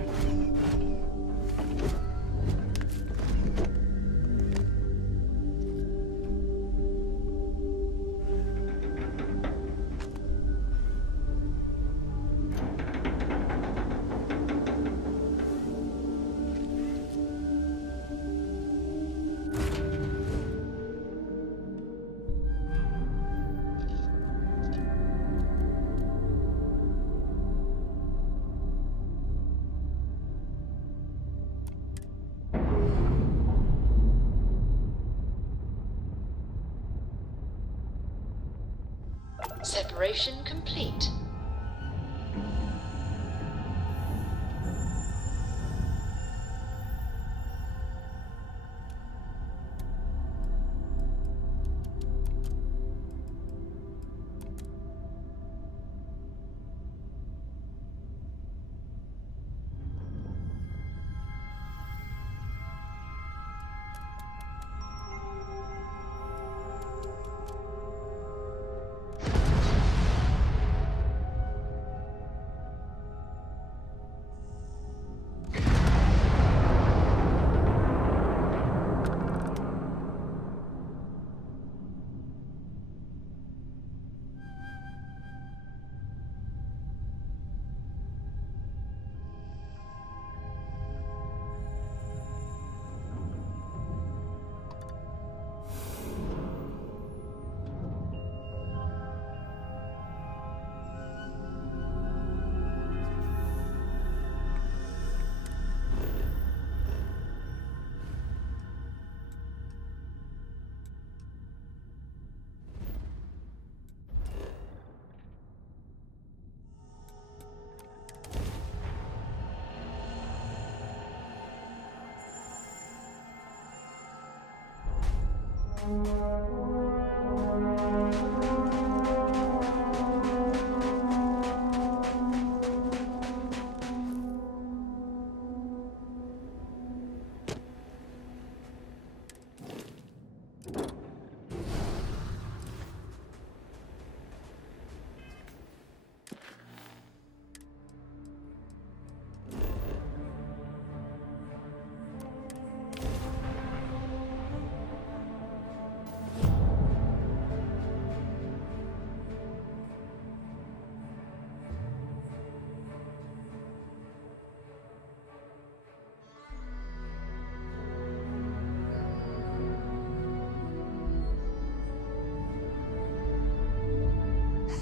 Separation complete.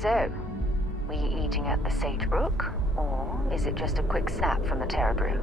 So, were you eating at the Sage Brook, or is it just a quick snap from the Terra Brew?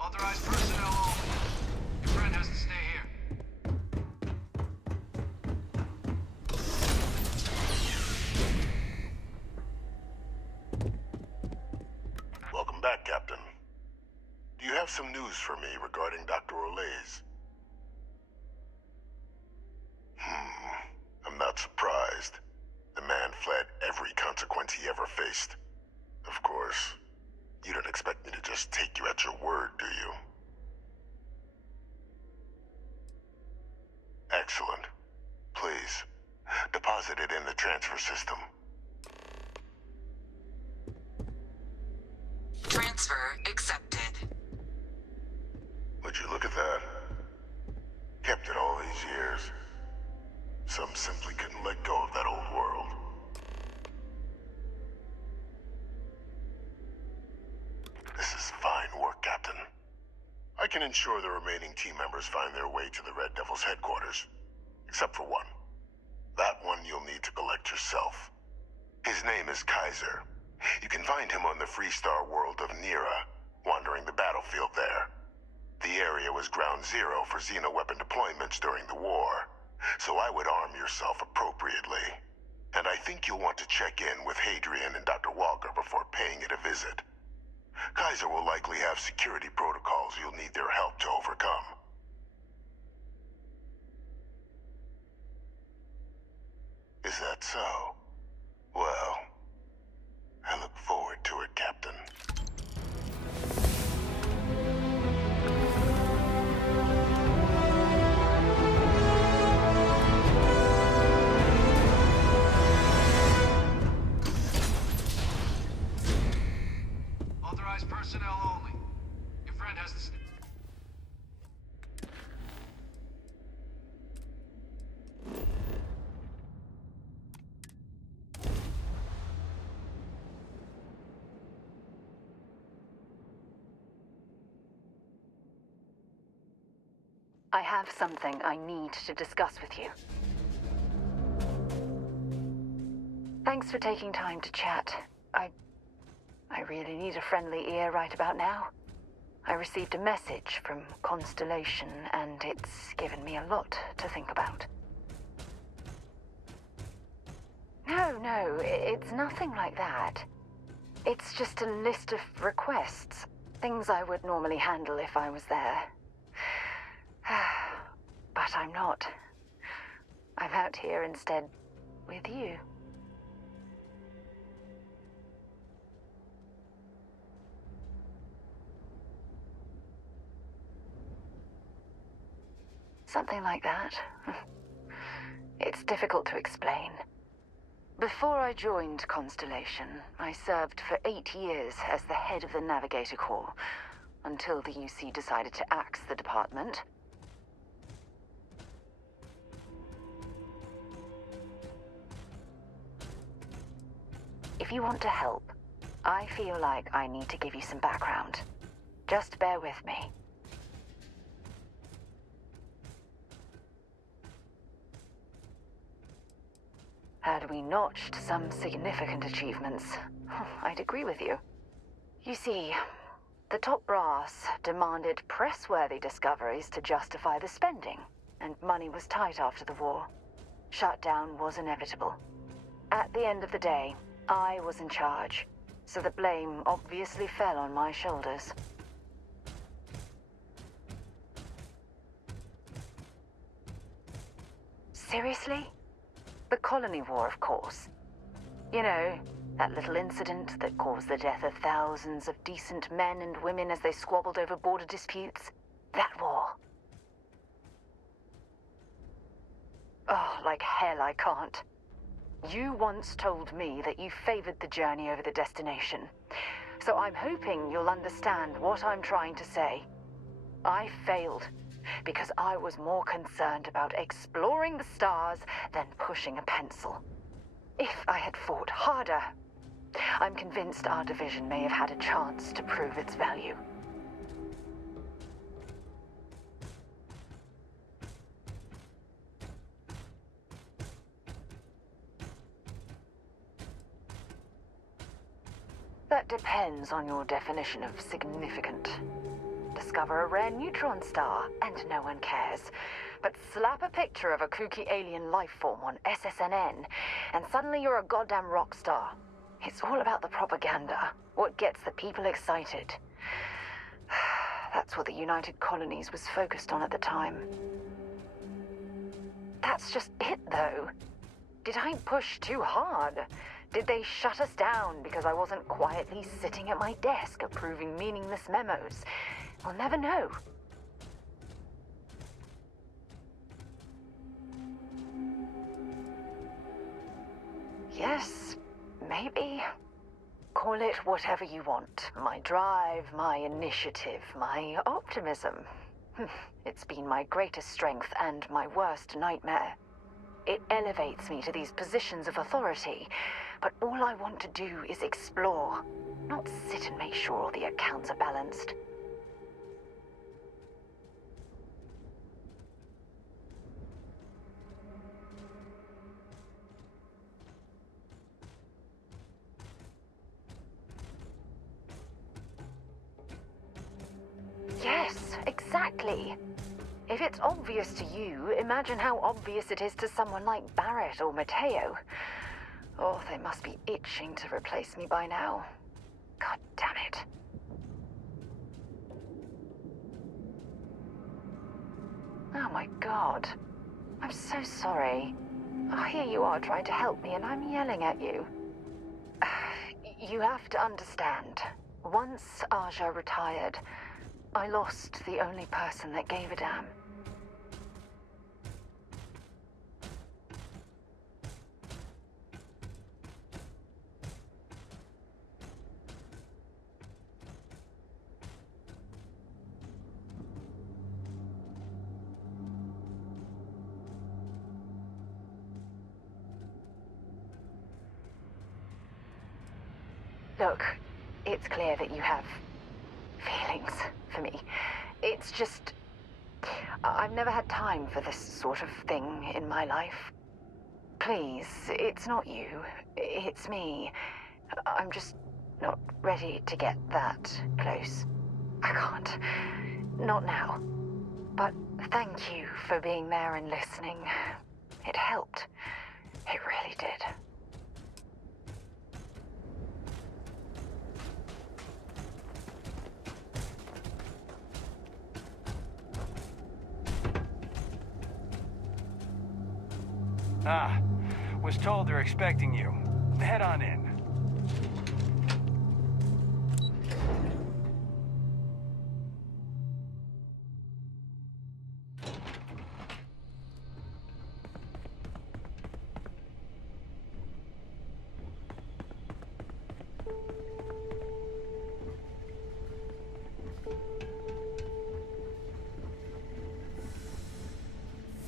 Authorized personnel only. Your friend has to stay here. Welcome back, Captain. Do you have some news for me regarding Dr. Olays? I'm not surprised. The man fled every consequence he ever faced. Of course, you don't expect me to just take you at your word, do you? Excellent. Please, deposit it in the transfer system. Transfer accepted. Would you look at that? Kept it all these years. Some simply couldn't let go of that old world. This is fine work, Captain. I can ensure the remaining team members find their way to the Red Devil's headquarters. Except for one. That one you'll need to collect yourself. His name is Kaiser. You can find him on the Freestar world of Nira, wandering the battlefield there. The area was ground zero for xeno-weapon deployments during the war, so I would arm yourself appropriately. And I think you'll want to check in with Hadrian and Dr. Walker before paying it a visit. Kaiser will likely have security protocols you'll need their help to overcome. Is that so? Well, I look forward to it, Captain. Authorized personnel only. Your friend has the... I have something I need to discuss with you. Thanks for taking time to chat. I really need a friendly ear right about now. I received a message from Constellation, and it's given me a lot to think about. No, it's nothing like that. It's just a list of requests. Things I would normally handle if I was there. But I'm not. I'm out here instead with you. Something like that. It's difficult to explain. Before I joined Constellation, I served for 8 years as the head of the Navigator Corps, until the UC decided to axe the department. If you want to help, I feel like I need to give you some background. Just bear with me. Had we notched some significant achievements, I'd agree with you. You see, the top brass demanded press-worthy discoveries to justify the spending, and money was tight after the war. Shutdown was inevitable. At the end of the day, I was in charge, so the blame obviously fell on my shoulders. Seriously? The Colony War, of course. You know, that little incident that caused the death of thousands of decent men and women as they squabbled over border disputes. That war. Oh, like hell I can't. You once told me that you favored the journey over the destination. So I'm hoping you'll understand what I'm trying to say. I failed because I was more concerned about exploring the stars than pushing a pencil. If I had fought harder, I'm convinced our division may have had a chance to prove its value. That depends on your definition of significant. Discover a rare neutron star, and no one cares. But slap a picture of a kooky alien life form on SSNN, and suddenly you're a goddamn rock star. It's all about the propaganda, what gets the people excited. That's what the United Colonies was focused on at the time. That's just it, though. Did I push too hard? Did they shut us down because I wasn't quietly sitting at my desk approving meaningless memos? We'll never know. Call it whatever you want. My drive, my initiative, my optimism. It's been my greatest strength and my worst nightmare. It elevates me to these positions of authority, but all I want to do is explore, not sit and make sure all the accounts are balanced. Yes, exactly. If it's obvious to you, imagine how obvious it is to someone like Barrett or Mateo. Oh, they must be itching to replace me by now. God damn it. Oh my god. I'm so sorry. Oh, here you are trying to help me and I'm yelling at you. You have to understand. Once Aja retired, I lost the only person that gave a damn. Look, it's clear that you have feelings for me. It's just... I've never had time for this sort of thing in my life. Please, it's not you. It's me. I'm just not ready to get that close. I can't. Not now. But thank you for being there and listening. It helped. It really did. Ah, was told they're expecting you. Head on in.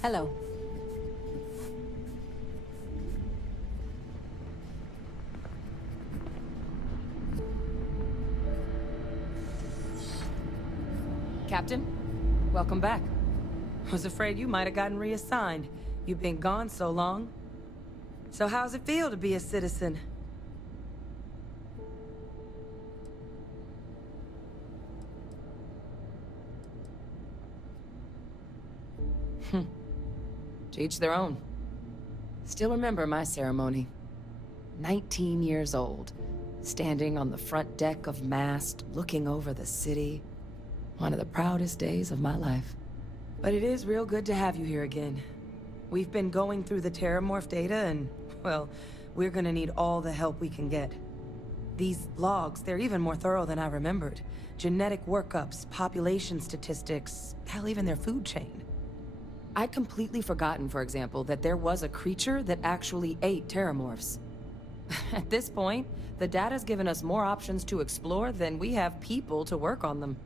Hello. Captain, welcome back. Was afraid you might have gotten reassigned. You've been gone so long. So how's it feel to be a citizen? To each their own. Still remember my ceremony. 19 years old, standing on the front deck of Mast, looking over the city. One of the proudest days of my life. But it is real good to have you here again. We've been going through the Terramorph data and, well, we're gonna need all the help we can get. These logs, they're even more thorough than I remembered. Genetic workups, population statistics, hell, even their food chain. I'd completely forgotten, for example, that there was a creature that actually ate Terramorphs. At this point, the data's given us more options to explore than we have people to work on them.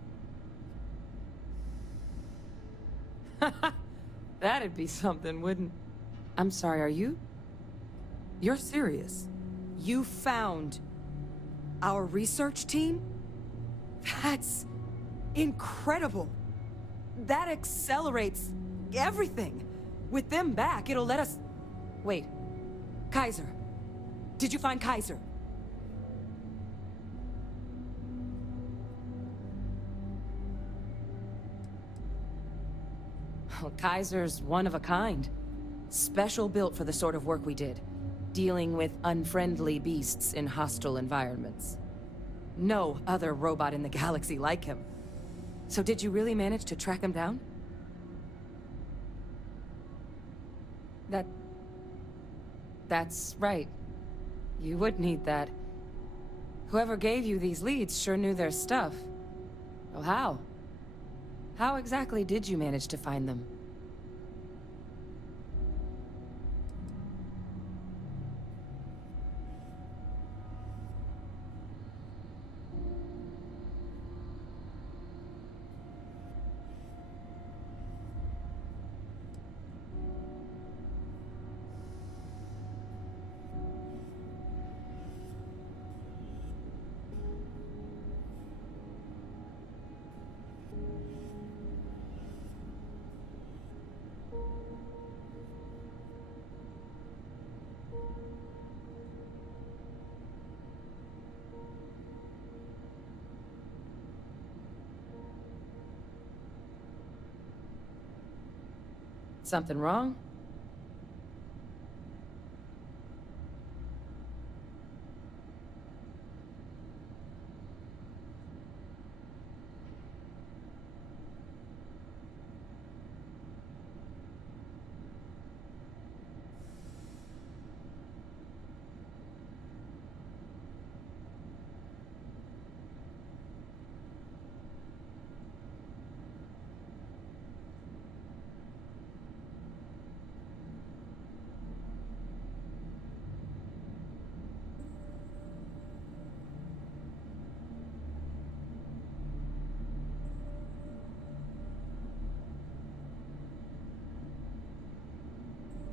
That'd be something, wouldn't... I'm sorry, are you? You're serious? You found our research team? That's incredible. That accelerates everything. With them back, it'll let us... Wait. Kaiser. Did you find Kaiser? Well, Kaiser's one of a kind. Special built for the sort of work we did. Dealing with unfriendly beasts in hostile environments. No other robot in the galaxy like him. So did you really manage to track him down? That's right. You would need that. Whoever gave you these leads sure knew their stuff. Well, how? How exactly did you manage to find them? Something wrong?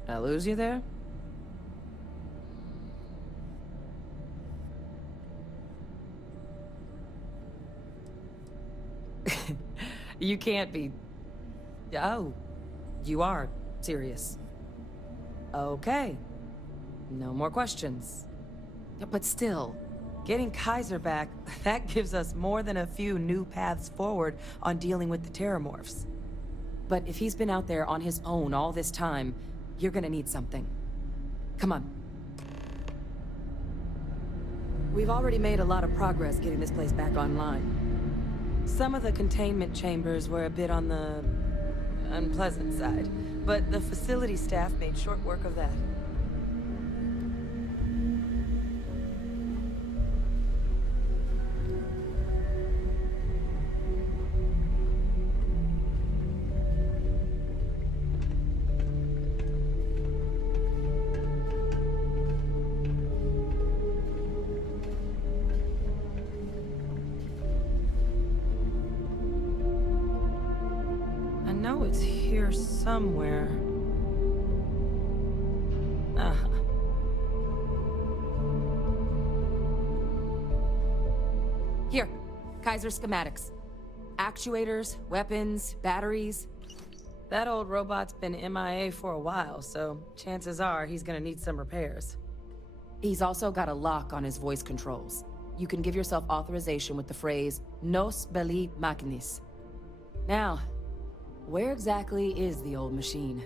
I lose you there? You can't be... Oh, you are serious. Okay. No more questions. But still, getting Kaiser back, that gives us more than a few new paths forward on dealing with the Terramorphs. But if he's been out there on his own all this time, you're gonna need something. Come on. We've already made a lot of progress getting this place back online. Some of the containment chambers were a bit on the unpleasant side, but the facility staff made short work of that. It's here somewhere. Uh-huh. Here, Kaiser schematics. Actuators, weapons, batteries. That old robot's been MIA for a while, so chances are he's gonna need some repairs. He's also got a lock on his voice controls. You can give yourself authorization with the phrase, Nos belli machinis. Now, where exactly is the old machine?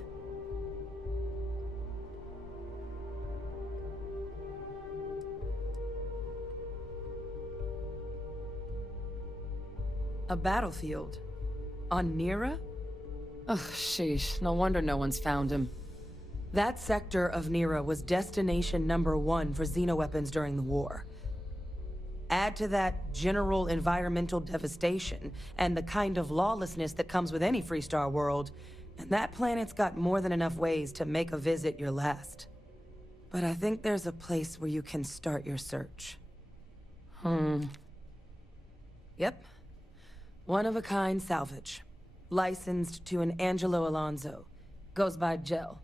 A battlefield? On Nira? Ugh, sheesh. No wonder no one's found him. That sector of Nira was destination #1 for xenoweapons during the war. Add to that general environmental devastation and the kind of lawlessness that comes with any Freestar world, and that planet's got more than enough ways to make a visit your last. But I think there's a place where you can start your search. Yep. One-of-a-kind salvage. Licensed to an Angelo Alonso. Goes by Gel.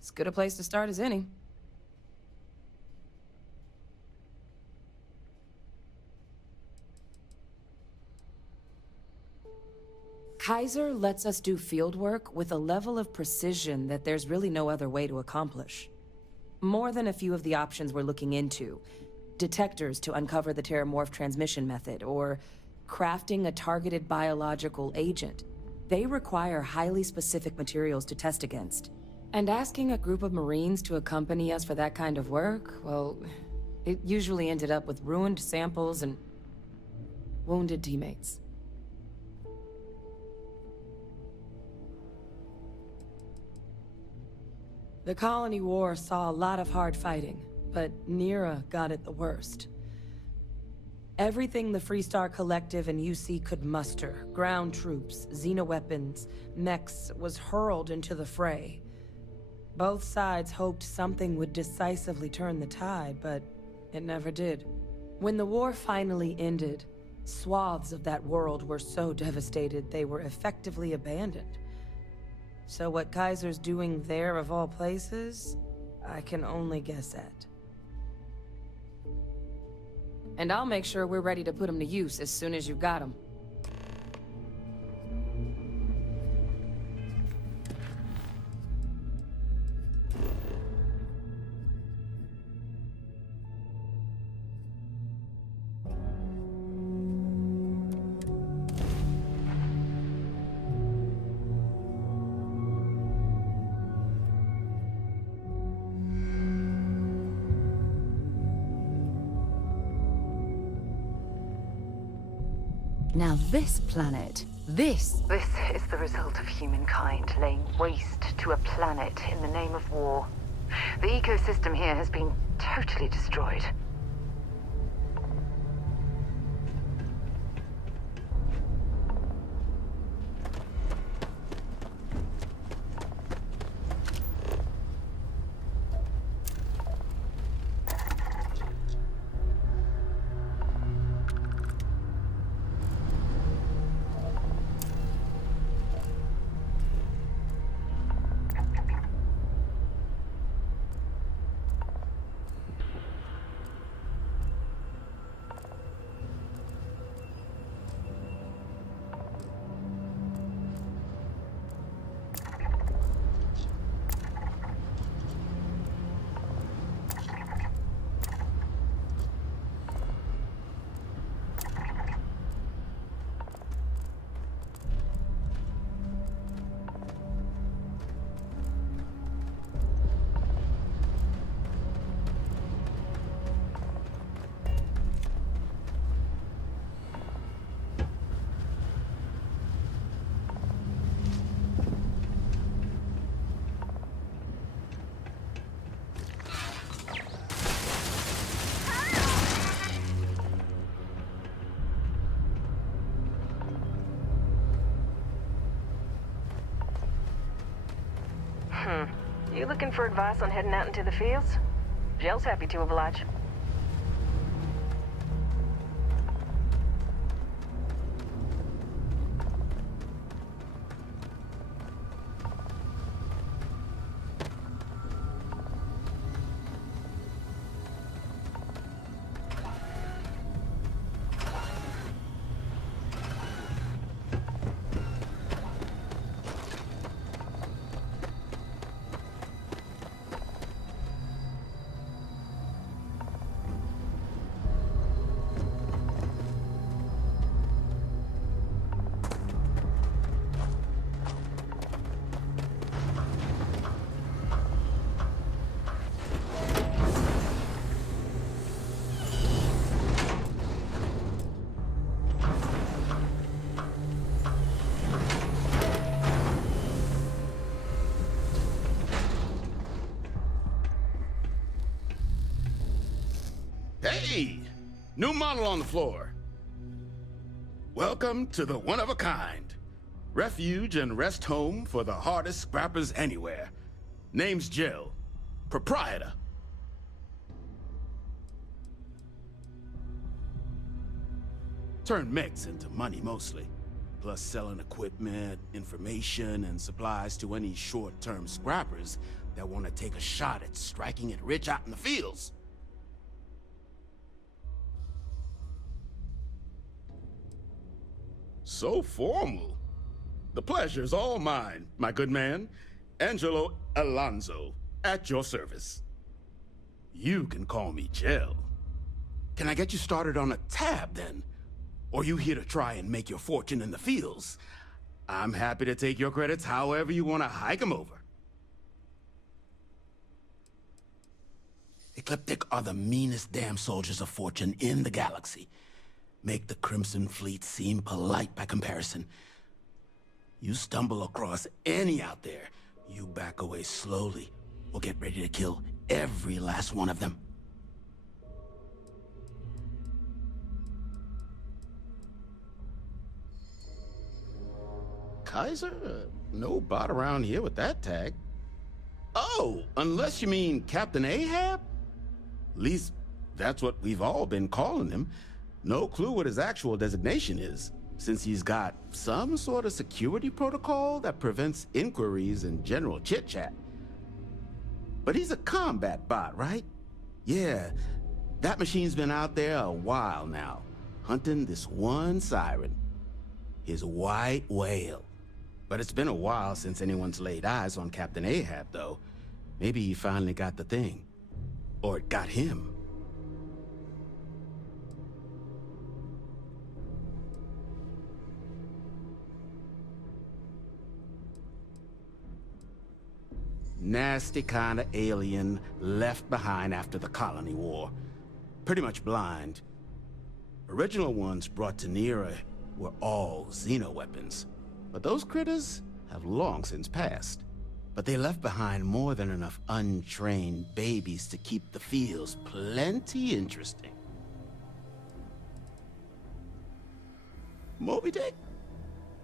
As good a place to start as any. Kaiser lets us do field work with a level of precision that there's really no other way to accomplish. More than a few of the options we're looking into. Detectors to uncover the Terramorph transmission method, or crafting a targeted biological agent. They require highly specific materials to test against. And asking a group of Marines to accompany us for that kind of work, well, it usually ended up with ruined samples and wounded teammates. The Colony War saw a lot of hard fighting, but Nira got it the worst. Everything the Freestar Collective and UC could muster, ground troops, xenoweapons, mechs, was hurled into the fray. Both sides hoped something would decisively turn the tide, but it never did. When the war finally ended, swaths of that world were so devastated they were effectively abandoned. So what Kaiser's doing there of all places, I can only guess at. And I'll make sure we're ready to put him to use as soon as you've got him. Now this planet, this is the result of humankind laying waste to a planet in the name of war. The ecosystem here has been totally destroyed. You looking for advice on heading out into the fields? Jill's happy to oblige. Hey! New model on the floor. Welcome to the one-of-a-kind. Refuge and rest home for the hardest scrappers anywhere. Name's Jill. Proprietor. Turn mechs into money mostly. Plus selling equipment, information, and supplies to any short-term scrappers that want to take a shot at striking it rich out in the fields. So formal. The pleasure's all mine, my good man. Angelo Alonso, at your service. You can call me Jill. Can I get you started on a tab, then? Or you here to try and make your fortune in the fields? I'm happy to take your credits however you want to hike them over. Ecliptic are the meanest damn soldiers of fortune in the galaxy. Make the Crimson Fleet seem polite by comparison. You stumble across any out there, you back away slowly, or get ready to kill every last one of them. Kaiser? No bot around here with that tag. Oh, unless you mean Captain Ahab? At least, that's what we've all been calling him. No clue what his actual designation is, since he's got some sort of security protocol that prevents inquiries and general chit-chat. But he's a combat bot, right? Yeah, that machine's been out there a while now, hunting this one siren. His white whale. But it's been a while since anyone's laid eyes on Captain Ahab, though. Maybe he finally got the thing. Or it got him. Nasty kind of alien left behind after the Colony War. Pretty much blind. Original ones brought to near a were all xeno-weapons. But those critters have long since passed. But they left behind more than enough untrained babies to keep the fields plenty interesting. Moby Dick?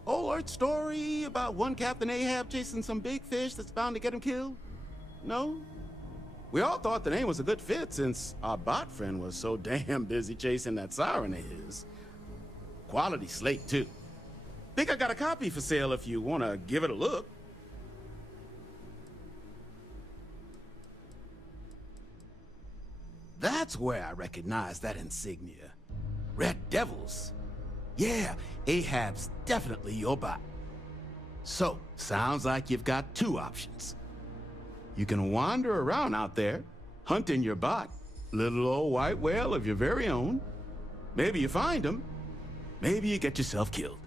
Old Earth story about one Captain Ahab chasing some big fish that's bound to get him killed? No? We all thought the name was a good fit since our bot friend was so damn busy chasing that siren of his. Quality slate, too. Think I got a copy for sale if you want to give it a look. That's where I recognize that insignia. Red Devils. Yeah, Ahab's definitely your bot. So, sounds like you've got two options. You can wander around out there, hunting your bot, little old white whale of your very own. Maybe you find him, maybe you get yourself killed.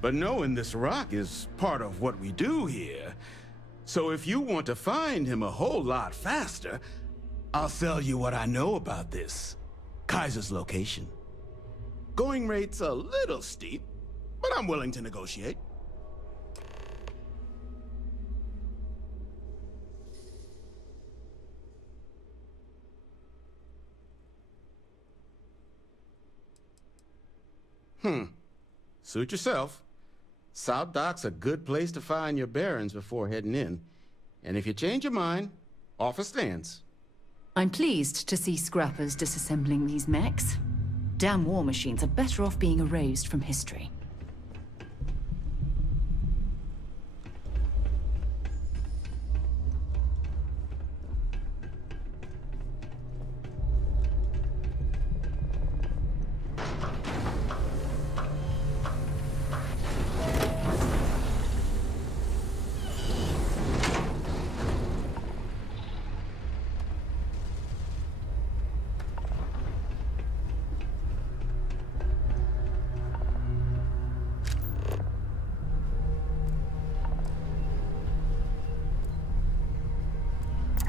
But knowing this rock is part of what we do here. So if you want to find him a whole lot faster, I'll sell you what I know about this. Kaiser's location. Going rate's a little steep, but I'm willing to negotiate. Suit yourself. South Dock's a good place to find your bearings before heading in. And if you change your mind, offer stands. I'm pleased to see scrappers disassembling these mechs. Damn war machines are better off being erased from history.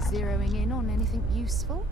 Zeroing in on anything useful?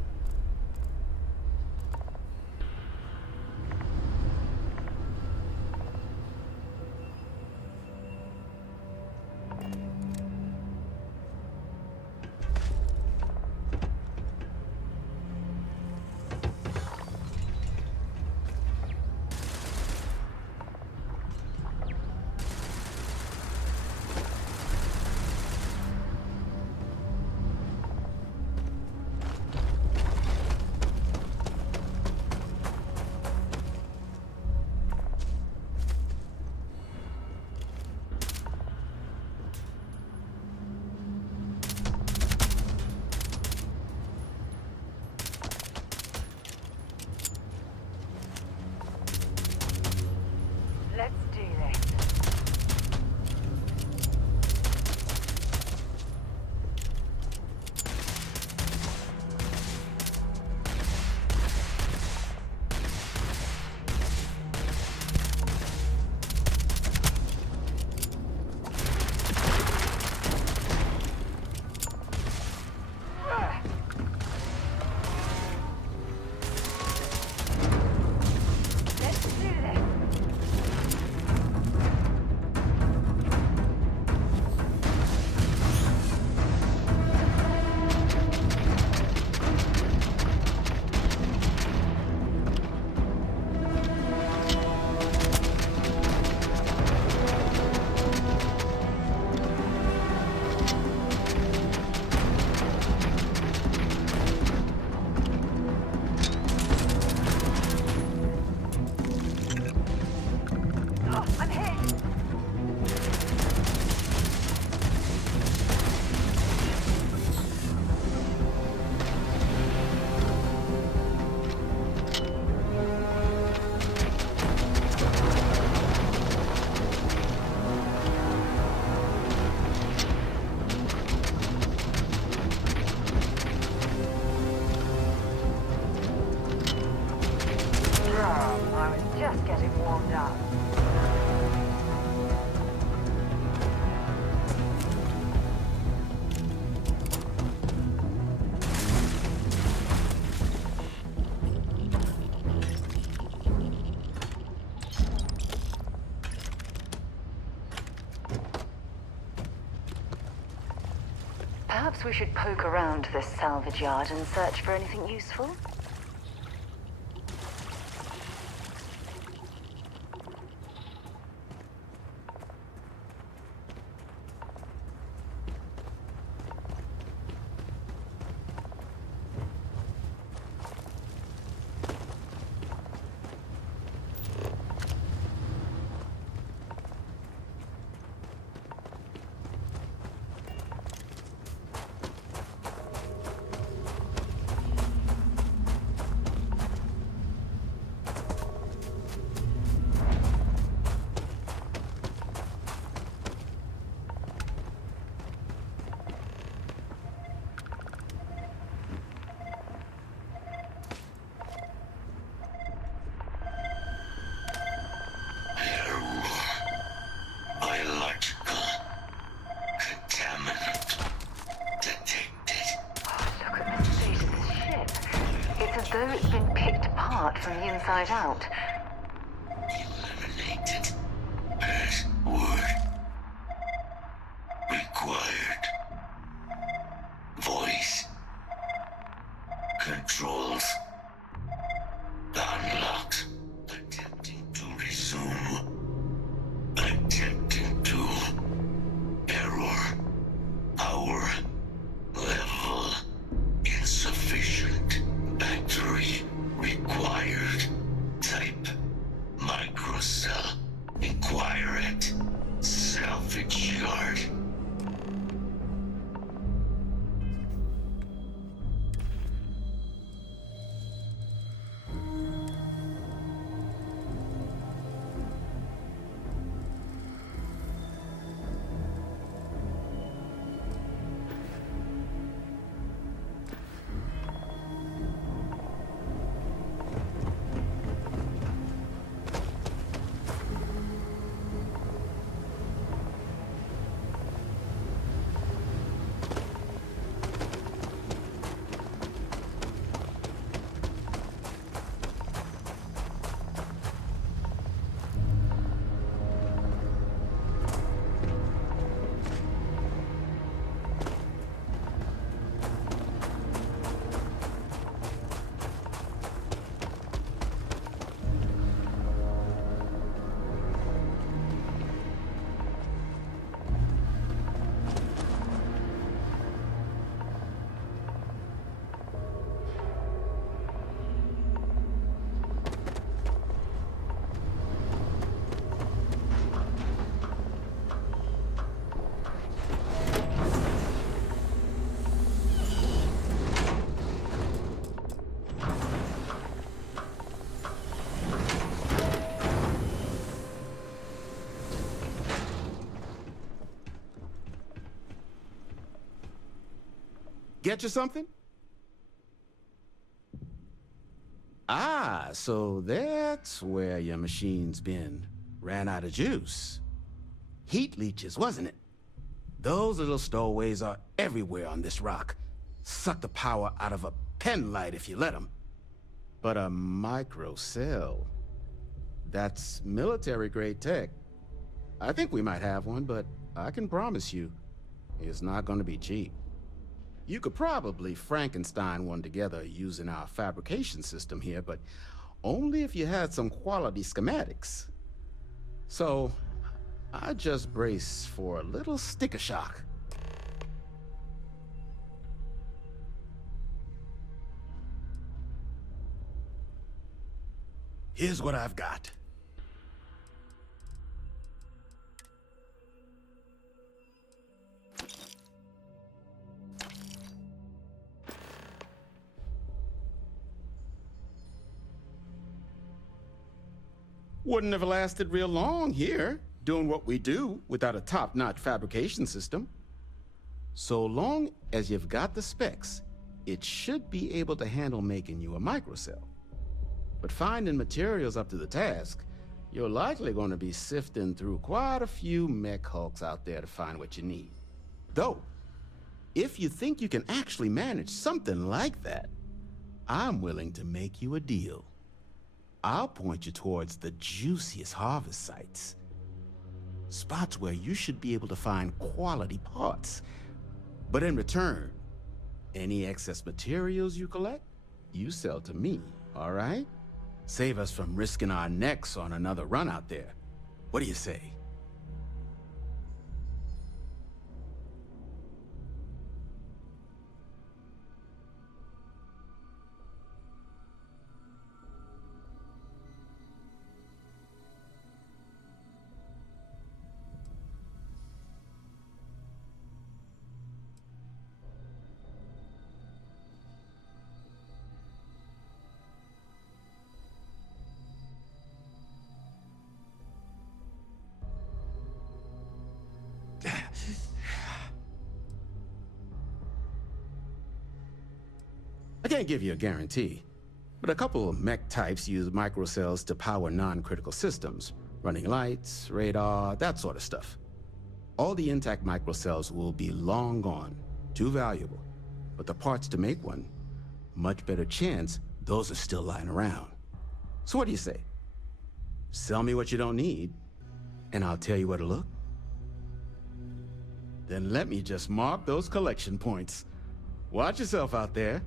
Let's do this. Let's do this. Oh, I'm hit. Oh, I was just getting warmed up. Perhaps we should poke around this salvage yard and search for anything useful? Biological contaminant detected. Look at the state of this ship. It's as though it's been picked apart from the inside out. Eliminated. Password. Required. Voice. Controls. Unlocked. Attempting to resume. Attempting to. Error. Power. Level. Insufficient. Battery. Required. Type. Microcell. Inquire at. Salvage yard. Get you something? Ah, so that's where your machine's been. Ran out of juice. Heat leeches, wasn't it? Those little stowaways are everywhere on this rock. Suck the power out of a pen light if you let them. But a microcell, that's military-grade tech. I think we might have one, but I can promise you, it's not going to be cheap. You could probably Frankenstein one together using our fabrication system here, but only if you had some quality schematics. So, I just brace for a little sticker shock. Here's what I've got. Wouldn't have lasted real long here, doing what we do without a top-notch fabrication system. So long as you've got the specs, it should be able to handle making you a microcell. But finding materials up to the task, you're likely going to be sifting through quite a few mech hulks out there to find what you need. Though, if you think you can actually manage something like that, I'm willing to make you a deal. I'll point you towards the juiciest harvest sites. Spots where you should be able to find quality parts But in return, any excess materials you collect, you sell to me, all right? Save us from risking our necks on another run out there. What do you say? I can't give you a guarantee, but a couple of mech types use microcells to power non-critical systems, running lights, radar, that sort of stuff. All the intact microcells will be long gone, too valuable. But the parts to make one, much better chance those are still lying around. So what do you say? Sell me what you don't need, and I'll tell you where to look? Then let me just mark those collection points. Watch yourself out there.